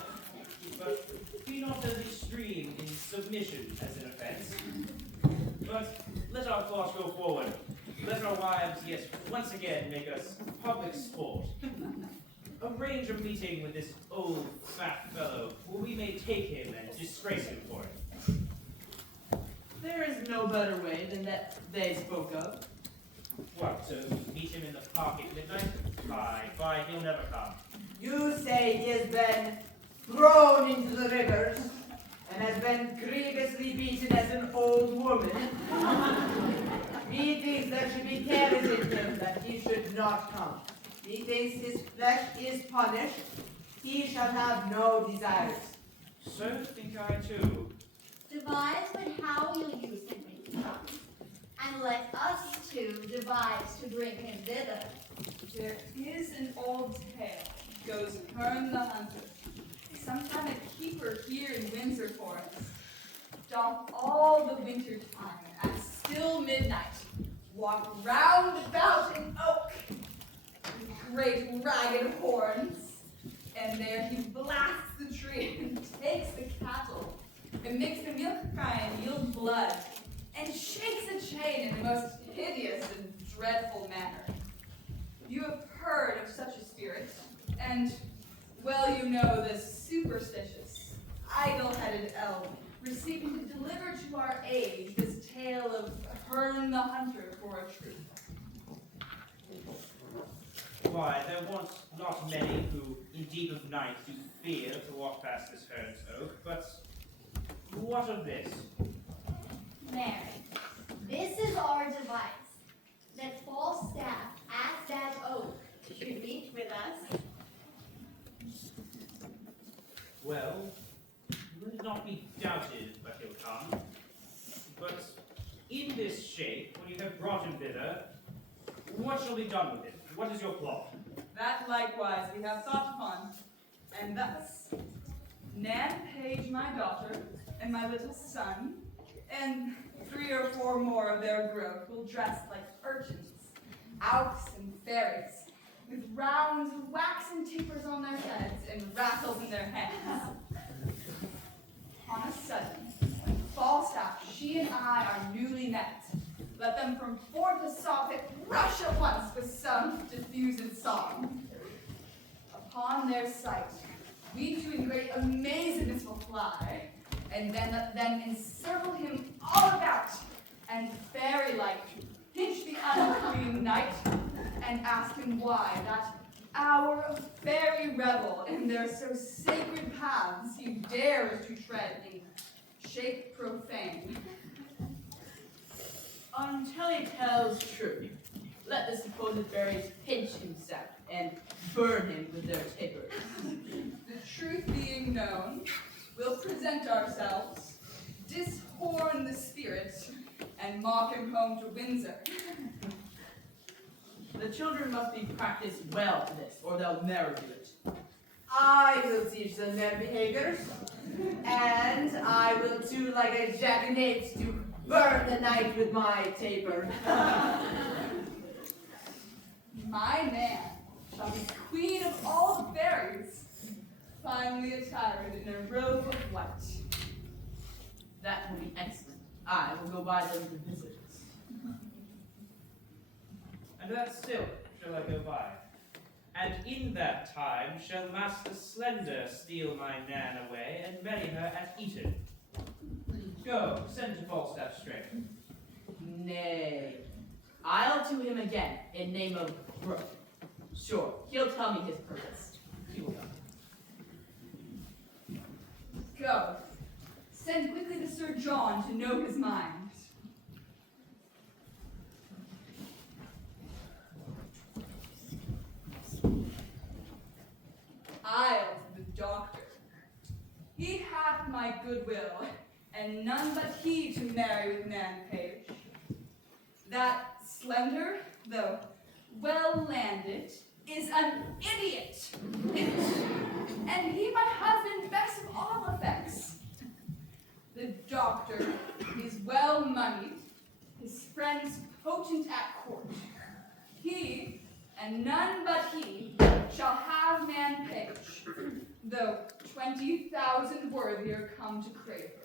But be not as extreme in submission as in offense. But let our thought go forward. Let our wives yet once again make us public sport. Arrange a meeting with this old fat fellow, where we may take him and disgrace him for it. There is no better way than that they spoke of. What, to meet him in the park at midnight? Fie, he'll never come. You say he has been thrown into the rivers and has been grievously beaten as an old woman. Methinks there should be carried in him that he should not come. Methinks his flesh is punished. He shall have no desires. So think I too. Devise but how you'll use him when he comes. And let us two devise to bring him thither. There is an old tale, goes Herne the Hunter. Sometime a keeper here in Windsor forest doth all the winter time at still midnight walk round about an oak with great ragged horns, and there he blasts the tree and takes the cattle and makes the milk cry and yield blood and shakes a chain in the most hideous and dreadful manner. You have heard of such a spirit, and well you know the superstitious, idle-headed elf receiving to deliver to our age this tale of Herne the Hunter for a truth. Why, there want not many who, in deep of night, do fear to walk past this Herne's oak, but what of this? Mary, this is our device, that false staff at that oak should meet with us. Well, let it not be doubted but he'll come. But in this shape, when you have brought him thither, what shall be done with it? What is your plot? That likewise we have thought upon, and thus, Nan Page my daughter, and my little son, and 3 or 4 more of their growth will dress like urchins, elves and fairies, with round waxen tapers on their heads and rattles in their hands. On a sudden, when Falstaff, she and I are newly met, let them from forth to soft rush at once with some diffused song. Upon their sight, we two in great amazement will fly, and then let them encircle him all about, and fairy-like pinch the unclean knight, and ask him why that hour of fairy revel in their so sacred paths he dares to tread in shape profane. Until he tells truth, let the supposed fairies pinch himself and burn him with their tapers. The truth being known, we'll present ourselves, dishorn the spirit, and mock him home to Windsor. The children must be practiced well to this, or they'll never do it. I will teach them their behaviors, and I will too, like a jackanape, to burn the night with my taper. My man shall be queen of all the fairies, finely attired in a robe of white. That will be excellent. I will go by them to visit. And that still shall I go by. And in that time shall Master Slender steal my Nan away and marry her at Eton. Go, send to Falstaff straight. Nay, I'll to him again in name of Brooke. Sure, he'll tell me his purpose. He will go. Go. Send quickly to Sir John to know his mind. I'll to the doctor. He hath my goodwill, and none but he to marry with Nan Page. That slender, though well-landed, is an idiot. And he my husband best of all effects. The doctor is well-moneyed, his friends potent at court. He, and none but he, shall have Nan Page, though 20,000 worthier come to crave her.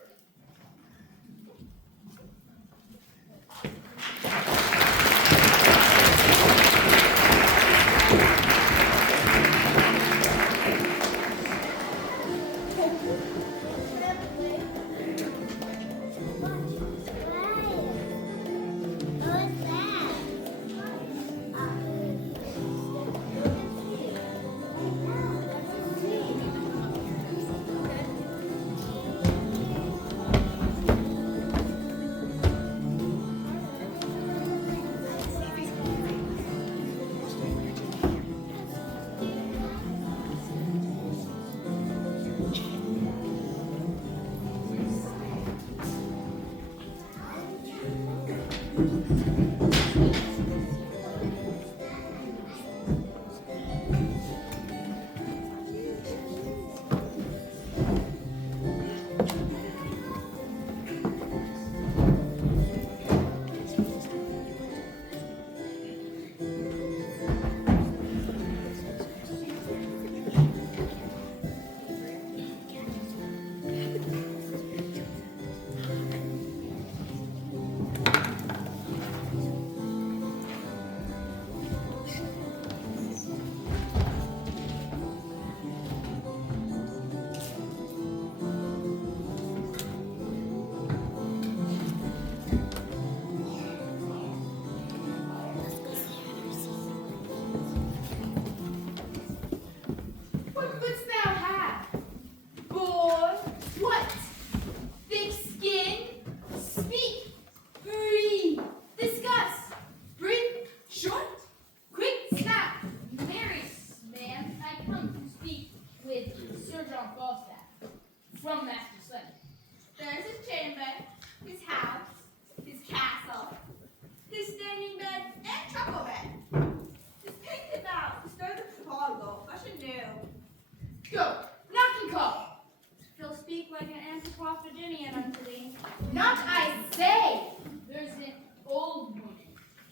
Not I say! There's an old woman,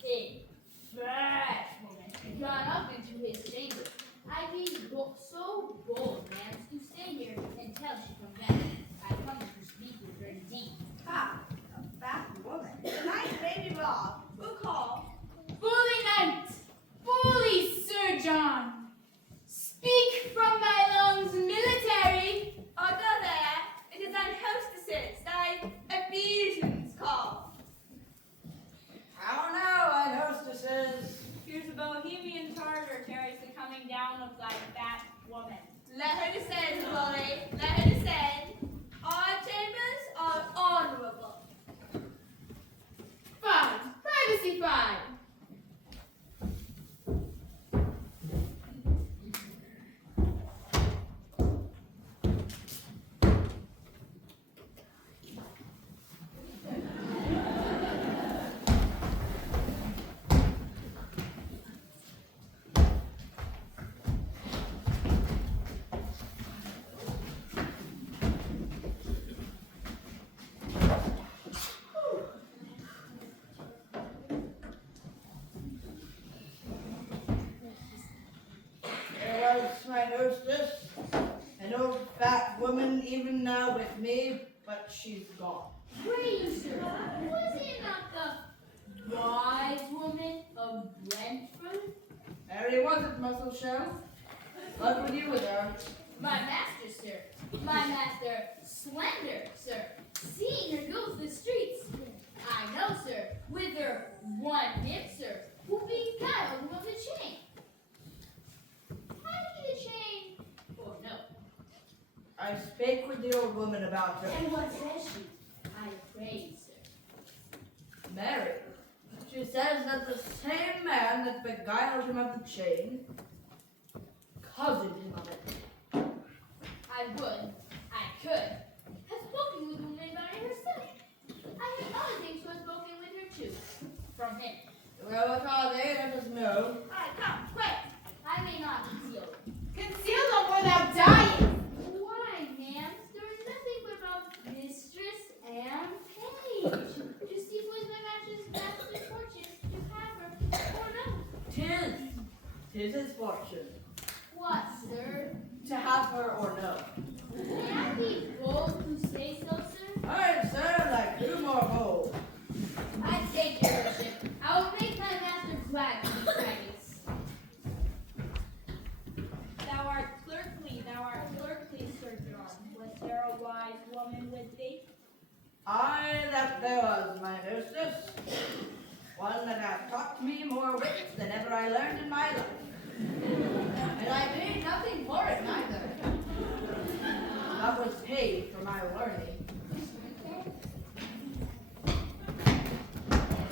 a bad woman, gone up into his my hostess. An old fat woman even now with me, but she's gone. Windsor, was it not the wise woman of Brentford? Mary wasn't, Muscle Shell. What would you with her? My master, sir. My master, slender, sir. Seeing her go through the streets. I know, sir, with her one nip, sir, who beguiled him of the chain. Had he the chain, or no? I spake with the old woman about her. And what says she? I pray, sir. Mary. She says that the same man that beguiled him of the chain cozened him of it. I could, have spoken with the woman about it herself. I have other things to have spoken with her too, from him. Well, what are they? Let us know. Come, quick! I may not conceal them. Conceal them without dying. Why, ma'am? There is nothing but about mistress and page. To see who is my master's fortune, to have her, or no. Tis his fortune. What, sir? To have her or no. May I be bold to say so, sir? Aye, sir, like two more bold. I take your worship. I will make my master glad to be praised. Thou art clerkly, Sir John. Was there a wise woman with thee? Aye, that there was, my hostess. One that hath taught me more wit than ever I learned in my life. And I paid nothing for it neither. That was paid for my learning.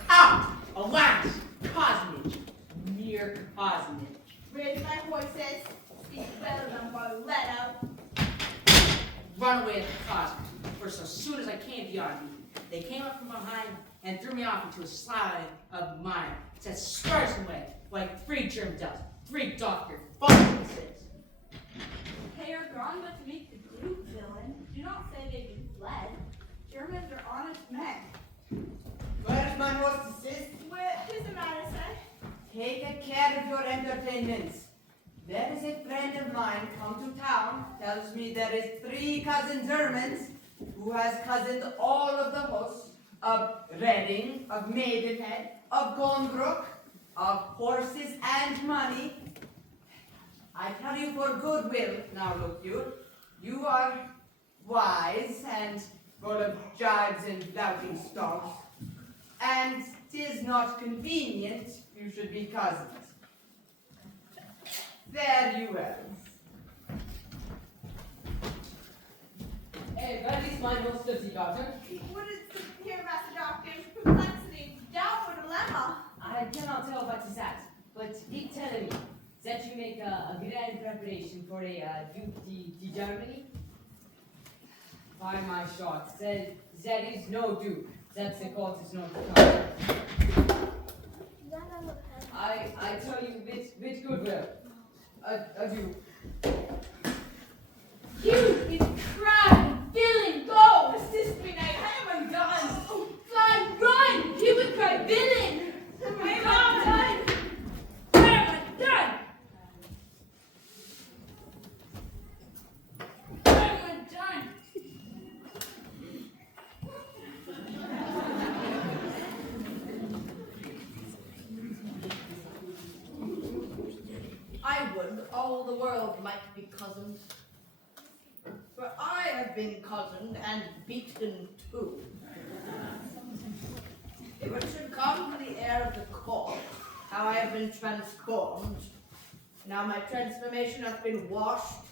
Ah! Alas! Cozenage. Mere cozenage. Raise my voices. Speak better than Barletto. Run away at the cost, for so soon as I came beyond you, they came up from behind and threw me off into a slough of mire, set spurs away, like 3 German does, 3 doctor, 5 6. They are gone but to meet the group, villain. Do not say they be fled. Germans are honest men. Where's my hostesses? Who's the matter, sir? Take care of your entertainments. There is a friend of mine come to town, tells me there is 3 cousin Germans who has cousined all of the hosts of Reading, of Maidenhead, of Glenbrook, of horses and money. I tell you for goodwill, now look you, you are wise and full of jibes and doubting stocks, and 'tis not convenient you should be cousins. There you are. Where is my hostess, daughter? What is here, Master Doctor? Perplexity, doubt, or dilemma? I cannot tell what is that, but it tell me that you make a grand preparation for a duke de Germany. By my shot, there is no duke. That the court is not come. I tell you with goodwill. Adieu. You is crying, villain, go! Assist me, knight, I am undone! Oh, fly, run! He would cry, villain! I am undone! I am undone! I am undone! I would all the world might be cousins. For I have been cozened and beaten too. If it should come to the heir of the court, how I have been transformed, now my transformation hath been washed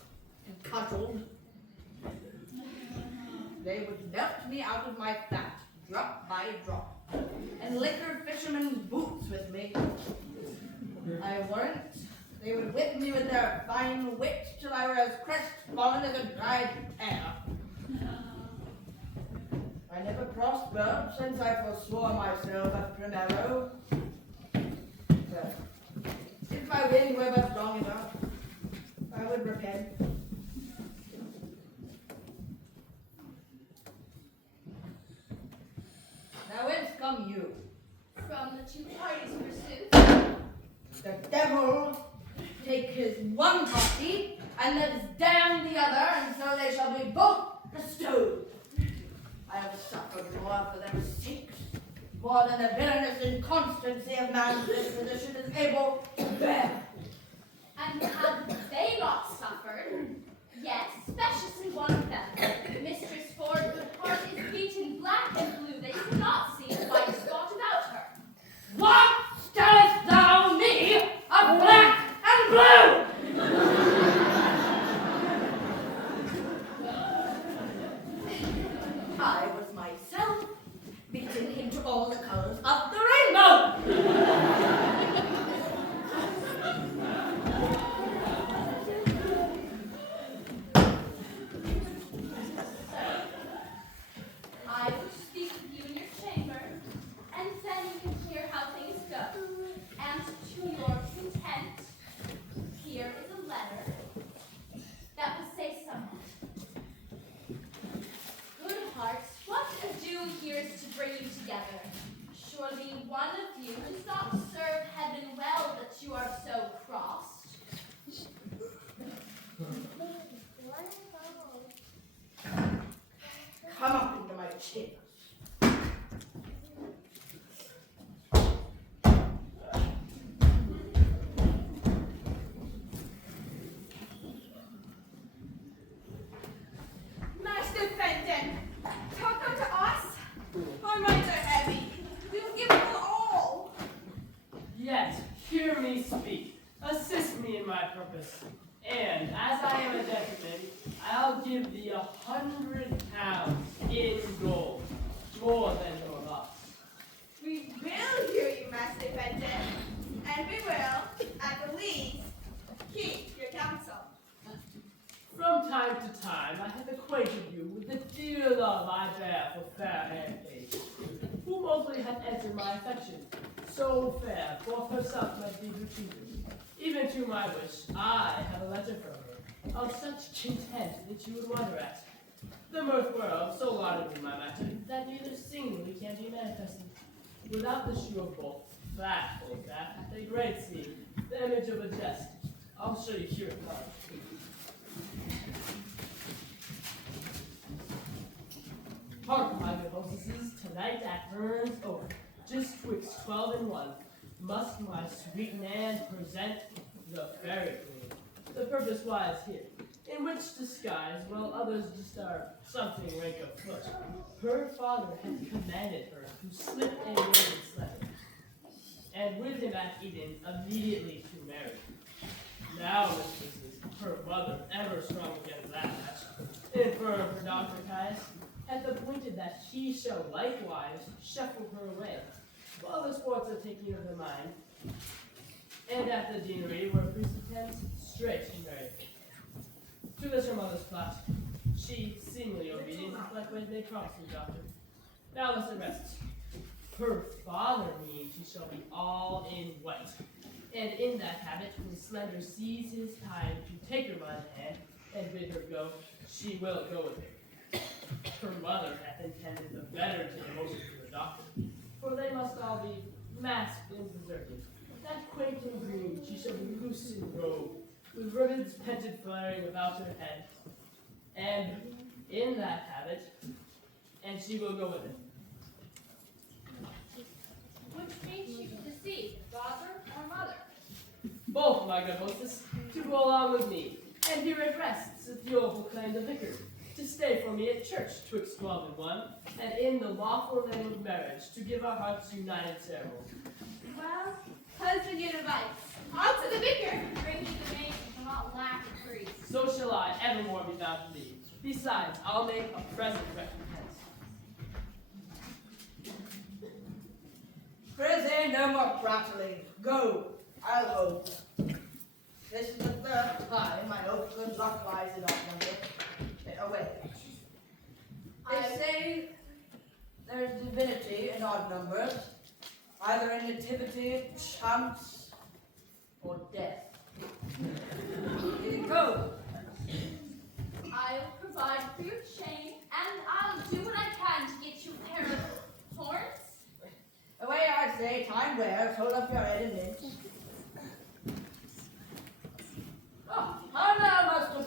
and cudgeled, they would melt me out of my fat, drop by drop, and liquor fishermen's boots with me. I warrant they would whip me with their fine wit till I were as crestfallen as a dried pear. I never prospered since I forswore myself at Primero. If my wing were but long enough, I would repent. Now whence come you? From the 2 parties' pursuit. The devil take his one party and let us damn the other, and so they shall be both bestowed. I have suffered more for their sakes, more than the villainous inconstancy of man's disposition is able to bear. And had they not suffered? Yes, especially one of them. Mistress Ford, her heart is beaten black and blue. They cannot see a white spot about her. What stellest thou me of black and blue? I was myself beaten into all the colors of the rainbow. I will speak with you in your chamber, and then you can hear how things go. And to your content, here is a letter that will say somewhat. Good hearts, what ado here is to bring you together. Surely one of you does not serve heaven well that you are so crossed. Come up into my chambers. Master Fenton, talk unto us. Our minds are heavy. We will give it all. Yet, hear me speak. Assist me in my purpose. And as I am a gentleman, I'll give thee 100 pounds in gold, more than your loss. We will hear you, Master Fenton. And we will, at the least, keep your counsel. From time to time, I have acquainted you with the dear love I bear for fair-haired lady, who mostly hath entered my affection. So fair, both herself might be her children. Even to my wish, I have a letter from her, of such content that you would wonder at. The mirth whereof so lauded in my matter, that neither singly can be manifested. Without the shoe of both, that, old that, hath a great scene, the image of a jest. I'll show you here at love. Hark, my good hostesses, tonight at Burns Oak, just twixt 12 and 1, must my sweet Nan present the fairy queen. The purpose lies here, in which disguise, while others just are something rank of foot, her father hath commanded her to slip a maiden sled, and with him at Eden immediately to marry. Now, mistresses, her mother, ever strong against that match, infirm her Dr. Caius, hath appointed that he shall likewise shuffle her away, while the sports are taking of the mind, and at the deanery where priest attends, straight to marry. To this her mother's plot, she, seemingly obedient, likewise they promised the doctor. Now thus it rests. Her father means she shall be all in white, and in that habit, when Slender sees his time to take her by the hand and bid her go, she will go with him. Her mother hath intended the better to devotion to the doctor, for they must all be masked and preserved. That quaint and green she shall be loose in robe, with ribbons pented flaring about her head, and in that habit, and she will go with it. Which means you to see, father or mother? Both, my good hostess, to go along with me, and here it rests, if you'll proclaim the vicar, to stay for me at church twixt 12 and 1, and in the lawful name of marriage, to give our hearts united ceremony. Well, husband, your advice. On to the vicar. Bring me the maid and shall not lack a priest. So shall I evermore be bound to thee. Besides, I'll make a present recompense. Prithee, no more prattling. Go, I'll hold. This is the third time I hope good luck lies in our number. Away. They say there's divinity in odd numbers, either in nativity, chance, or death. Here you go. I'll provide for your chain, and I'll do what I can to get you a pair of horns. Away, I say, time wears. Hold up your head and inch. Oh, how now, Master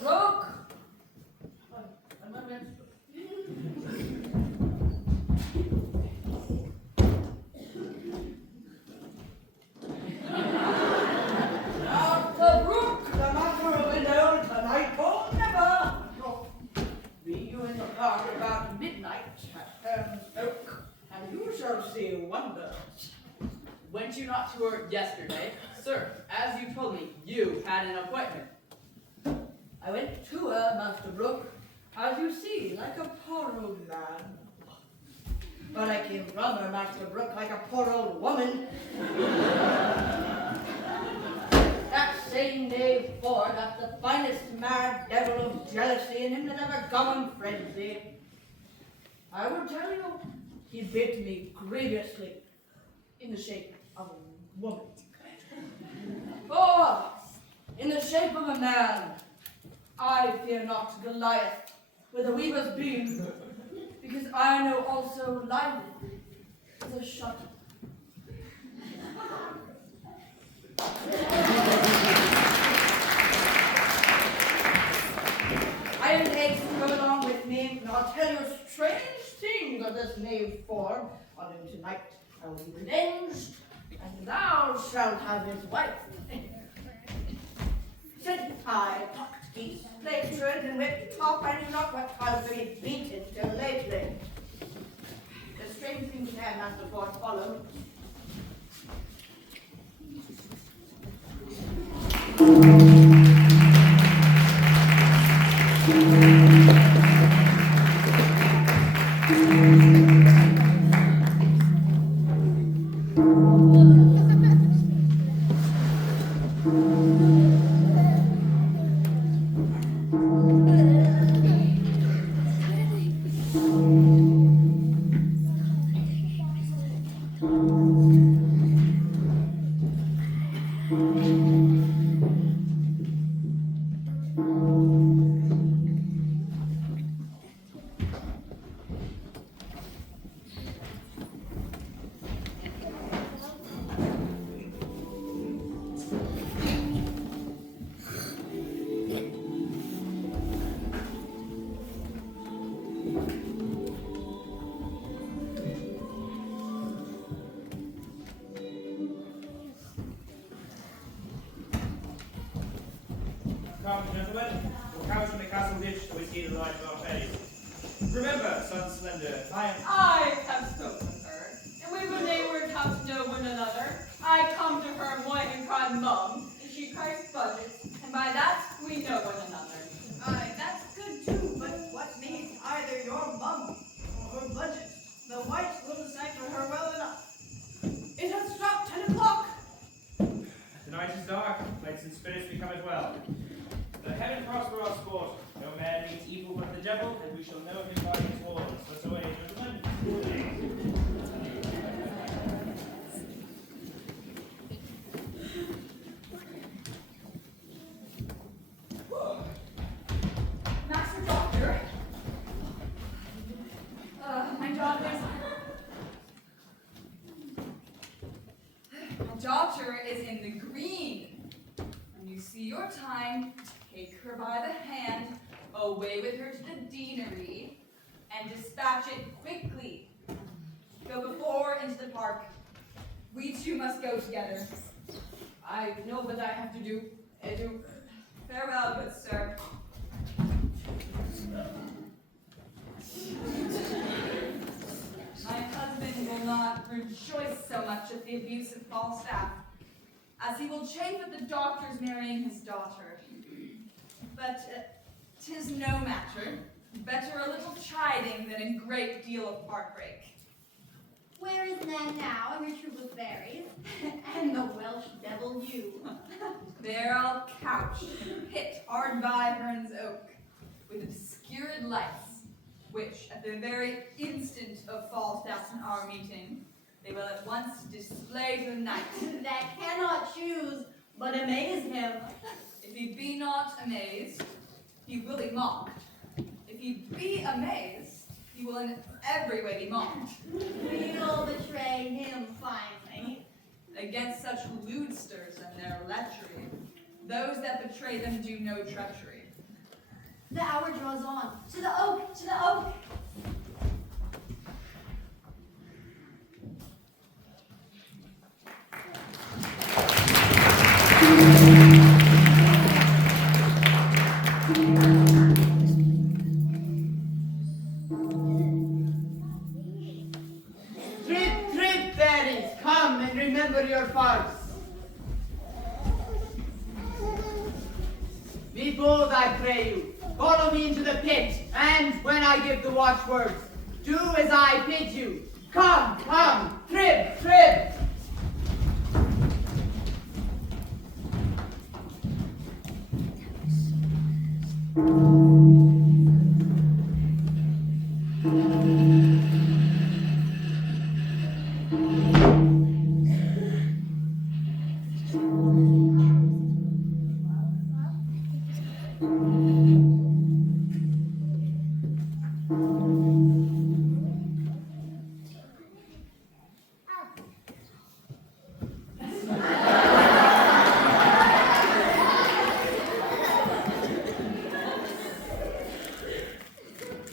park about midnight at Herman's Oak, and you shall see wonders. Went you not to her yesterday? Sir, as you told me, you had an appointment. I went to her, Master Brooke, as you see, like a poor old man. But I came from her, Master Brooke, like a poor old woman. That same day before got the finest mad devil of jealousy in him that ever gone frenzy. I will tell you, he bit me grievously in the shape of a woman. Or in the shape of a man. I fear not Goliath with a weaver's beam, because I know also life is a shuttle. I am haste to come along with me, and I'll tell you strange things of this knave form. On him tonight I will be revenged, and thou shalt have his wife. Said I plucked geese, played truant, and whipped top, I knew not what I was to be beaten till lately. The strange things can, Master Ford, follow. Come, gentlemen, we'll couch in the castle ditch till we see the light of our face. Remember, son Slender, I have spoken with her, and we would neighbors have to know one another. I come to her morning and cry mum, and she cries budget, and by that we know one another. Aye, that's good too, but what needs either your mum or her budget? The whites will decipher her well enough. It has struck 10 o'clock. the night is dark, lights and spirits become as well. The heaven prosper our sport. No man meets evil but the devil, and we shall know him by his wards. Let's away, gentlemen. Master Doctor. My daughter is in the green. When you see your time, take her by the hand, away with her to the deanery, and dispatch it quickly. Go before into the park. We two must go together. I know what I have to do. Do. Farewell, good sir. My husband will not rejoice so much at the abuse of Falstaff, as he will chafe at the doctor's marrying his daughter. But 'tis no matter. Better a little chiding than a great deal of heartbreak. Where is Nan now, and your troop of fairies? And the Welsh devil you. There I'll couch in a pit hard by Herne's Oak, with obscured lights, which, at the very instant of Falstaff's and our meeting, they will at once display to the night. That cannot choose but amaze him. If he be not amazed, he will be mocked. If he be amazed, he will in every way be mocked. We'll betray him finally. Against such lewdsters and their lechery, those that betray them do no treachery. The hour draws on. To the oak! To the oak! remember your parts. Be bold, I pray you. Follow me into the pit, and when I give the watchwords, do as I bid you. Come, come, trib, trib.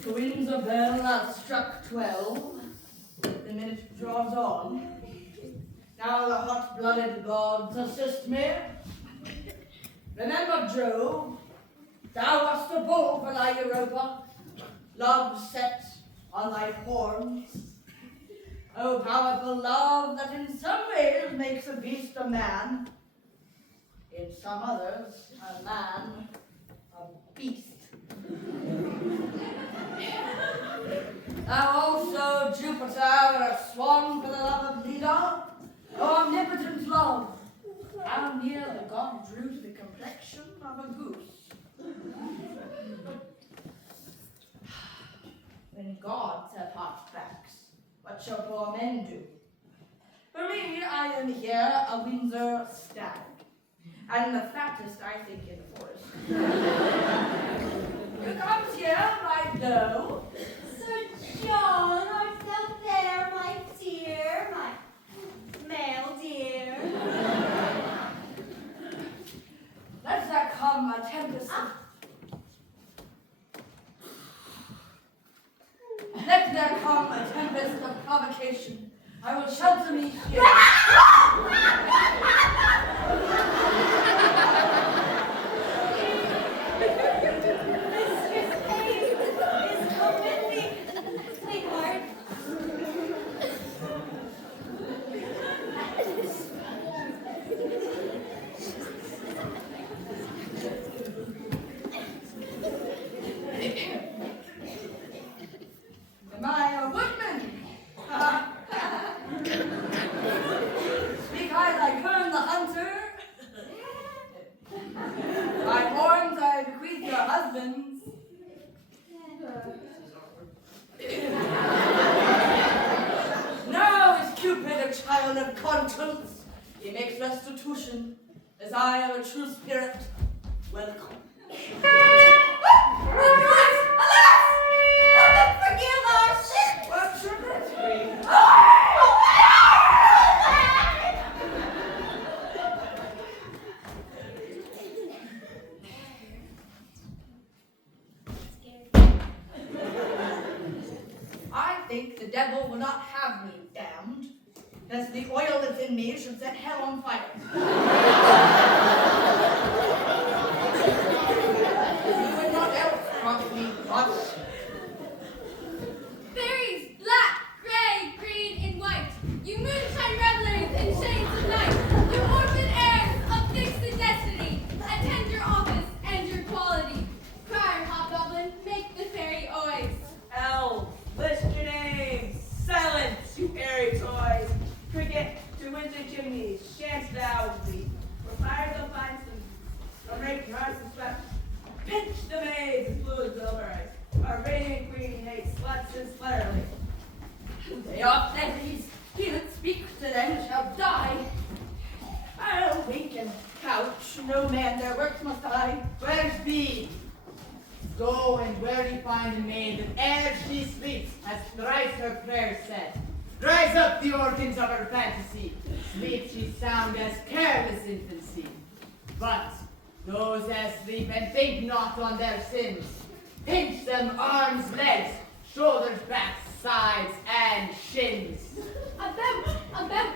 The Windsor bell hath struck 12. The minute draws on. Now the hot-blooded gods assist me. Remember, Jove, thou wast a bull for thy Europa, love set on thy horns. O powerful love that in some ways makes a beast a man, in some others a man a beast. Thou also, Jupiter, wert sworn for the love of Leda, O omnipotent love, how near the god drew to the complexion of a goose. When gods have hot backs, what shall poor men do? For me, I am here a Windsor stag, and the fattest, I think, in the forest. Who comes here, my doe? Sir John, art thou there, my dear, my male dear? Let there come a tempest of... Let there come a tempest of provocation. I will shelter me here. Mistress Payne is come with me, sweetheart. Am I a woodman? Speak I like Kern the hunter? My horns I bequeath your husbands. Now is Cupid a child of conscience. He makes restitution, as I am a true spirit. Welcome. Rejoice! Alas! Heaven forgive our sins! What should it be? I think the devil will not have me damned, lest the oil that's in me should set hell on fire. You would not else prompt me much. Fairies, black, gray, green, and white. You moonshine revelers in shades of night. You orphan heirs of fixed destiny. Attend your office and your quality. Crier, hobgoblin, make the fairy ois. Elves, list your names. Silence, you airy toys. Cricket to Windsor chimneys, chance thou be. For fires of fine from rape to hearts of sweat. Pinch the maids and fluid silverize. Our radiant queen hates sluts and slutterly. They are fairies. He that speaks to them shall die. I'll wake and couch. No man their works must I. Where's Bee? Go and where you find a maid that ere she sleeps has thrice her prayers said. Rise up the organs of her fantasy. Sleep she sound as careless infancy. But those that sleep and think not on their sins, pinch them arms, legs, shoulders, backs, sides, and shins. About,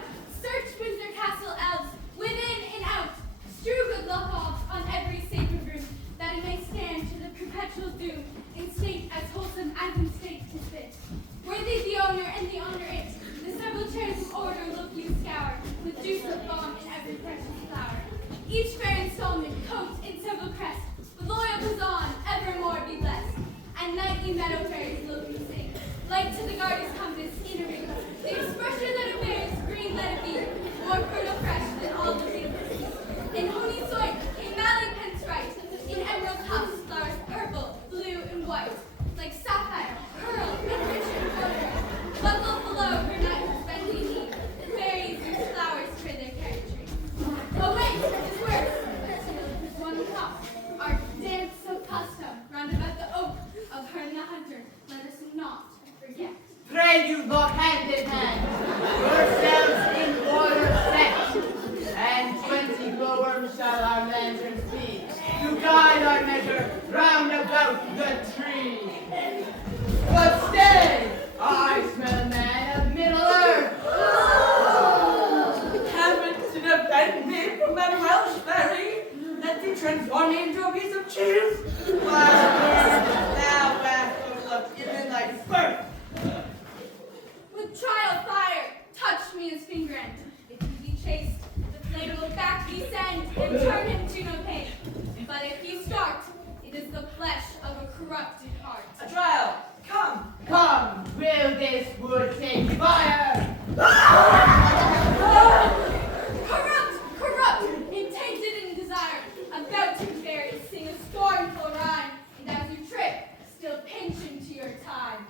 search Windsor Castle elves, within and out. Strew good luck off on every sacred room, that it may stand to the perpetual doom, in state as wholesome as in state to fit. Worthy the owner and the owner it, the several chairs of order look you scour, with due Like to the gardens come this scenery. The expression that it bears, green let it be, more fertile fresh than all the fingers. In honey soil came mallow pinstripe, in emerald cups, flowers purple, blue, and white, like sapphire, pearl, and richer border. Buckle below her night spending need, fairies use flowers for their carriage. Oh wait, it's worse. One cup, our dance of custom, round about the oak of her and the hunter, let us not forget. Pray you walk hand in hand, yourselves in order set, and 20 glowworms shall our lanterns be, to guide our measure round about the tree. But stay, I smell a man of Middle Earth. Happen to defend me from that Welsh fairy that you transform me into a piece of cheese? Now back will look even like birth. With trial fire, touch me his finger end. If he be chased, the flame will back me send, and turn him to no pain. But if he start, it is the flesh of a corrupted heart. A trial, come. Come, will this wood take fire? Corrupt, tainted in desire, about to bury, sing a scornful rhyme, and as you trip, still pinch into your time.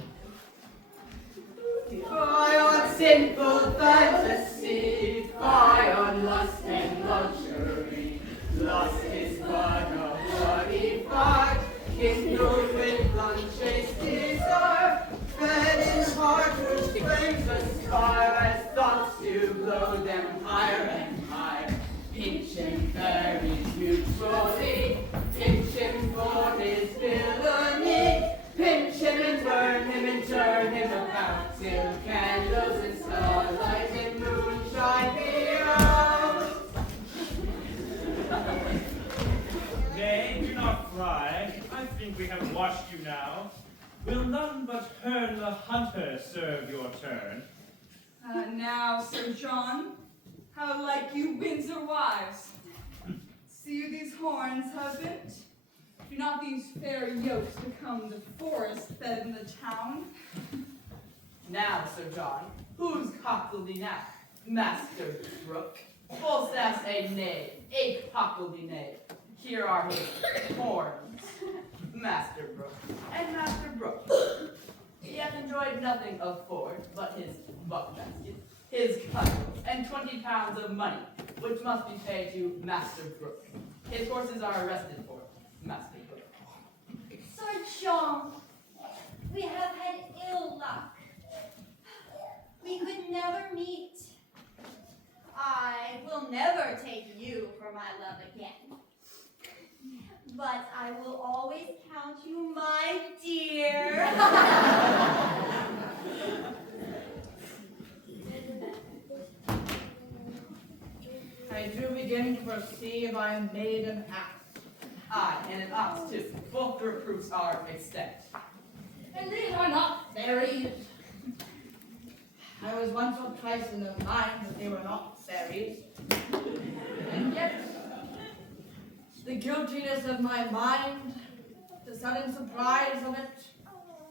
Fie on sinful fantasy, fie on lust and luxury. Lust is but a bloody fire, kindled with unchaste desire, fed in heart whose flames aspire as thoughts to blow them higher and higher. Pinch him very mutually, pinch him for his villainy, pinch him and turn him about, till candles and starlight and moonshine be out. Nay, do not cry. I think we have washed you now. Will none but Herne the Hunter serve your turn? Now, Sir John, how like you Windsor wives? See you these horns, husband? Do not these fair yokes become the forest fed in the town? Now, Sir John, whose cockily now? Master Brooke. Falstaff's a knave, a cockily knave. Here are his horns. Master Brooke and Master Brooke. He hath enjoyed nothing of Ford but his buck-basket, his cudgels, and 20 pounds of money, which must be paid to Master Brooke. His horses are arrested for Master Brooke. Sir John, we have had ill luck. We could never meet. I will never take you for my love again. But I will always count you my dear. I do begin to perceive I am made an ass. Aye, and an ox too. Both the reproofs are extant. And these are not fairies. I was once or twice in the mind that they were not fairies. And yet, the guiltiness of my mind, the sudden surprise of it,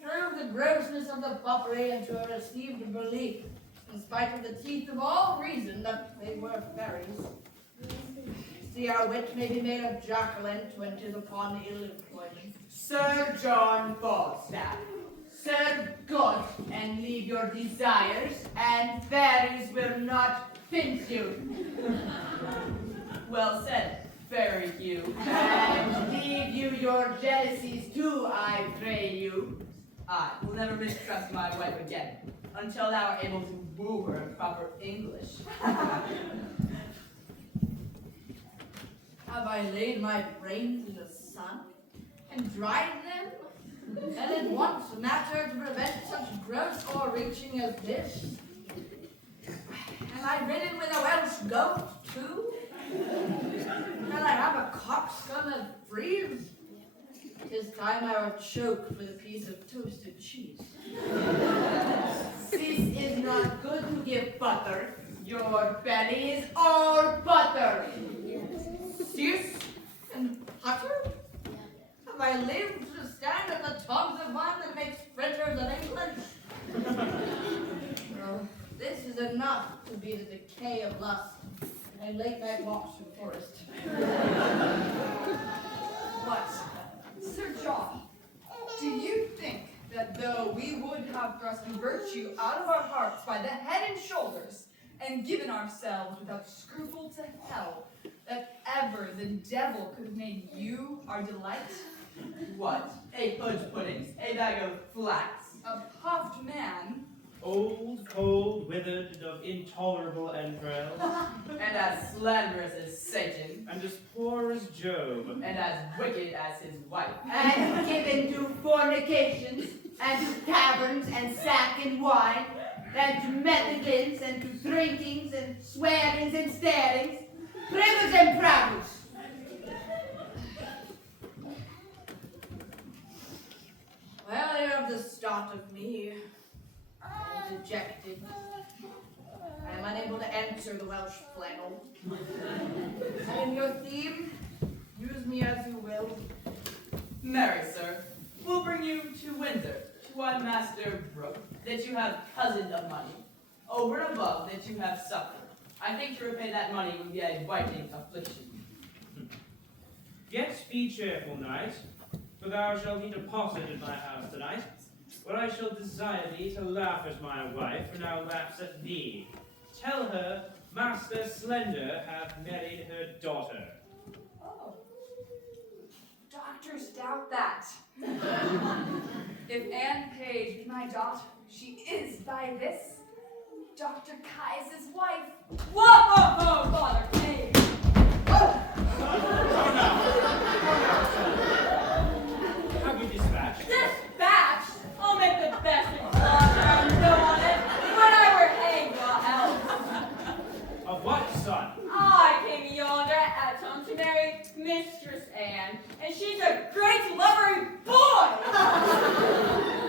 drove the grossness of the foppery into a received belief, in spite of the teeth of all reason, that they were fairies. See, our wit may be made of jacqueline when 'tis upon ill employment. Sir John Falstaff, serve God and leave your desires, and fairies will not pinch you. Well said, fairy Hugh. And leave you your jealousies too, I pray you. I will never mistrust my wife again, until thou art able to woo her in proper English. Have I laid my brains in the sun and dried them? And it wants matter to prevent such gross o'erreaching as this? Am I ridden with a Welsh goat, too? Can I have a coxcomb of breeze? 'Tis time I were choked with a piece of toasted cheese. This is not good to give butter. Your belly is all butter. Sis and butter? Have I lived to stand at the tongues of one that makes fritters of English? enough to be the decay of lust and late night walks through forest. But, Sir John, do you think that though we would have thrust virtue out of our hearts by the head and shoulders, and given ourselves without scruple to hell, that ever the devil could have made you our delight? What? A fudge puddings, a bag of flax. A puffed man, Old, cold, withered, and of intolerable entrails, And as slanderous as Satan, and as poor as Job. and as wicked as his wife. And given to fornications, and to taverns, and sack and wine, and to methadins, and to drinkings, and swearings, and starings, privers and pravers. Well, you have the start of me. I am dejected. I am unable to answer the Welsh flannel. I am your theme. Use me as you will. Marry, sir, we'll bring you to Windsor, to our master Brooke, that you have cozened of money. Over and above that you have suffered. I think to repay that money would be a biting affliction. Yet be cheerful, knight, for thou shalt be deposited in my house tonight, where I shall desire thee to laugh at my wife, and now laughs at thee. Tell her Master Slender hath married her daughter. oh, doctors doubt that. If Anne Page be my daughter, she is by this Dr. Kai's wife. Whoa, Father Page! Have you dispatched? Dispatch! I'll make the best explosive and go on it when I were hanged or else. Of what, son? I came yonder at home to marry Mistress Anne, and she's a great lovery boy!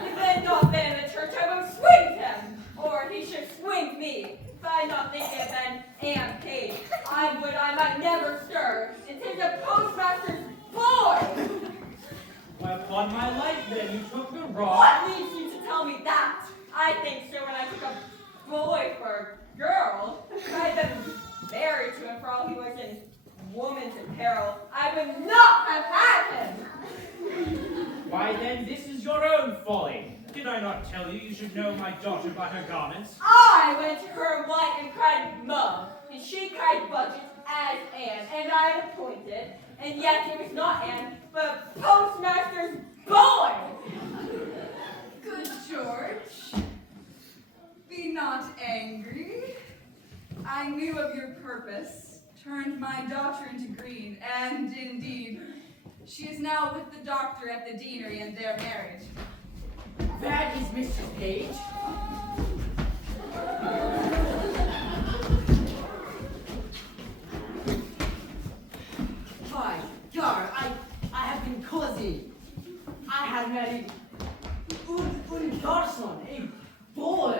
If I had not been in the church, I would have swinged him, or he should swing me. If I had not think it had been Anne Page, I might never stir. It is a postmaster's boy! Why, upon my life, then, you took the wrong. What leads you to tell me that? I think so when I took a boy for a girl. If I had been married to him for all he was in woman's apparel, I would not have had him. Why, then, this is your own folly. Did I not tell you should know my daughter by her garments? I went to her white and cried mum, and she cried budget as Anne, and I appointed, and yet it was not Anne, but a postmaster's boy. Good George, be not angry. I knew of your purpose, turned my daughter into green, and indeed, she is now with the doctor at the deanery, and they're married. That is Mrs. Page. By God, I have been causing. I have married un garçon, a boy.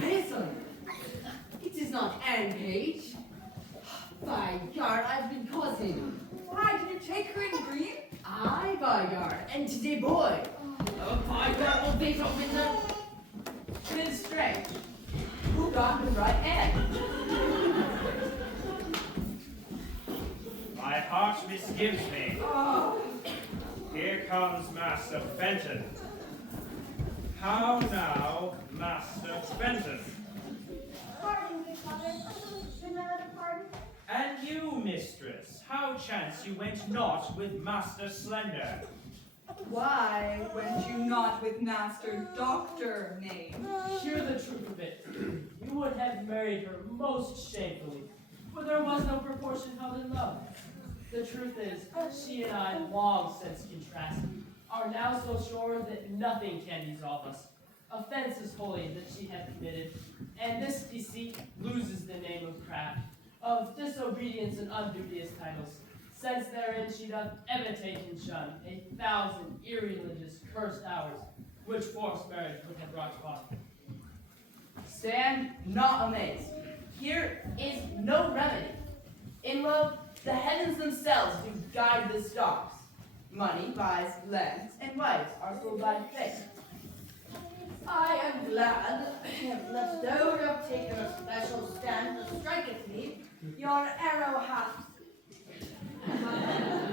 Listen, it is not Anne Page. By God, I've been causing. Why, did you take her in green? Aye, by God, and the boy. Oh, by God, will be from Windsor. It is strange. Who got the right end? My heart misgives me. Here comes Master Fenton. How now, Master Fenton? Pardon me, Father. Should I let a pardon? And you, mistress, how chance you went not with Master Slender? Why went you not with Master Doctor Name? Hear the truth of it. You would have married her most shamefully, for there was no proportion held in love. The truth is, she and I, long since contrasted, are now so sure that nothing can dissolve us. Offense is holy that she hath committed, and this deceit loses the name of craft, of disobedience and unduteous titles, since therein she doth imitate and shun 1,000 irreligious cursed hours, which forced marriage would have brought upon. Stand not amazed. Here is no remedy. In love, the heavens themselves do guide the stars. Money buys lands, and wives are sold by faith. I am glad that though you have taken a special stand to strike at me, your arrow hath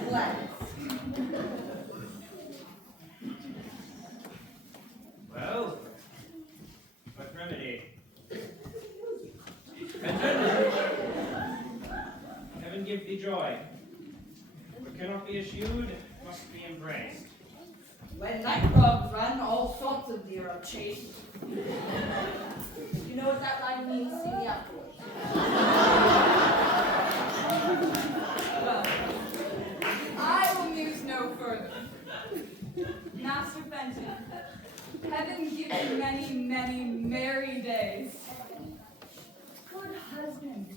glanced. Well, what remedy? Contender, heaven give thee joy. What cannot be eschewed must be embraced. When night frogs run, all sorts of deer are chased. You know what that line means? See me afterwards. Well, I will muse no further. Master Fenton, heaven give you many, many merry days. Good husband,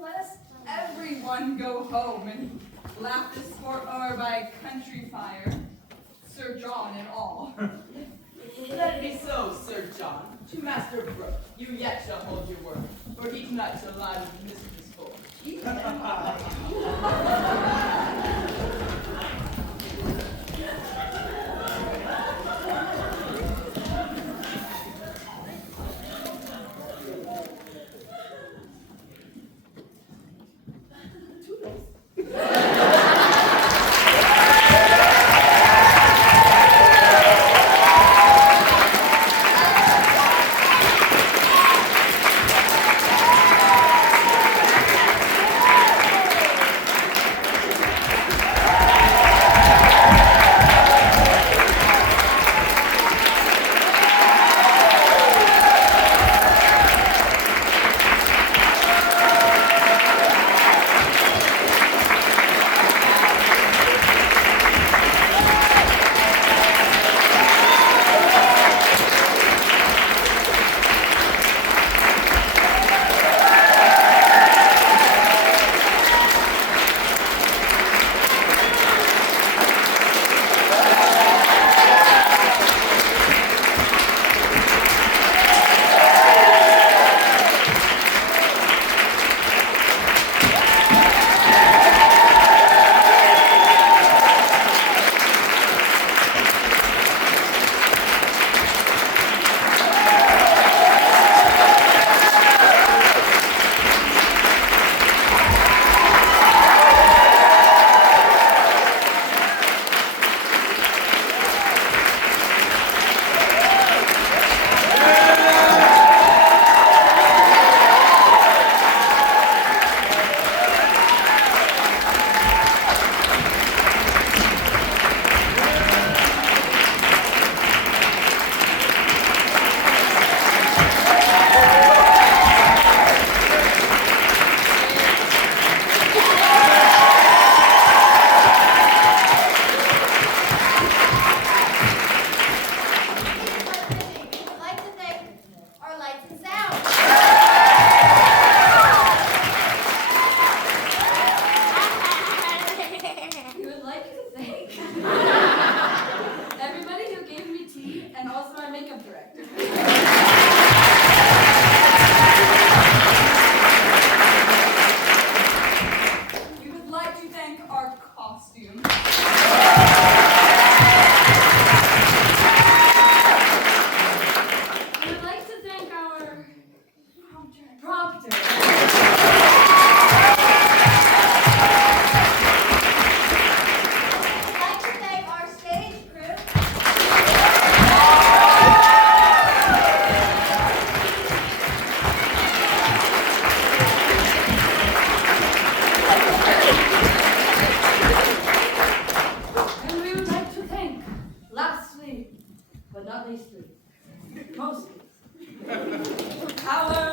let us everyone go home and laugh this sport o'er by country fire, Sir John and all. Let it be so, Sir John. To Master Brooke, you yet shall hold your word, for he tonight shall lie with Mistress Full. He and I. But not leastly, mostly, Our